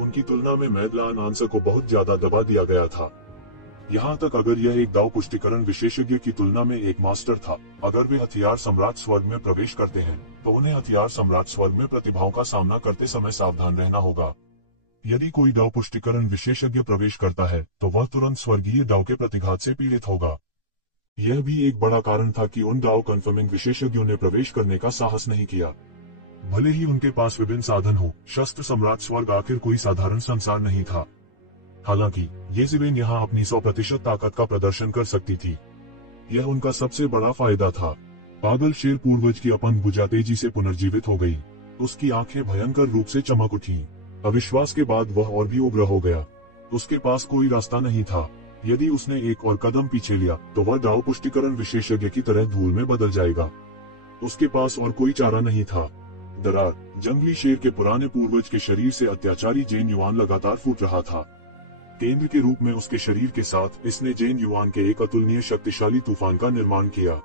उनकी तुलना में मैदलान आंसर को बहुत ज्यादा दबा दिया गया था। यहाँ तक अगर यह एक दाव पुष्टिकरण विशेषज्ञ की तुलना में एक मास्टर था, अगर वे हथियार सम्राट स्वर्ग में प्रवेश करते हैं तो उन्हें हथियार सम्राट स्वर्ग में प्रतिभाओं का सामना करते समय सावधान रहना होगा। यदि कोई दाव पुष्टिकरण विशेषज्ञ प्रवेश करता है तो वह तुरंत स्वर्गीय दाव के प्रतिघात से पीड़ित होगा। यह भी एक बड़ा कारण था कि उन दाव कन्फर्मिंग विशेषज्ञों ने प्रवेश करने का साहस नहीं किया। भले ही उनके पास विभिन्न साधन हो, शस्त्र सम्राट स्वर्ग आखिर कोई साधारण संसार नहीं था। हालांकि ये जिवेन यहाँ अपनी 100% ताकत का प्रदर्शन कर सकती थी। यह उनका सबसे बड़ा फायदा था। पागल शेर पूर्वज की अपंग भुजा तेजी से पुनर्जीवित हो गई। उसकी आंखें भयंकर रूप से चमक उठी। अविश्वास के बाद वह और भी उग्र हो गया। उसके पास कोई रास्ता नहीं था। यदि उसने एक और कदम पीछे लिया तो वह दाव पुष्टिकरण विशेषज्ञ की तरह धूल में बदल जाएगा। उसके पास और कोई चारा नहीं था। दरार, जंगली शेर के पुराने पूर्वज के शरीर से अत्याचारी जेन युआन लगातार फूट रहा था। केंद्र के रूप में उसके शरीर के साथ इसने जेन युआन के एक अतुलनीय शक्तिशाली तूफान का निर्माण किया।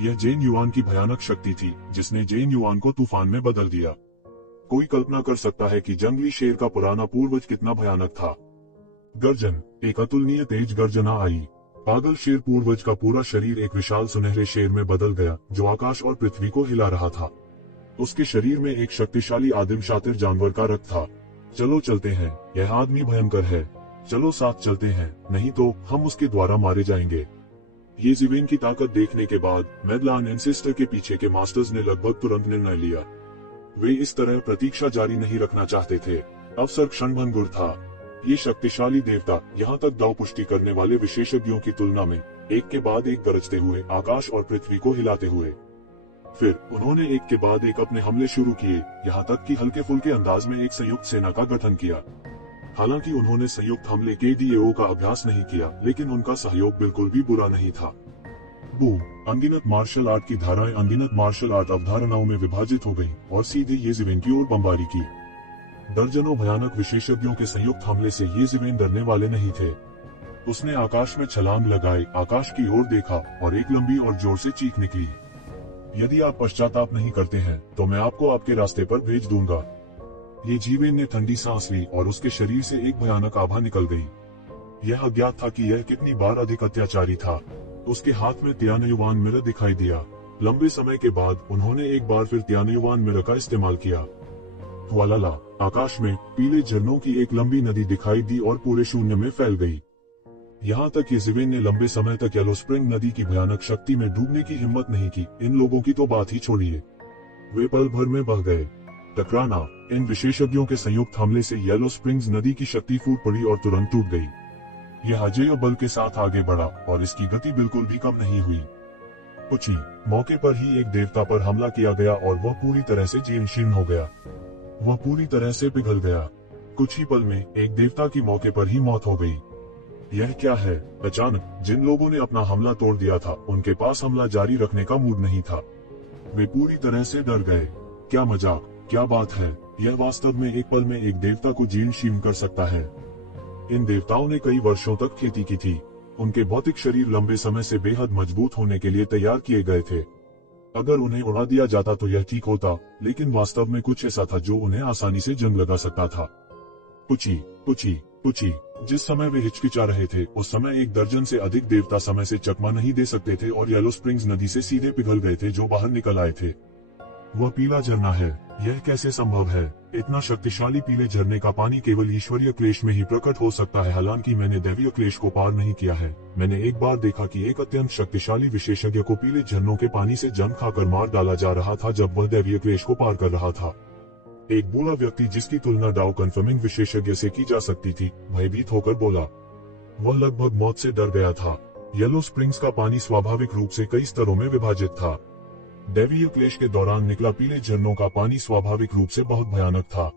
यह जेन युआन की भयानक शक्ति थी जिसने जेन युआन को तूफान में बदल दिया। कोई कल्पना कर सकता है कि जंगली शेर का पुराना पूर्वज कितना भयानक था। गर्जन, एक अतुलनीय तेज गर्जना आई। पागल शेर पूर्वज का पूरा शरीर एक विशाल सुनहरे शेर में बदल गया जो आकाश और पृथ्वी को हिला रहा था। उसके शरीर में एक शक्तिशाली आदिम शातिर जानवर का रक्त था। चलो चलते हैं, यह आदमी भयंकर है। चलो साथ चलते हैं, नहीं तो हम उसके द्वारा मारे जाएंगे। ये जिवेन की ताकत देखने के बाद मैदलान एंसेस्टर के पीछे के मास्टर्स ने लगभग तुरंत निर्णय लिया। वे इस तरह प्रतीक्षा जारी नहीं रखना चाहते थे। अवसर क्षणभंगुर था। ये शक्तिशाली देवता, यहाँ तक दाव पुष्टि करने वाले विशेषज्ञों की तुलना में एक के बाद एक गरजते हुए आकाश और पृथ्वी को हिलाते हुए फिर उन्होंने एक के बाद एक अपने हमले शुरू किए, यहाँ तक कि हल्के फुल्के अंदाज में एक संयुक्त सेना का गठन किया। हालांकि उन्होंने संयुक्त हमले KDAO का अभ्यास नहीं किया, लेकिन उनका सहयोग बिल्कुल भी बुरा नहीं था। अनगिनत मार्शल आर्ट की धाराएं अनगिनत मार्शल आर्ट अवधारणाओं में विभाजित हो गईं और सीधे येज़िवेन की ओर बमबारी की। दर्जनों भयानक विशेषज्ञों के संयुक्त हमले से येज़िवेन डरने वाले नहीं थे। उसने आकाश में छलांग लगाई, आकाश की ओर देखा और एक लंबी और जोर से चीख निकली। यदि आप पश्चाताप नहीं करते हैं तो मैं आपको आपके रास्ते पर भेज दूंगा। येज़िवेन ने ठंडी सांस ली और उसके शरीर से एक भयानक आभा निकल गई। यह अज्ञात था कि यह कितनी बार अधिक अत्याचारी था। उसके हाथ में तियानयुवान मिरर दिखाई दिया। लंबे समय के बाद उन्होंने एक बार फिर तियानयुवान मिरर का इस्तेमाल किया। वालाला, आकाश में पीले झरनों की एक लंबी नदी दिखाई दी और पूरे शून्य में फैल गई। यहाँ तक येज़िवेन ने लंबे समय तक येलो स्प्रिंग नदी की भयानक शक्ति में डूबने की हिम्मत नहीं की। इन लोगों की तो बात ही छोड़िए, वे पल भर में बह गए। टकराना, इन विशेषज्ञों के संयुक्त हमले से येलो स्प्रिंग्स नदी की शक्ति फूट पड़ी और तुरंत टूट गई। यह अजेय बल के साथ आगे बढ़ा और इसकी गति बिल्कुल भी कम नहीं हुई। कुछ ही मौके पर ही एक देवता पर हमला किया गया और वह पूरी तरह से जीर्ण शीर्ण हो गया। वह पूरी तरह से पिघल गया। कुछ ही पल में एक देवता की मौके पर ही मौत हो गई। यह क्या है? अचानक जिन लोगों ने अपना हमला तोड़ दिया था, उनके पास हमला जारी रखने का मूड नहीं था। वे पूरी तरह से डर गए। क्या मजाक, क्या बात है! यह वास्तव में एक पल में एक देवता को जीर्ण शीर्ण कर सकता है। इन देवताओं ने कई वर्षों तक खेती की थी। उनके भौतिक शरीर लंबे समय से बेहद मजबूत होने के लिए तैयार किए गए थे। अगर उन्हें उड़ा दिया जाता तो यह ठीक होता, लेकिन वास्तव में कुछ ऐसा था जो उन्हें आसानी से जंग लगा सकता था। पुची, जिस समय वे हिचकिचा रहे थे, उस समय एक दर्जन से अधिक देवता समय से चकमा नहीं दे सकते थे और येलो स्प्रिंग्स नदी से सीधे पिघल गए थे जो बाहर निकल आए थे। वह पीला झरना है। यह कैसे संभव है? इतना शक्तिशाली पीले झरने का पानी केवल ईश्वरीय क्लेश में ही प्रकट हो सकता है। हालांकि मैंने दैवीय क्लेश को पार नहीं किया है। मैंने एक बार देखा कि एक अत्यंत शक्तिशाली विशेषज्ञ को पीले झरनों के पानी से जम खाकर मार डाला जा रहा था जब वह दैवीय क्लेश को पार कर रहा था। एक बूढ़ा व्यक्ति जिसकी तुलना डाउ कन्फर्मिंग विशेषज्ञ से की जा सकती थी, भयभीत होकर बोला। वह लगभग मौत से डर गया था। येलो स्प्रिंग्स का पानी स्वाभाविक रूप से कई स्तरों में विभाजित था। दैवीय क्लेश के दौरान निकला पीले झरनों का पानी स्वाभाविक रूप से बहुत भयानक था।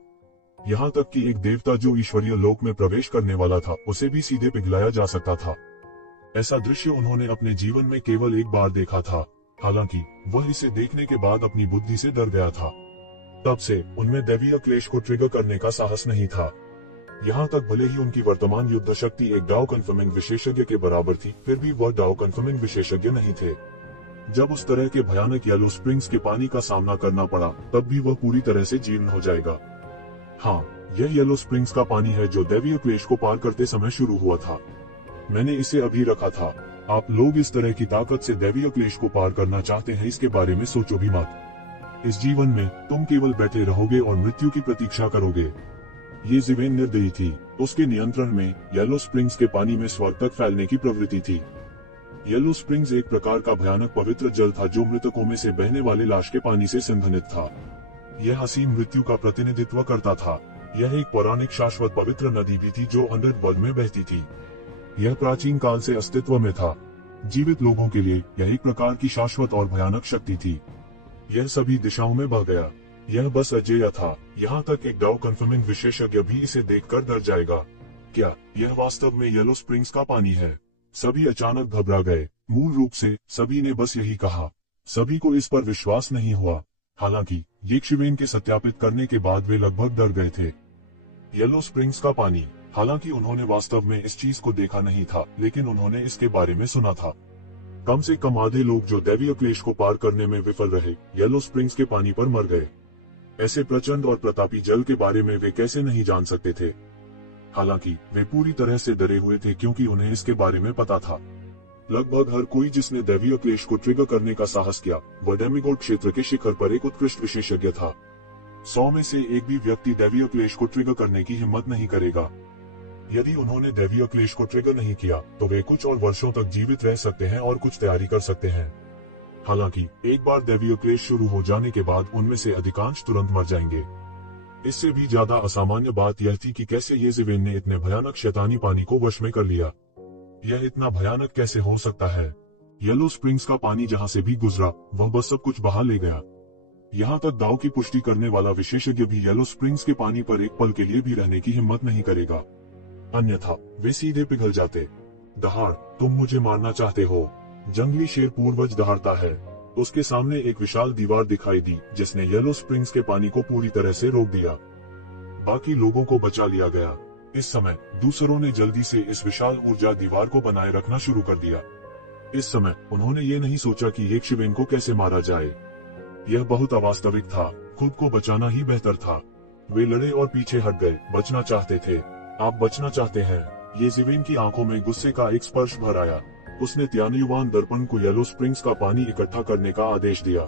यहाँ तक कि एक देवता जो ईश्वरीय लोक में प्रवेश करने वाला था, उसे भी सीधे पिघलाया जा सकता था। ऐसा दृश्य उन्होंने अपने जीवन में केवल एक बार देखा था। हालांकि वह इसे देखने के बाद अपनी बुद्धि से डर गया था। तब से उनमें दैवीय क्लेश को ट्रिगर करने का साहस नहीं था। यहाँ तक भले ही उनकी वर्तमान युद्ध शक्ति एक डाउ कन्फर्मिंग विशेषज्ञ के बराबर थी, फिर भी वह डाउ कन्फर्मिंग विशेषज्ञ नहीं थे। जब उस तरह के भयानक येलो स्प्रिंग्स के पानी का सामना करना पड़ा, तब भी वह पूरी तरह से जीर्ण हो जाएगा। हाँ, यह येलो स्प्रिंग्स का पानी है जो दैवीय क्लेश को पार करते समय शुरू हुआ था। मैंने इसे अभी रखा था। आप लोग इस तरह की ताकत से दैवीय क्लेश को पार करना चाहते हैं, इसके बारे में सोचो भी मत। इस जीवन में तुम केवल बैठे रहोगे और मृत्यु की प्रतीक्षा करोगे। येज़िवेन निर्दयी थी। उसके नियंत्रण में येलो स्प्रिंग्स के पानी में स्वर्ग तक फैलने की प्रवृत्ति थी। येलो स्प्रिंग्स एक प्रकार का भयानक पवित्र जल था जो मृतकों में से बहने वाले लाश के पानी से संघनित था। यह असीम मृत्यु का प्रतिनिधित्व करता था। यह एक पौराणिक शाश्वत पवित्र नदी भी थी जो अंडरवर्ल्ड में बहती थी। यह प्राचीन काल से अस्तित्व में था। जीवित लोगों के लिए यह एक प्रकार की शाश्वत और भयानक शक्ति थी। यह सभी दिशाओं में बह गया। यह बस अजेय था। यहाँ तक एक डाउ कन्फर्मिंग विशेषज्ञ भी इसे देखकर डर जाएगा। क्या यह वास्तव में येलो स्प्रिंग्स का पानी है? सभी अचानक घबरा गए। मूल रूप से सभी ने बस यही कहा। सभी को इस पर विश्वास नहीं हुआ। हालांकि येज़िवेन के सत्यापित करने के बाद वे लगभग डर गए थे। येलो स्प्रिंग्स का पानी। हालांकि उन्होंने वास्तव में इस चीज को देखा नहीं था, लेकिन उन्होंने इसके बारे में सुना था। कम से कम आधे लोग जो दैवीय क्लेश को पार करने में विफल रहे, येलो स्प्रिंग्स के पानी पर मर गए। ऐसे प्रचंड और प्रतापी जल के बारे में वे कैसे नहीं जान सकते थे? हालांकि वे पूरी तरह से डरे हुए थे क्योंकि उन्हें इसके बारे में पता था। लगभग हर कोई जिसने दैवीय क्लेश को ट्रिगर करने का साहस किया, वह डेमिगॉड क्षेत्र के शिखर पर एक उत्कृष्ट विशेषज्ञ था। 100 में से एक भी व्यक्ति दैवीय क्लेश को ट्रिगर करने की हिम्मत नहीं करेगा। यदि उन्होंने दैवीय क्लेश को ट्रिगर नहीं किया, तो वे कुछ और वर्षों तक जीवित रह सकते हैं और कुछ तैयारी कर सकते हैं। हालांकि एक बार दैवीय क्लेश शुरू हो जाने के बाद उनमें से अधिकांश तुरंत मर जाएंगे। इससे भी ज्यादा असामान्य बात यह थी कि कैसे येज़िवेन ने इतने भयानक शैतानी पानी को वश में कर लिया। यह इतना भयानक कैसे हो सकता है? येलो स्प्रिंग्स का पानी जहां से भी गुजरा वह बस सब कुछ बहा ले गया। यहाँ तक दाव की पुष्टि करने वाला विशेषज्ञ भी येलो स्प्रिंग्स के पानी पर एक पल के लिए भी रहने की हिम्मत नहीं करेगा, अन्यथा वे सीधे पिघल जाते। दहाड़, तुम मुझे मारना चाहते हो? जंगली शेर पूर्वज दहाड़ता है। उसके सामने एक विशाल दीवार दिखाई दी जिसने येलो स्प्रिंग्स के पानी को पूरी तरह से रोक दिया। बाकी लोगों को बचा लिया गया। इस समय दूसरों ने जल्दी से इस विशाल ऊर्जा दीवार को बनाए रखना शुरू कर दिया। इस समय उन्होंने ये नहीं सोचा कि एक शिवेन को कैसे मारा जाए। यह बहुत अवास्तविक था, खुद को बचाना ही बेहतर था। वे लड़े और पीछे हट गए, बचना चाहते थे। आप बचना चाहते हैं? ये जिवेन की आंखों में गुस्से का एक स्पर्श भर आया। उसने त्यानुयुवान दर्पण को येलो स्प्रिंग्स का पानी इकट्ठा करने का आदेश दिया।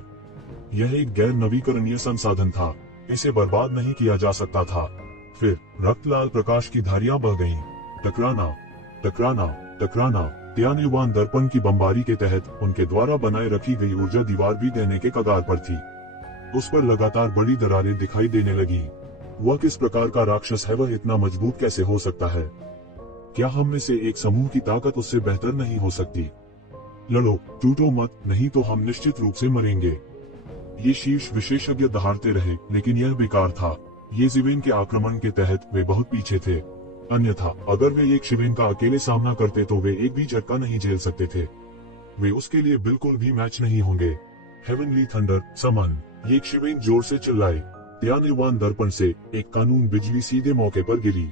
यह एक गैर नवीकरणीय संसाधन था, इसे बर्बाद नहीं किया जा सकता था। फिर रक्त लाल प्रकाश की धारियां बह गईं। टकराना, टकराना, टकराना। त्यानुयुवान दर्पण की बमबारी के तहत उनके द्वारा बनाए रखी गई ऊर्जा दीवार भी गिरने के कगार पर थी। उस पर लगातार बड़ी दरारें दिखाई देने लगी। वह किस प्रकार का राक्षस है? वह इतना मजबूत कैसे हो सकता है? क्या हम में से एक समूह की ताकत उससे बेहतर नहीं हो सकती? लड़ो, टूटो मत, नहीं तो हम निश्चित रूप से मरेंगे। ये शीर्ष विशेषज्ञ दहाड़ते रहे, लेकिन यह बेकार था। ये जिवेन के आक्रमण के तहत वे बहुत पीछे थे। अन्यथा अगर वे एक शिवेन का अकेले सामना करते तो वे एक भी झटका नहीं झेल सकते थे। वे उसके लिए बिल्कुल भी मैच नहीं होंगे। हेवनली थंडर, समन। ये शिवेन जोर से चिल्लाए। त्यानुयुवान दर्पण से एक कानून बिजली सीधे मौके पर गिरी।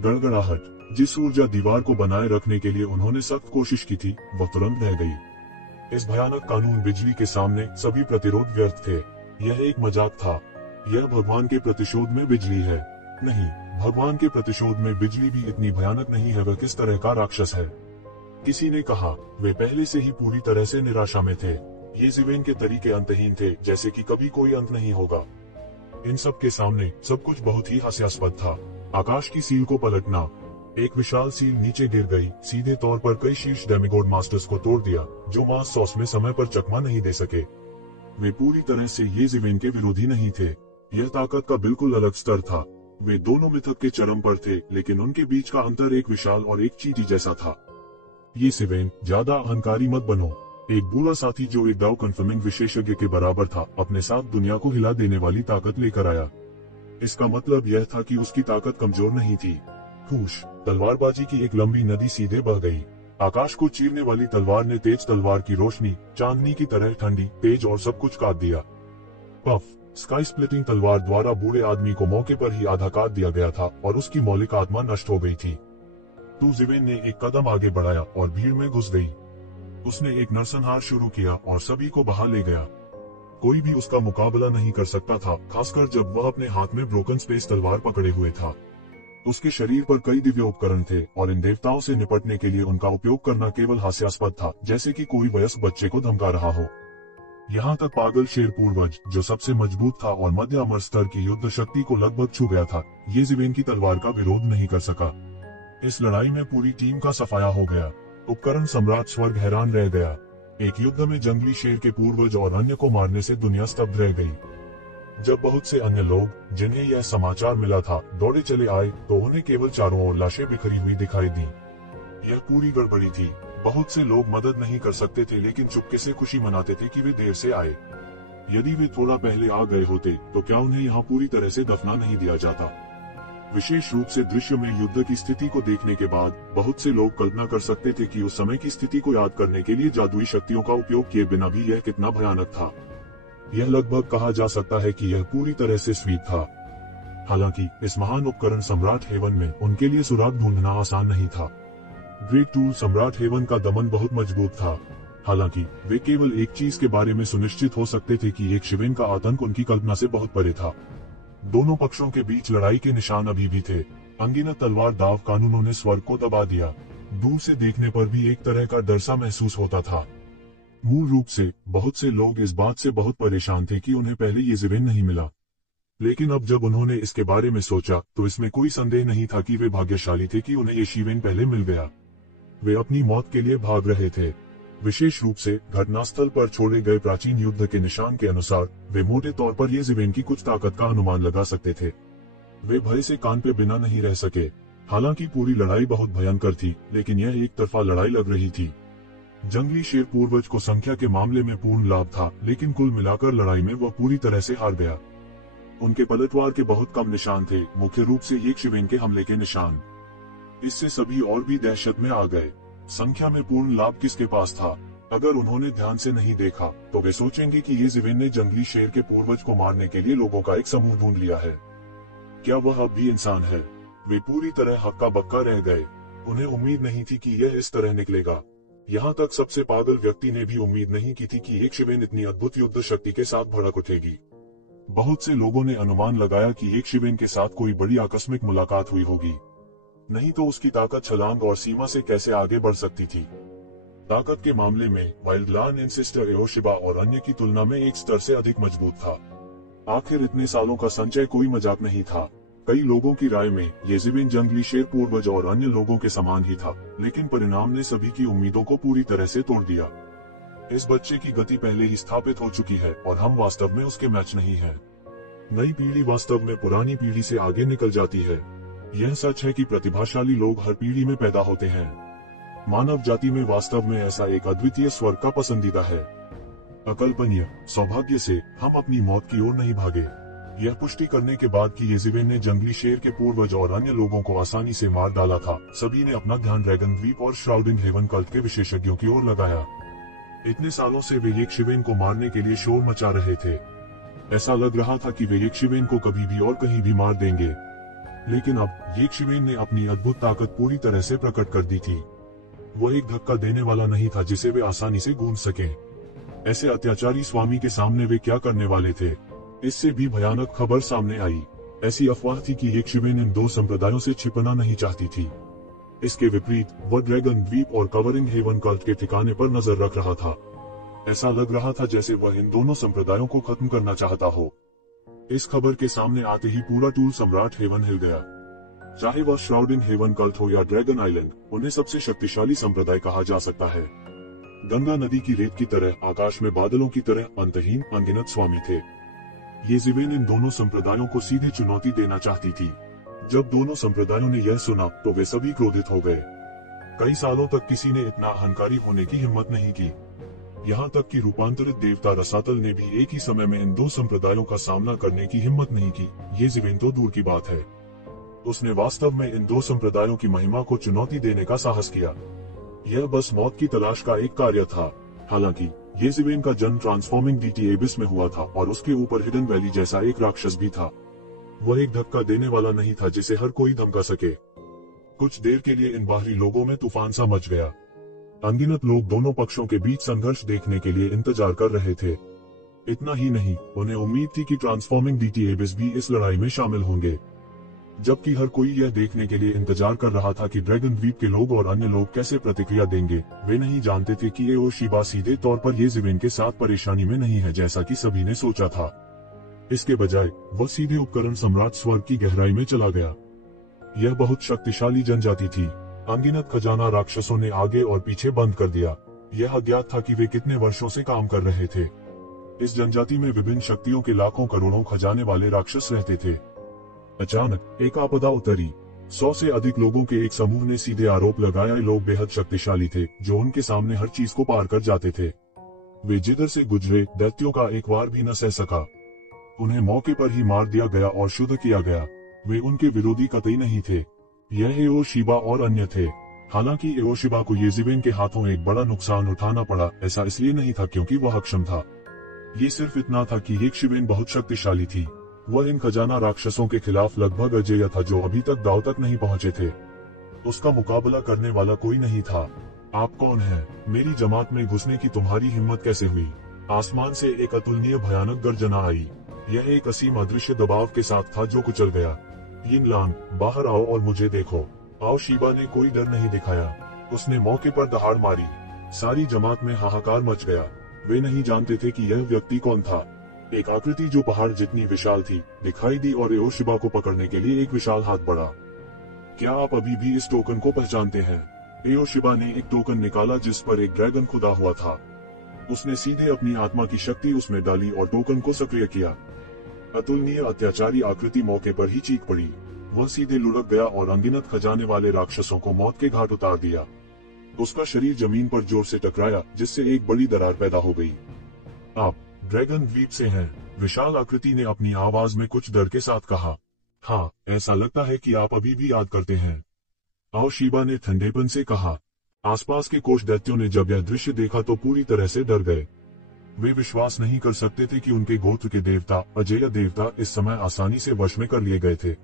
गड़गड़ाहट। जिस ऊर्जा दीवार को बनाए रखने के लिए उन्होंने सख्त कोशिश की थी, वह तुरंत रह गई। इस भयानक कानून बिजली के सामने सभी प्रतिरोध व्यर्थ थे। यह एक मजाक था। यह भगवान के प्रतिशोध में बिजली है। नहीं, भगवान के प्रतिशोध में बिजली भी इतनी भयानक नहीं है। वह किस तरह का राक्षस है? किसी ने कहा। वे पहले से ही पूरी तरह से निराशा में थे। ये जिवेन के तरीके अंतहीन थे, जैसे कि कभी कोई अंत नहीं होगा। इन सब के सामने सब कुछ बहुत ही हास्यास्पद था। आकाश की सील को पलटना। एक विशाल सील नीचे गिर गई, सीधे तौर पर कई शीर्ष डेमिगोड मास्टर्स को तोड़ दिया, जो मास सॉस में समय पर चकमा नहीं दे सके। वे पूरी तरह से ये जिवेन के विरोधी नहीं थे। यह ताकत का बिल्कुल अलग स्तर था। वे दोनों मिथक के चरम पर थे, लेकिन उनके बीच का अंतर एक विशाल और एक चींटी जैसा था। ये जिवेन, ज्यादा अहंकारी मत बनो। एक बुरा साथी जो एक डाउ कन्फर्मिंग विशेषज्ञ के बराबर था, अपने साथ दुनिया को हिला देने वाली ताकत लेकर आया। इसका मतलब यह था कि उसकी ताकत कमजोर नहीं थी। हुश। तलवारबाजी की एक लंबी नदी सीधे बह गई। आकाश को चीरने वाली तलवार ने तेज तलवार की रोशनी चांदनी की तरह ठंडी, तेज और सब कुछ काट दिया। पफ। स्काई स्प्लिटिंग तलवार द्वारा बूढ़े आदमी को मौके पर ही आधा काट दिया गया था और उसकी मौलिक आत्मा नष्ट हो गई थी। तू जिवेन ने एक कदम आगे बढ़ाया और भीड़ में घुस गई। उसने एक नरसंहार शुरू किया और सभी को बहा ले गया। कोई भी उसका मुकाबला नहीं कर सकता था, खासकर जब वह अपने हाथ में ब्रोकन स्पेस तलवार पकड़े हुए था। उसके शरीर पर कई दिव्य उपकरण थे और इन देवताओं से निपटने के लिए उनका उपयोग करना केवल हास्यास्पद था, जैसे कि कोई वयस्क बच्चे को धमका रहा हो। यहाँ तक पागल शेर पूर्वज, जो सबसे मजबूत था और मध्य अमर स्तर की युद्ध शक्ति को लगभग छू गया था, ये जिवेन की तलवार का विरोध नहीं कर सका। इस लड़ाई में पूरी टीम का सफाया हो गया। उपकरण सम्राट स्वर्ग हैरान रह गया। एक युद्ध में जंगली शेर के पूर्वज और अन्य को मारने से दुनिया स्तब्ध रह गई। जब बहुत से अन्य लोग, जिन्हें यह समाचार मिला था, दौड़े चले आए, तो उन्हें केवल चारों ओर लाशें बिखरी हुई दिखाई दी। यह पूरी गड़बड़ी थी। बहुत से लोग मदद नहीं कर सकते थे, लेकिन चुपके से खुशी मनाते थे कि वे देर से आए। यदि वे थोड़ा पहले आ गए होते, तो क्या उन्हें यहाँ पूरी तरह से दफना नहीं दिया जाता? विशेष रूप से दृश्य में युद्ध की स्थिति को देखने के बाद बहुत से लोग कल्पना कर सकते थे कि उस समय की स्थिति को याद करने के लिए जादुई शक्तियों का उपयोग किए बिना भी यह कितना भयानक था। यह लगभग कहा जा सकता है कि यह पूरी तरह से स्वीप था। हालांकि इस महान उपकरण सम्राट हेवन में उनके लिए सुराग ढूंढना आसान नहीं था। ग्रेट टूल सम्राट हेवन का दमन बहुत मजबूत था। हालांकि वे केवल एक चीज के बारे में सुनिश्चित हो सकते थे कि एक शिवेन का आतंक उनकी कल्पना से बहुत परे था। दोनों पक्षों के बीच लड़ाई के निशान अभी भी थे। अनगिनत तलवार दाव कानूनों ने स्वर्ग को दबा दिया। दूर से देखने पर भी एक तरह का डर सा महसूस होता था। मूल रूप से बहुत से लोग इस बात से बहुत परेशान थे कि उन्हें पहले ये जिवेन नहीं मिला। लेकिन अब जब उन्होंने इसके बारे में सोचा, तो इसमें कोई संदेह नहीं था कि वे भाग्यशाली थे कि उन्हें ये शिवेन पहले मिल गया। वे अपनी मौत के लिए भाग रहे थे। विशेष रूप से घटनास्थल पर छोड़े गए प्राचीन युद्ध के निशान के अनुसार वे मोटे तौर पर ये जिवेन की कुछ ताकत का अनुमान लगा सकते थे। वे भय से कान पे बिना नहीं रह सके। हालांकि पूरी लड़ाई बहुत भयंकर थी, लेकिन यह एक तरफा लड़ाई लग रही थी। जंगली शेर पूर्वज को संख्या के मामले में पूर्ण लाभ था, लेकिन कुल मिलाकर लड़ाई में वह पूरी तरह से हार गया। उनके पलटवार के बहुत कम निशान थे, मुख्य रूप से येशिवेन के हमले के निशान। इससे सभी और भी दहशत में आ गए। संख्या में पूर्ण लाभ किसके पास था? अगर उन्होंने ध्यान से नहीं देखा तो वे सोचेंगे कि येशिवेन ने जंगली शेर के पूर्वज को मारने के लिए लोगों का एक समूह ढूंढ लिया है। क्या वह अब भी इंसान है? वे पूरी तरह हक्का बक्का रह गए। उन्हें उम्मीद नहीं थी कि यह इस तरह निकलेगा। यहाँ तक सबसे पागल व्यक्ति ने भी उम्मीद नहीं की थी कि येशिवेन इतनी अद्भुत युद्ध शक्ति के साथ भड़क उठेगी। बहुत से लोगों ने अनुमान लगाया कि येशिवेन के साथ कोई बड़ी आकस्मिक मुलाकात हुई होगी, नहीं तो उसकी ताकत छलांग और सीमा से कैसे आगे बढ़ सकती थी। ताकत के मामले में वाइल्डलान एंसेस्टर एओशिबा और अन्य की तुलना में एक स्तर से अधिक मजबूत था। आखिर इतने सालों का संचय कोई मजाक नहीं था। कई लोगों की राय में येशिवेन जंगली शेर पूर्वज और अन्य लोगों के समान ही था, लेकिन परिणाम ने सभी की उम्मीदों को पूरी तरह से तोड़ दिया। इस बच्चे की गति पहले ही स्थापित हो चुकी है और हम वास्तव में उसके मैच नहीं हैं। नई पीढ़ी वास्तव में पुरानी पीढ़ी से आगे निकल जाती है। यह सच है कि प्रतिभाशाली लोग हर पीढ़ी में पैदा होते हैं। मानव जाति में वास्तव में ऐसा एक अद्वितीय स्वर्ग का पसंदीदा है। अकल्पनीय सौभाग्य से हम अपनी मौत की ओर नहीं भागे। यह पुष्टि करने के बाद कि येशिवेन ने जंगली शेर के पूर्वज और अन्य लोगों को आसानी से मार डाला था, सभी ने अपना ध्यान ड्रैगन द्वीप और श्राउडिंग हेवन कल्ट के विशेषज्ञों की ओर लगाया। इतने सालों से वे येशिवेन को मारने के लिए शोर मचा रहे थे। ऐसा लग रहा था कि वे येशिवेन को कभी भी और कहीं भी मार देंगे, लेकिन अब येशिवेन ने अपनी अद्भुत ताकत पूरी तरह से प्रकट कर दी थी। वह एक धक्का देने वाला नहीं था जिसे वे आसानी से गूंज सके। ऐसे अत्याचारी स्वामी के सामने वे क्या करने वाले थे? इससे भी भयानक खबर सामने आई। ऐसी अफवाह थी कि येशिवेन इन दो संप्रदायों से छिपना नहीं चाहती थी। इसके विपरीत वह ड्रैगन द्वीप और कवरिंग हेवन कल्ट के ठिकाने पर नजर रख रहा था। ऐसा लग रहा था जैसे वह इन दोनों संप्रदायों को खत्म करना चाहता हो। इस खबर के सामने आते ही पूरा टूल सम्राट हेवन हिल गया। चाहे वह श्राउडिंग हेवन कल्ट हो या ड्रैगन आइलैंड, उन्हें सबसे शक्तिशाली संप्रदाय कहा जा सकता है। गंगा नदी की रेत की तरह, आकाश में बादलों की तरह अंतहीन अनगिनत स्वामी थे। येशिवेन इन दोनों संप्रदायों को सीधे चुनौती देना चाहती थी। जब दोनों संप्रदायों ने यह सुना तो वे सभी क्रोधित हो गए। कई सालों तक किसी ने इतना अहंकारी होने की हिम्मत नहीं की। यहाँ तक कि रूपांतरित देवता रसातल ने भी एक ही समय में इन दो संप्रदायों का सामना करने की हिम्मत नहीं की। येशिवेन तो दूर की बात है, उसने वास्तव में इन दो संप्रदायों की महिमा को चुनौती देने का साहस किया। यह बस मौत की तलाश का एक कार्य था। हालांकि येशिवेन का जन्म ट्रांसफॉर्मिंग डीटी एबिस में हुआ था और उसके ऊपर हिडन वैली जैसा एक राक्षस भी था। वह एक धक्का देने वाला नहीं था जिसे हर कोई धमका सके। कुछ देर के लिए इन बाहरी लोगों में तूफान सा मच गया। अनगिनत लोग दोनों पक्षों के बीच संघर्ष देखने के लिए इंतजार कर रहे थे। इतना ही नहीं, उन्हें उम्मीद थी कि ट्रांसफॉर्मिंग डीटी एबिस भी इस लड़ाई में शामिल होंगे। जबकि हर कोई यह देखने के लिए इंतजार कर रहा था कि ड्रैगन द्वीप के लोग और अन्य लोग कैसे प्रतिक्रिया देंगे। वे नहीं जानते थे कि एओशिबा सीधे तौर पर येशिवेन के साथ परेशानी में नहीं है जैसा कि सभी ने सोचा था। इसके बजाय वह सीधे उपकरण सम्राट स्वर्ग की गहराई में चला गया। यह बहुत शक्तिशाली जनजाति थी। अनगिनत खजाना राक्षसों ने आगे और पीछे बंद कर दिया। यह अज्ञात था कि वे कितने वर्षों से काम कर रहे थे। इस जनजाति में विभिन्न शक्तियों के लाखों करोड़ों खजाने वाले राक्षस रहते थे। अचानक एक आपदा उतरी। 100 से अधिक लोगों के एक समूह ने सीधे आरोप लगाया लोग बेहद शक्तिशाली थे जो उनके सामने हर चीज को पार कर जाते थे। वे जिधर से गुजरे दैत्यों का एक वार भी न सह सका। उन्हें मौके पर ही मार दिया गया और शुद्ध किया गया। वे उनके विरोधी कतई नहीं थे। यह एओशिबा और अन्य थे। हालांकि एओशिबा को येशिवेन के हाथों एक बड़ा नुकसान उठाना पड़ा, ऐसा इसलिए नहीं था क्योंकि वह अक्षम था। ये सिर्फ इतना था कि येशिवेन बहुत शक्तिशाली थी। वह इन खजाना राक्षसों के खिलाफ लगभग अजेय था जो अभी तक दांव तक नहीं पहुंचे थे। उसका मुकाबला करने वाला कोई नहीं था। आप कौन हैं? मेरी जमात में घुसने की तुम्हारी हिम्मत कैसे हुई? आसमान से एक अतुलनीय भयानक गर्जना आई। यह एक असीम अदृश्य दबाव के साथ था जो कुचल गया। यिन लांग, बाहर आओ और मुझे देखो। एओशिबा ने कोई डर नहीं दिखाया। उसने मौके पर दहाड़ मारी। सारी जमात में हाहाकार मच गया। वे नहीं जानते थे कि यह व्यक्ति कौन था। एक आकृति जो पहाड़ जितनी विशाल थी दिखाई दी और एओशिबा को पकड़ने के लिए एक विशाल हाथ बढ़ा। क्या आप अभी भी इस टोकन को पहचानते हैं? एओशिबा ने एक टोकन निकाला जिस पर एक ड्रैगन खुदा हुआ था। उसने सीधे अपनी आत्मा की शक्ति उसमें डाली और टोकन को सक्रिय किया। अतुलनीय अत्याचारी आकृति मौके पर ही चीख पड़ी। वह सीधे लुढ़क गया और अनगिनत खजाने वाले राक्षसों को मौत के घाट उतार दिया। उसका शरीर जमीन पर जोर से टकराया, जिससे एक बड़ी दरार पैदा हो गई। आप ड्रैगन द्वीप से हैं? विशाल आकृति ने अपनी आवाज में कुछ डर के साथ कहा। हाँ, ऐसा लगता है कि आप अभी भी याद करते हैं। आओ, शीबा ने ठंडेपन से कहा। आसपास के कोष दैत्यों ने जब यह दृश्य देखा तो पूरी तरह से डर गए। वे विश्वास नहीं कर सकते थे कि उनके गोत्र के देवता, अजेय देवता, इस समय आसानी से वश में कर लिए गए थे।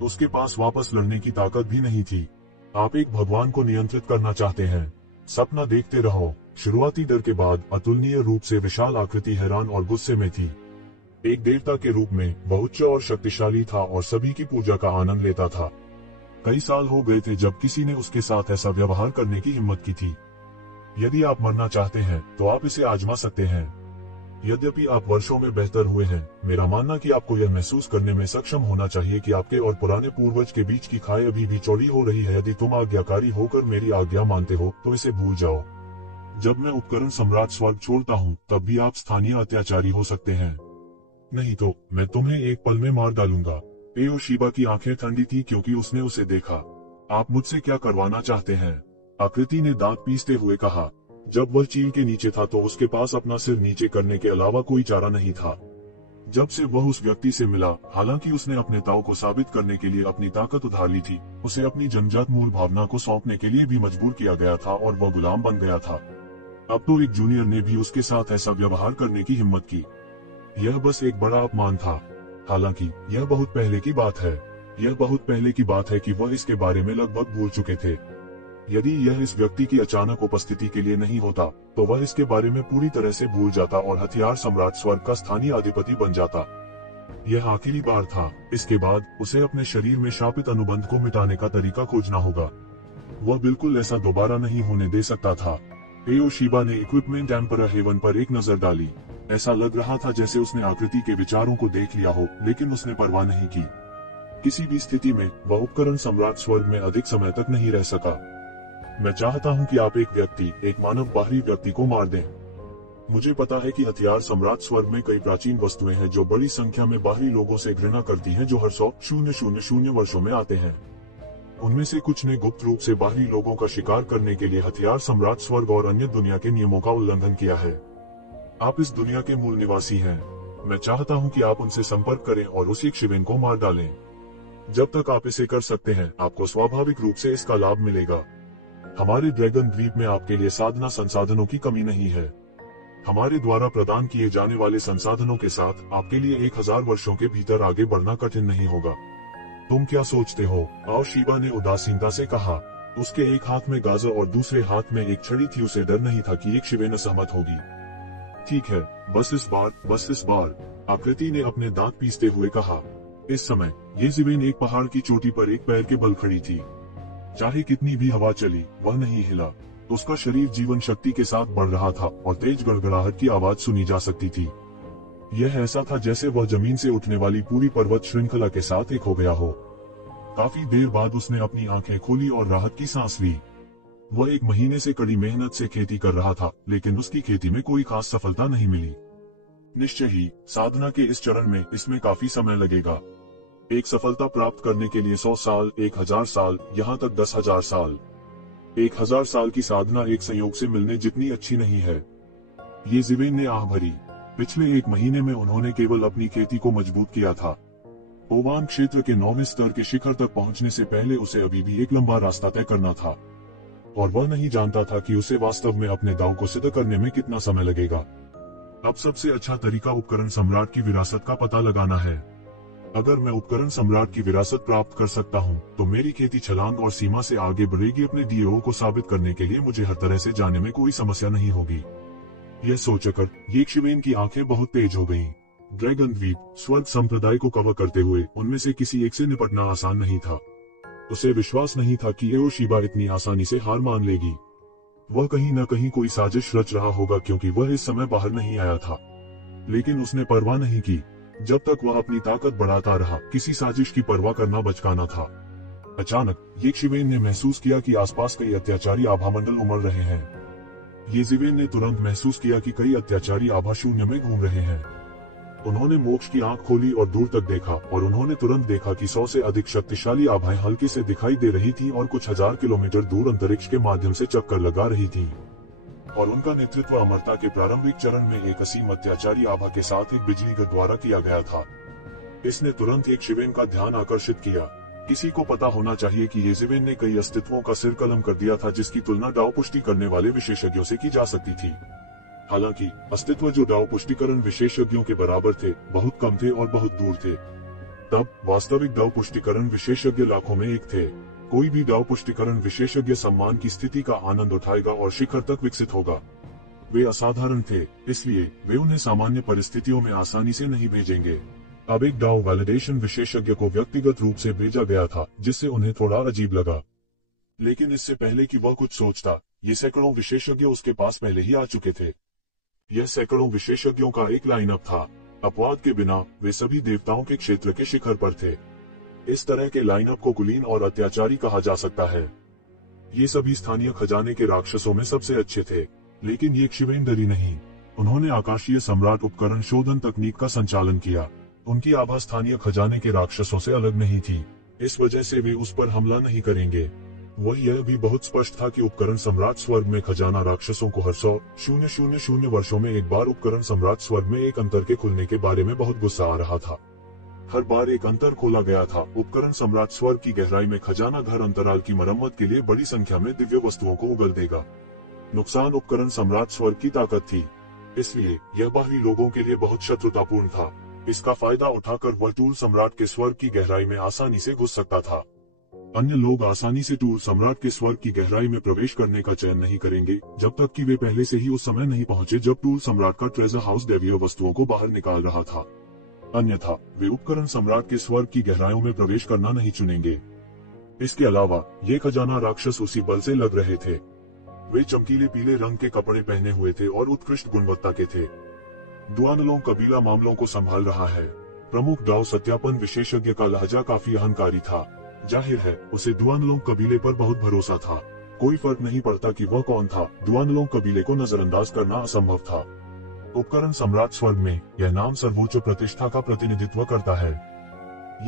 उसके पास वापस लड़ने की ताकत भी नहीं थी। आप एक भगवान को नियंत्रित करना चाहते हैं। सपना देखते रहो। शुरुआती डर के बाद अतुलनीय रूप से विशाल आकृति हैरान और गुस्से में थी। एक देवता के रूप में वह उच्च और शक्तिशाली था और सभी की पूजा का आनंद लेता था। कई साल हो गए थे जब किसी ने उसके साथ ऐसा व्यवहार करने की हिम्मत की थी। यदि आप मरना चाहते हैं तो आप इसे आजमा सकते हैं। यद्यपि आप वर्षों में बेहतर हुए हैं, मेरा मानना कि आपको यह महसूस करने में सक्षम होना चाहिए कि आपके और पुराने पूर्वज के बीच की खाई अभी भी चौड़ी हो रही है। यदि तुम आज्ञाकारी होकर मेरी आज्ञा मानते हो तो इसे भूल जाओ। जब मैं उपकरण सम्राट स्वर्ग छोड़ता हूँ तब भी आप स्थानीय अत्याचारी हो सकते हैं, नहीं तो मैं तुम्हें एक पल में मार डालूंगा। एओ शीबा की आंखें ठंडी थी क्योंकि उसने उसे देखा। आप मुझसे क्या करवाना चाहते हैं? आकृति ने दांत पीसते हुए कहा। जब वह चील के नीचे था तो उसके पास अपना सिर नीचे करने के अलावा कोई चारा नहीं था। जब से वह उस व्यक्ति से मिला, हालांकि उसने अपने ताऊ को साबित करने के लिए अपनी ताकत उधार ली थी, उसे अपनी जन्मजात मूल भावना को सौंपने के लिए भी मजबूर किया गया था और वह गुलाम बन गया था। अब तो एक जूनियर ने भी उसके साथ ऐसा व्यवहार करने की हिम्मत की। यह बस एक बड़ा अपमान था। हालांकि यह बहुत पहले की बात है। यह बहुत पहले की बात है कि वह इसके बारे में लगभग भूल चुके थे। यदि यह इस व्यक्ति की अचानक उपस्थिति के लिए नहीं होता तो वह इसके बारे में पूरी तरह से भूल जाता और हथियार सम्राट स्वर्ग का स्थानीय अधिपति बन जाता। यह आखिरी बार था। इसके बाद उसे अपने शरीर में शापित अनुबंध को मिटाने का तरीका खोजना होगा। वह बिल्कुल ऐसा दोबारा नहीं होने दे सकता था। एओ शीबा ने इक्विपमेंट एम्परर हेवन पर एक नजर डाली। ऐसा लग रहा था जैसे उसने आकृति के विचारों को देख लिया हो, लेकिन उसने परवाह नहीं की। किसी भी स्थिति में वह उपकरण सम्राट स्वर्ग में अधिक समय तक नहीं रह सका। मैं चाहता हूं कि आप एक मानव बाहरी व्यक्ति को मार दें। मुझे पता है कि हथियार सम्राट स्वर्ग में कई प्राचीन वस्तुएं हैं जो बड़ी संख्या में बाहरी लोगों से घृणा करती हैं, जो हर 100,000 वर्षों में आते हैं। उनमें से कुछ ने गुप्त रूप से बाहरी लोगों का शिकार करने के लिए हथियार सम्राट स्वर्ग और अन्य दुनिया के नियमों का उल्लंघन किया है। आप इस दुनिया के मूल निवासी हैं। मैं चाहता हूं कि आप उनसे संपर्क करें और उसी शिवेन को मार डालें। जब तक आप इसे कर सकते हैं, आपको स्वाभाविक रूप से इसका लाभ मिलेगा। हमारे ड्रैगन द्वीप में आपके लिए साधना संसाधनों की कमी नहीं है। हमारे द्वारा प्रदान किए जाने वाले संसाधनों के साथ आपके लिए 1000 वर्षों के भीतर आगे बढ़ना कठिन नहीं होगा। तुम क्या सोचते हो? आओ, शीबा ने उदासीनता से कहा। उसके एक हाथ में गाजर और दूसरे हाथ में एक छड़ी थी। उसे डर नहीं था कि एक शिवेन असहमत होगी। ठीक है, बस इस बार, आकृति ने अपने दांत पीसते हुए कहा। इस समय ये शिवेन एक पहाड़ की चोटी पर एक पैर के बल खड़ी थी। चाहे कितनी भी हवा चली, वह नहीं हिला। उसका शरीर जीवन शक्ति के साथ बढ़ रहा था और तेज गड़गड़ाहट की आवाज सुनी जा सकती थी। यह ऐसा था जैसे वह जमीन से उठने वाली पूरी पर्वत श्रृंखला के साथ एक हो गया हो। काफी देर बाद उसने अपनी आंखें खोली और राहत की सांस ली। वह 1 महीने से कड़ी मेहनत से खेती कर रहा था, लेकिन उसकी खेती में कोई खास सफलता नहीं मिली। निश्चय ही साधना के इस चरण में इसमें काफी समय लगेगा। एक सफलता प्राप्त करने के लिए 100 साल, 1000 साल, यहाँ तक 10,000 साल। 1000 साल की साधना एक संयोग से मिलने जितनी अच्छी नहीं है। ये शिवेन ने आह भरी। पिछले 1 महीने में उन्होंने केवल अपनी खेती को मजबूत किया था। ओवान क्षेत्र के 9वें स्तर के शिखर तक पहुंचने से पहले उसे अभी भी एक लंबा रास्ता तय करना था, और वह नहीं जानता था कि उसे वास्तव में अपने दांव को सिद्ध करने में कितना समय लगेगा। अब सबसे अच्छा तरीका उपकरण सम्राट की विरासत का पता लगाना है। अगर मैं उपकरण सम्राट की विरासत प्राप्त कर सकता हूं, तो मेरी खेती छलांग और सीमा से आगे बढ़ेगी। अपने डीओ को साबित करने के लिए मुझे हर तरह से जाने में कोई समस्या नहीं होगी। यह सोचकर ये शिवेन की आंखें बहुत तेज हो गईं। ड्रैगन द्वीप स्वर्ग संप्रदाय को कवर करते हुए उनमें से किसी एक से निपटना आसान नहीं था। उसे विश्वास नहीं था कि एओ शीबा इतनी आसानी से हार मान लेगी। वह कहीं न कहीं कोई साजिश रच रहा होगा, क्योंकि वह इस समय बाहर नहीं आया था। लेकिन उसने परवाह नहीं की। जब तक वह अपनी ताकत बढ़ाता रहा, किसी साजिश की परवाह करना बचकाना था। अचानक ये शिवेन ने महसूस किया कि आसपास कई अत्याचारी आभामंडल उमड़ रहे हैं। ये शिवेन ने तुरंत महसूस किया कि कई अत्याचारी आभा शून्य में घूम रहे हैं। उन्होंने मोक्ष की आंख खोली और दूर तक देखा, और उन्होंने तुरंत देखा कि 100 से अधिक शक्तिशाली आभाएं हल्के से दिखाई दे रही थी और कुछ हजार किलोमीटर दूर अंतरिक्ष के माध्यम से चक्कर लगा रही थी। और उनका नेतृत्व अमरता के प्रारंभिक चरण में एक असीम अत्याचारी आभा के साथ एक बिजलीगत द्वारा किया गया था। इसने तुरंत एक शिवेन का ध्यान आकर्षित किया। किसी को पता होना चाहिए कि ये शिवेन ने कई अस्तित्वों का सिर कलम कर दिया था जिसकी तुलना डाउ पुष्टि करने वाले विशेषज्ञों से की जा सकती थी। हालांकि अस्तित्व जो डाउ पुष्टिकरण विशेषज्ञों के बराबर थे, बहुत कम थे और बहुत दूर थे। तब वास्तविक डाउ पुष्टिकरण विशेषज्ञ लाखों में एक थे। कोई भी डाउ पुष्टिकरण विशेषज्ञ सम्मान की स्थिति का आनंद उठाएगा और शिखर तक विकसित होगा। वे असाधारण थे, इसलिए वे उन्हें सामान्य परिस्थितियों में आसानी से नहीं भेजेंगे। अब एक डाउ वैलिडेशन विशेषज्ञ को व्यक्तिगत रूप से भेजा गया था, जिससे उन्हें थोड़ा अजीब लगा। लेकिन इससे पहले कि वह कुछ सोचता, ये सैकड़ों विशेषज्ञ उसके पास पहले ही आ चुके थे। यह सैकड़ों विशेषज्ञों का एक लाइनअप था। अपवाद के बिना वे सभी देवताओं के क्षेत्र के शिखर पर थे। इस तरह के लाइनअप को कुलीन और अत्याचारी कहा जा सकता है। ये सभी स्थानीय खजाने के राक्षसों में सबसे अच्छे थे, लेकिन ये शिवेंडरी नहीं। उन्होंने आकाशीय सम्राट उपकरण शोधन तकनीक का संचालन किया। उनकी आभा स्थानीय खजाने के राक्षसों से अलग नहीं थी, इस वजह से वे उस पर हमला नहीं करेंगे। वह यह भी बहुत स्पष्ट था कि उपकरण सम्राट स्वर्ग में खजाना राक्षसों को हर 100,000 वर्षों में एक बार उपकरण सम्राट स्वर्ग में एक अंतर के खुलने के बारे में बहुत गुस्सा आ रहा था। हर बार एक अंतर खोला गया था, उपकरण सम्राट स्वर्ग की गहराई में खजाना घर अंतराल की मरम्मत के लिए बड़ी संख्या में दिव्य वस्तुओं को उगल देगा। नुकसान उपकरण सम्राट स्वर्ग की ताकत थी, इसलिए यह बाहरी लोगों के लिए बहुत शत्रुतापूर्ण था। इसका फायदा उठाकर वह टूल सम्राट के स्वर्ग की गहराई में आसानी से घुस सकता था। अन्य लोग आसानी से टूल सम्राट के स्वर्ग की गहराई में प्रवेश करने का चयन नहीं करेंगे, जब तक कि वे पहले से ही उस समय नहीं पहुंचे जब टूल सम्राट का ट्रेजर हाउस दैवीय वस्तुओं को बाहर निकाल रहा था। अन्यथा वे उपकरण सम्राट के स्वर्ग की गहराइयों में प्रवेश करना नहीं चुनेंगे। इसके अलावा ये खजाना राक्षस उसी बल से लग रहे थे। वे चमकीले पीले रंग के कपड़े पहने हुए थे और उत्कृष्ट गुणवत्ता के थे। दुआनलोंग कबीला मामलों को संभाल रहा है। प्रमुख डाउ सत्यापन विशेषज्ञ का लहजा काफी अहंकारी था। जाहिर है उसे दुआनलोंग कबीले पर बहुत भरोसा था। कोई फर्क नहीं पड़ता कि वह कौन था, दुआनलोंग कबीले को नजरअंदाज करना असंभव था। उपकरण सम्राट स्वर्ग में यह नाम सर्वोच्च प्रतिष्ठा का प्रतिनिधित्व करता है।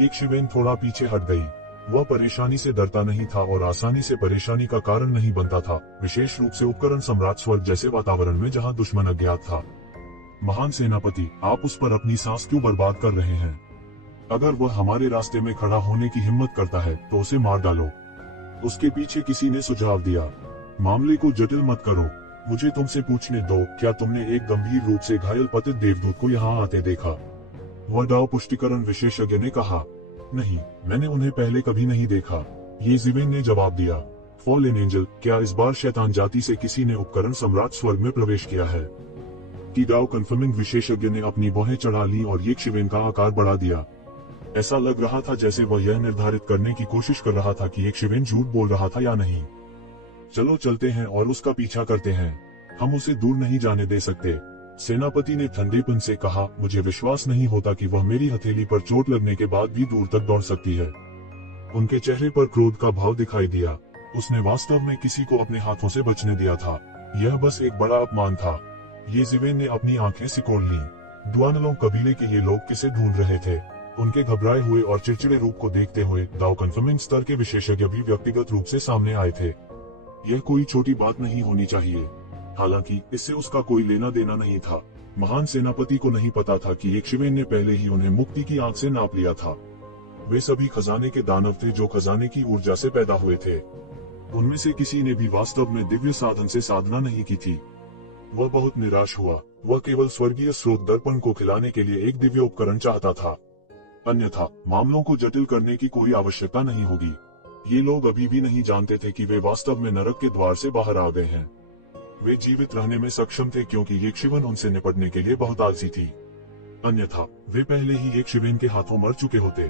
ये शिवेन थोड़ा पीछे हट गई। वह परेशानी से डरता नहीं था और आसानी से परेशानी का कारण नहीं बनता था, विशेष रूप से उपकरण सम्राट स्वर्ग जैसे वातावरण में जहां दुश्मन अज्ञात था। महान सेनापति, आप उस पर अपनी सांस क्यों बर्बाद कर रहे हैं? अगर वह हमारे रास्ते में खड़ा होने की हिम्मत करता है तो उसे मार डालो। उसके पीछे किसी ने सुझाव दिया। मामले को जटिल मत करो, मुझे तुमसे पूछने दो, क्या तुमने एक गंभीर रूप से घायल पतित देवदूत को यहाँ आते देखा? वह डाउ पुष्टिकरण विशेषज्ञ ने कहा। नहीं, मैंने उन्हें पहले कभी नहीं देखा, ये जिवेन ने जवाब दिया। फॉलन एंजल, क्या इस बार शैतान जाति से किसी ने उपकरण सम्राट स्वर्ग में प्रवेश किया है? कि डाउ कन्फर्मिंग विशेषज्ञ ने अपनी बाहें चढ़ा ली और ये शिवेन का आकार बढ़ा दिया। ऐसा लग रहा था जैसे वह यह निर्धारित करने की कोशिश कर रहा था कि एक शिवेन झूठ बोल रहा था या नहीं। चलो चलते हैं और उसका पीछा करते हैं, हम उसे दूर नहीं जाने दे सकते। सेनापति ने ठंडेपन से कहा, मुझे विश्वास नहीं होता कि वह मेरी हथेली पर चोट लगने के बाद भी दूर तक दौड़ सकती है। उनके चेहरे पर क्रोध का भाव दिखाई दिया। उसने वास्तव में किसी को अपने हाथों से बचने दिया था। यह बस एक बड़ा अपमान था। ये जिवेन ने अपनी आंखें सिकोड़ ली। दुआनलोंग कबीले के ये लोग किसे ढूंढ रहे थे? उनके घबराए हुए और चिड़चिड़े रूप को देखते हुए डाउ कन्फर्मिंग स्तर के विशेषज्ञ भी व्यक्तिगत रूप से सामने आए थे। यह कोई छोटी बात नहीं होनी चाहिए। हालांकि इससे उसका कोई लेना देना नहीं था। महान सेनापति को नहीं पता था कि एक शिवेन ने पहले ही उन्हें मुक्ति की आंख से नाप लिया था। वे सभी खजाने के दानव थे जो खजाने की ऊर्जा से पैदा हुए थे। उनमें से किसी ने भी वास्तव में दिव्य साधन से साधना नहीं की थी। वह बहुत निराश हुआ। वह केवल स्वर्गीय स्रोत दर्पण को खिलाने के लिए एक दिव्य उपकरण चाहता था। अन्यथा मामलों को जटिल करने की कोई आवश्यकता नहीं होगी। ये लोग अभी भी नहीं जानते थे कि वे वास्तव में नरक के द्वार से बाहर आ गए हैं। वे जीवित रहने में सक्षम थे क्योंकि ये शिवन उनसे निपटने के लिए बहुत आलसी थी। अन्यथा वे पहले ही एक शिवेन के हाथों मर चुके होते।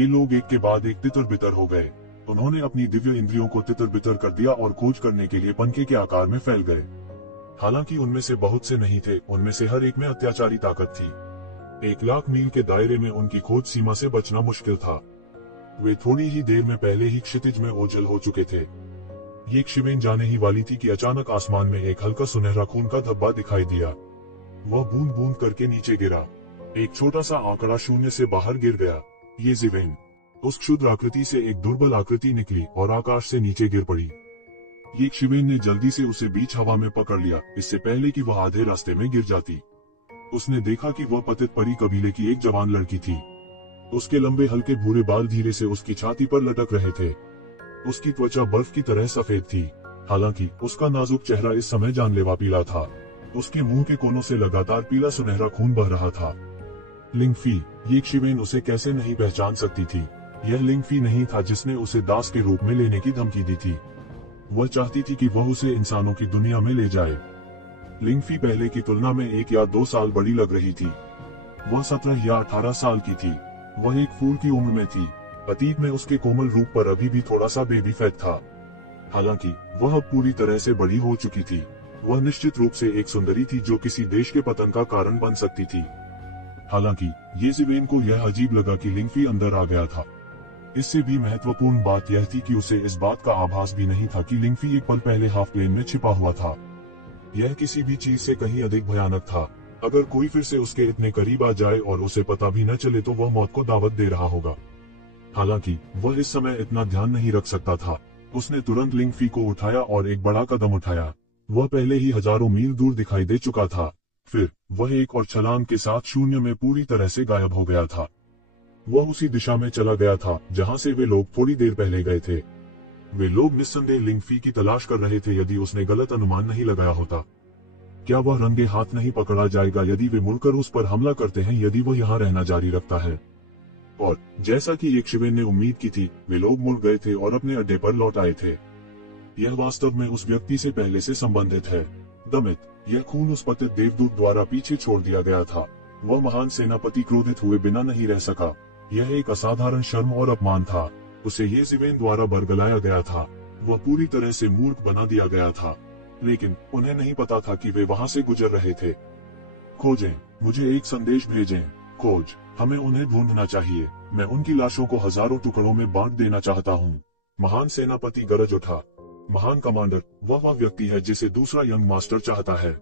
ये लोग एक के बाद एक तितर बितर हो गए। उन्होंने अपनी दिव्य इंद्रियों को तितर बितर कर दिया और खोज करने के लिए पंखे के आकार में फैल गए। हालांकि उनमें से बहुत से नहीं थे, उनमें से हर एक में अत्याचारी ताकत थी। 1,00,000 मील के दायरे में उनकी खोज सीमा से बचना मुश्किल था। वे थोड़ी ही देर में पहले ही क्षितिज में ओझल हो चुके थे। ये शिवेन जाने ही वाली थी कि अचानक आसमान में एक हल्का सुनहरा खून का धब्बा दिखाई दिया। वह बूंद बूंद करके नीचे गिरा। एक छोटा सा आंकड़ा शून्य से बाहर गिर गया। ये जिवेन, उस क्षुद्र आकृति से एक दुर्बल आकृति निकली और आकाश से नीचे गिर पड़ी। ये शिवेन ने जल्दी से उसे बीच हवा में पकड़ लिया, इससे पहले कि वह आधे रास्ते में गिर जाती। उसने देखा कि वह पतित परी कबीले की एक जवान लड़की थी। उसके लंबे हल्के भूरे बाल धीरे से उसकी छाती पर लटक रहे थे। उसकी त्वचा बर्फ की तरह सफेद थी, हालांकि उसका नाजुक चेहरा इस समय जानलेवा पीला था। उसके मुंह के कोनों से लगातार पीला सुनहरा खून बह रहा था। लिंगफी, ये शिवेन उसे कैसे नहीं पहचान सकती थी। यह लिंगफी नहीं था जिसने उसे दास के रूप में लेने की धमकी दी थी। वह चाहती थी कि वह उसे इंसानों की दुनिया में ले जाए। लिंगफी पहले की तुलना में 1 या 2 साल बड़ी लग रही थी। वह 17 या 18 साल की थी। वह एक फूल की उम्र में थी। अतीत में उसके कोमल रूप पर अभी भी थोड़ा सा बेबी फैट था, हालांकि वह अब पूरी तरह से बड़ी हो चुकी थी। वह निश्चित रूप से एक सुंदरी थी जो किसी देश के पतन का कारण बन सकती थी। हालांकि ये जिवेन को यह अजीब लगा कि लिंगफी अंदर आ गया था। इससे भी महत्वपूर्ण बात यह थी कि उसे इस बात का आभास भी नहीं था कि लिंगफी एक पल पहले हाफ प्लेन में छिपा हुआ था। यह किसी भी चीज से कहीं अधिक भयानक था। अगर कोई फिर से उसके इतने करीब आ जाए और उसे पता भी न चले तो वह मौत को दावत दे रहा होगा। हालांकि वह इस समय इतना ध्यान नहीं रख सकता था। उसने तुरंत लिंगफी को उठाया और एक बड़ा कदम उठाया। वह पहले ही हजारों मील दूर दिखाई दे चुका था। फिर वह एक और छलांग के साथ शून्य में पूरी तरह से गायब हो गया था। वह उसी दिशा में चला गया था जहां से वे लोग थोड़ी देर पहले गए थे। वे लोग निस्संदेह लिंगफी की तलाश कर रहे थे यदि उसने गलत अनुमान नहीं लगाया होता। क्या वह रंगे हाथ नहीं पकड़ा जाएगा यदि वे मुड़कर उस पर हमला करते हैं यदि वह यहाँ रहना जारी रखता है? और जैसा कि एक शिवेन ने उम्मीद की थी, वे लोग मुड़ गए थे और अपने अड्डे पर लौट आए थे। यह वास्तव में उस व्यक्ति से पहले से संबंधित है। दमित, यह खून उस पतित देवदूत द्वारा पीछे छोड़ दिया गया था। वह महान सेनापति क्रोधित हुए बिना नहीं रह सका। यह एक असाधारण शर्म और अपमान था। उसे ये जिवेन द्वारा बरगलाया गया था। वह पूरी तरह से मूर्ख बना दिया गया था, लेकिन उन्हें नहीं पता था कि वे वहां से गुजर रहे थे। खोजें, मुझे एक संदेश भेजें। खोज, हमें उन्हें ढूंढना चाहिए। मैं उनकी लाशों को हजारों टुकड़ों में बांट देना चाहता हूँ। महान सेनापति गरज उठा। महान कमांडर, वह व्यक्ति है जिसे दूसरा यंग मास्टर चाहता है।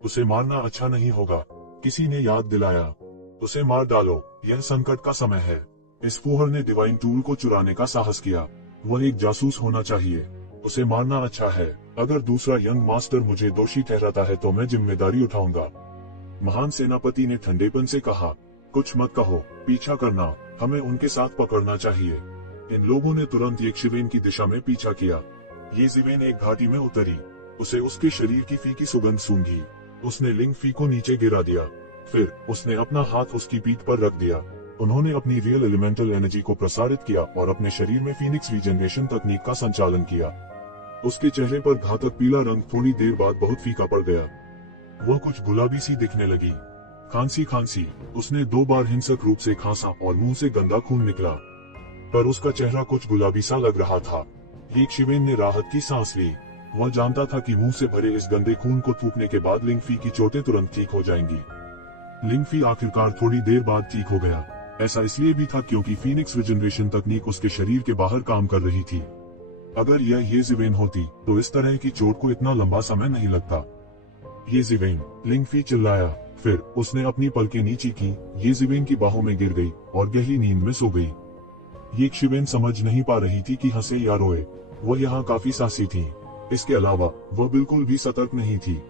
उसे मारना अच्छा नहीं होगा, किसी ने याद दिलाया। उसे मार डालो, यह संकट का समय है। इस फूहर ने डिवाइन टूल को चुराने का साहस किया। वह एक जासूस होना चाहिए। उसे मारना अच्छा है। अगर दूसरा यंग मास्टर मुझे दोषी ठहराता है तो मैं जिम्मेदारी उठाऊंगा। महान सेनापति ने ठंडेपन से कहा, कुछ मत कहो, पीछा करना, हमें उनके साथ पकड़ना चाहिए। इन लोगों ने तुरंत एक शिवेन की दिशा में पीछा किया। ये जिवेन एक घाटी में उतरी। उसे उसके शरीर की फीकी सुगंध सूंघी। उसने लिंगफी को नीचे गिरा दिया। फिर उसने अपना हाथ उसकी पीठ पर रख दिया। उन्होंने अपनी रियल एलिमेंटल एनर्जी को प्रसारित किया और अपने शरीर में फीनिक्स रीजनरेशन तकनीक का संचालन किया। उसके चेहरे पर घातक पीला रंग थोड़ी देर बाद बहुत फीका पड़ गया। वह कुछ गुलाबी सी दिखने लगी। खांसी, उसने 2 बार हिंसक रूप से खांसा और मुंह से गंदा खून निकला, पर उसका चेहरा कुछ गुलाबी सा लग रहा था। एक शिवेन ने राहत की सांस ली। वह जानता था कि मुंह से भरे इस गंदे खून को थूकने के बाद लिंगफी की चोटें तुरंत ठीक हो जाएंगी। लिंगफी आखिरकार थोड़ी देर बाद ठीक हो गया। ऐसा इसलिए भी था क्योंकि फीनिक्स रिजनरेशन तकनीक उसके शरीर के बाहर काम कर रही थी। अगर यह ये जिवेन होती तो इस तरह की चोट को इतना लंबा समय नहीं लगता। ये जिवेन, लिंगफी चिल्लाया। फिर उसने अपनी पलकें नीची की। ये जिवेन की बाहों में गिर गई और गहरी नींद में सो गई। ये शिवेन समझ नहीं पा रही थी कि हंसे या रोए। वह यहाँ काफी साहसी थी। इसके अलावा वह बिल्कुल भी सतर्क नहीं थी।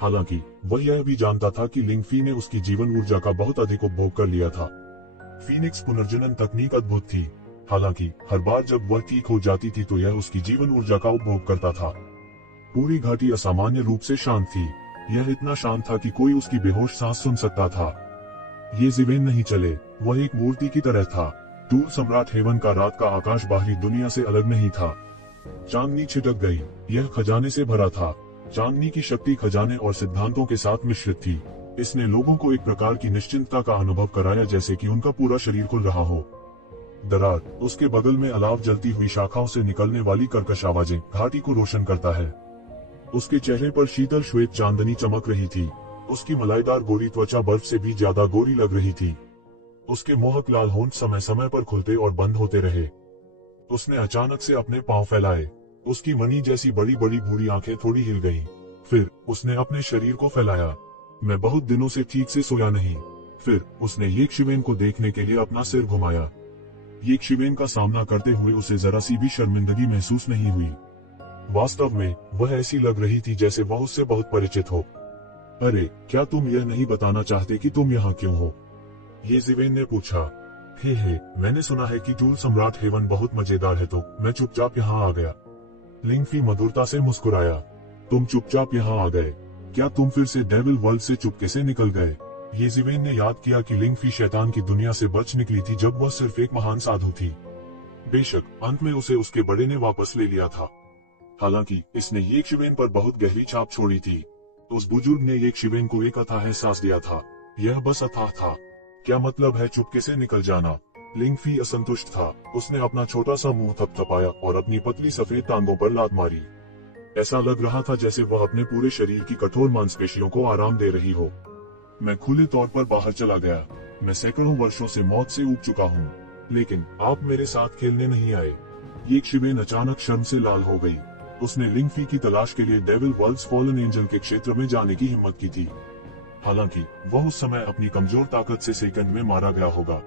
हालांकि वह यह भी जानता था कि लिंगफी ने उसकी जीवन ऊर्जा का बहुत अधिक उपभोग कर लिया था। फीनिक्स पुनर्जनन तकनीक अद्भुत थी। हालांकि हर बार जब वह ठीक हो जाती थी तो यह उसकी जीवन ऊर्जा का उपभोग करता था। पूरी घाटी असामान्य रूप से शांत थी। यह इतना शांत था कि कोई उसकी बेहोश सांस सुन सकता था। ये जिवेन नहीं चले। वह एक मूर्ति की तरह था। दूर सम्राट हेवन का रात का आकाश बाहरी दुनिया से अलग नहीं था। चांदनी छिटक गई। यह खजाने से भरा था। चांदनी की शक्ति खजाने और सिद्धांतों के साथ मिश्रित थी। इसने लोगों को एक प्रकार की निश्चिंतता का अनुभव कराया, जैसे कि उनका पूरा शरीर खुल रहा हो। दरार, उसके बगल में अलाव जलती हुई शाखाओं से निकलने वाली कर्कश आवाजें घाटी को रोशन करता है। उसके चेहरे पर शीतल श्वेत चांदनी चमक रही थी। उसकी मलाईदार गोरी त्वचा बर्फ से भी ज्यादा गोरी लग रही थी। उसके मोहक लाल होंठ समय समय पर खुलते और बंद होते रहे। उसने अचानक से अपने पांव फैलाए। उसकी मणि जैसी बड़ी बड़ी भूरी आंखें थोड़ी हिल गईं। फिर उसने अपने शरीर को फैलाया। मैं बहुत दिनों से ठीक से सोया नहीं। फिर उसने ये शिवेन को देखने के लिए अपना सिर घुमाया। ये शिवेन का सामना करते हुए उसे जरा सी भी शर्मिंदगी महसूस नहीं हुई। वास्तव में वह ऐसी लग रही थी जैसे वह उससे बहुत परिचित हो। अरे, क्या तुम यह नहीं बताना चाहते कि तुम यहाँ क्यों हो? ये जिवेन ने पूछा। हे, मैंने सुना है कि जूल सम्राट हेवन बहुत मजेदार है, तो मैं चुपचाप यहाँ आ गया। लिंगफी मधुरता से मुस्कुराया। तुम चुपचाप यहाँ आ गए? क्या तुम फिर से डेविल वर्ल्ड से चुपके से निकल गए? ये जिवेन ने याद किया कि लिंगफी शैतान की दुनिया से बच निकली थी जब वह सिर्फ एक महान साधु थी। बेशक अंत में उसे उसके बड़े ने वापस ले लिया था। हालांकि इसने ये शिवेन पर बहुत गहरी छाप छोड़ी थी। उस बुजुर्ग ने ये शिवेन को एक अथाह एहसास दिया था। यह बस अथाह था। क्या मतलब है चुपके से निकल जाना? लिंगफी असंतुष्ट था। उसने अपना छोटा सा मुंह थपथपाया और अपनी पतली सफेद टांगों पर लात मारी। ऐसा लग रहा था जैसे वह अपने पूरे शरीर की कठोर मांसपेशियों को आराम दे रही हो। मैं खुले तौर पर बाहर चला गया। मैं सैकड़ों वर्षों से मौत से ऊब चुका हूँ, लेकिन आप मेरे साथ खेलने नहीं आए। ये शिवेन अचानक शर्म से लाल हो गई। उसने लिंगफी की तलाश के लिए डेविल वर्ल्ड्स फॉलन एंजल के क्षेत्र में जाने की हिम्मत की थी। हालांकि वह उस समय अपनी कमजोर ताकत से सेकंड में मारा गया होगा।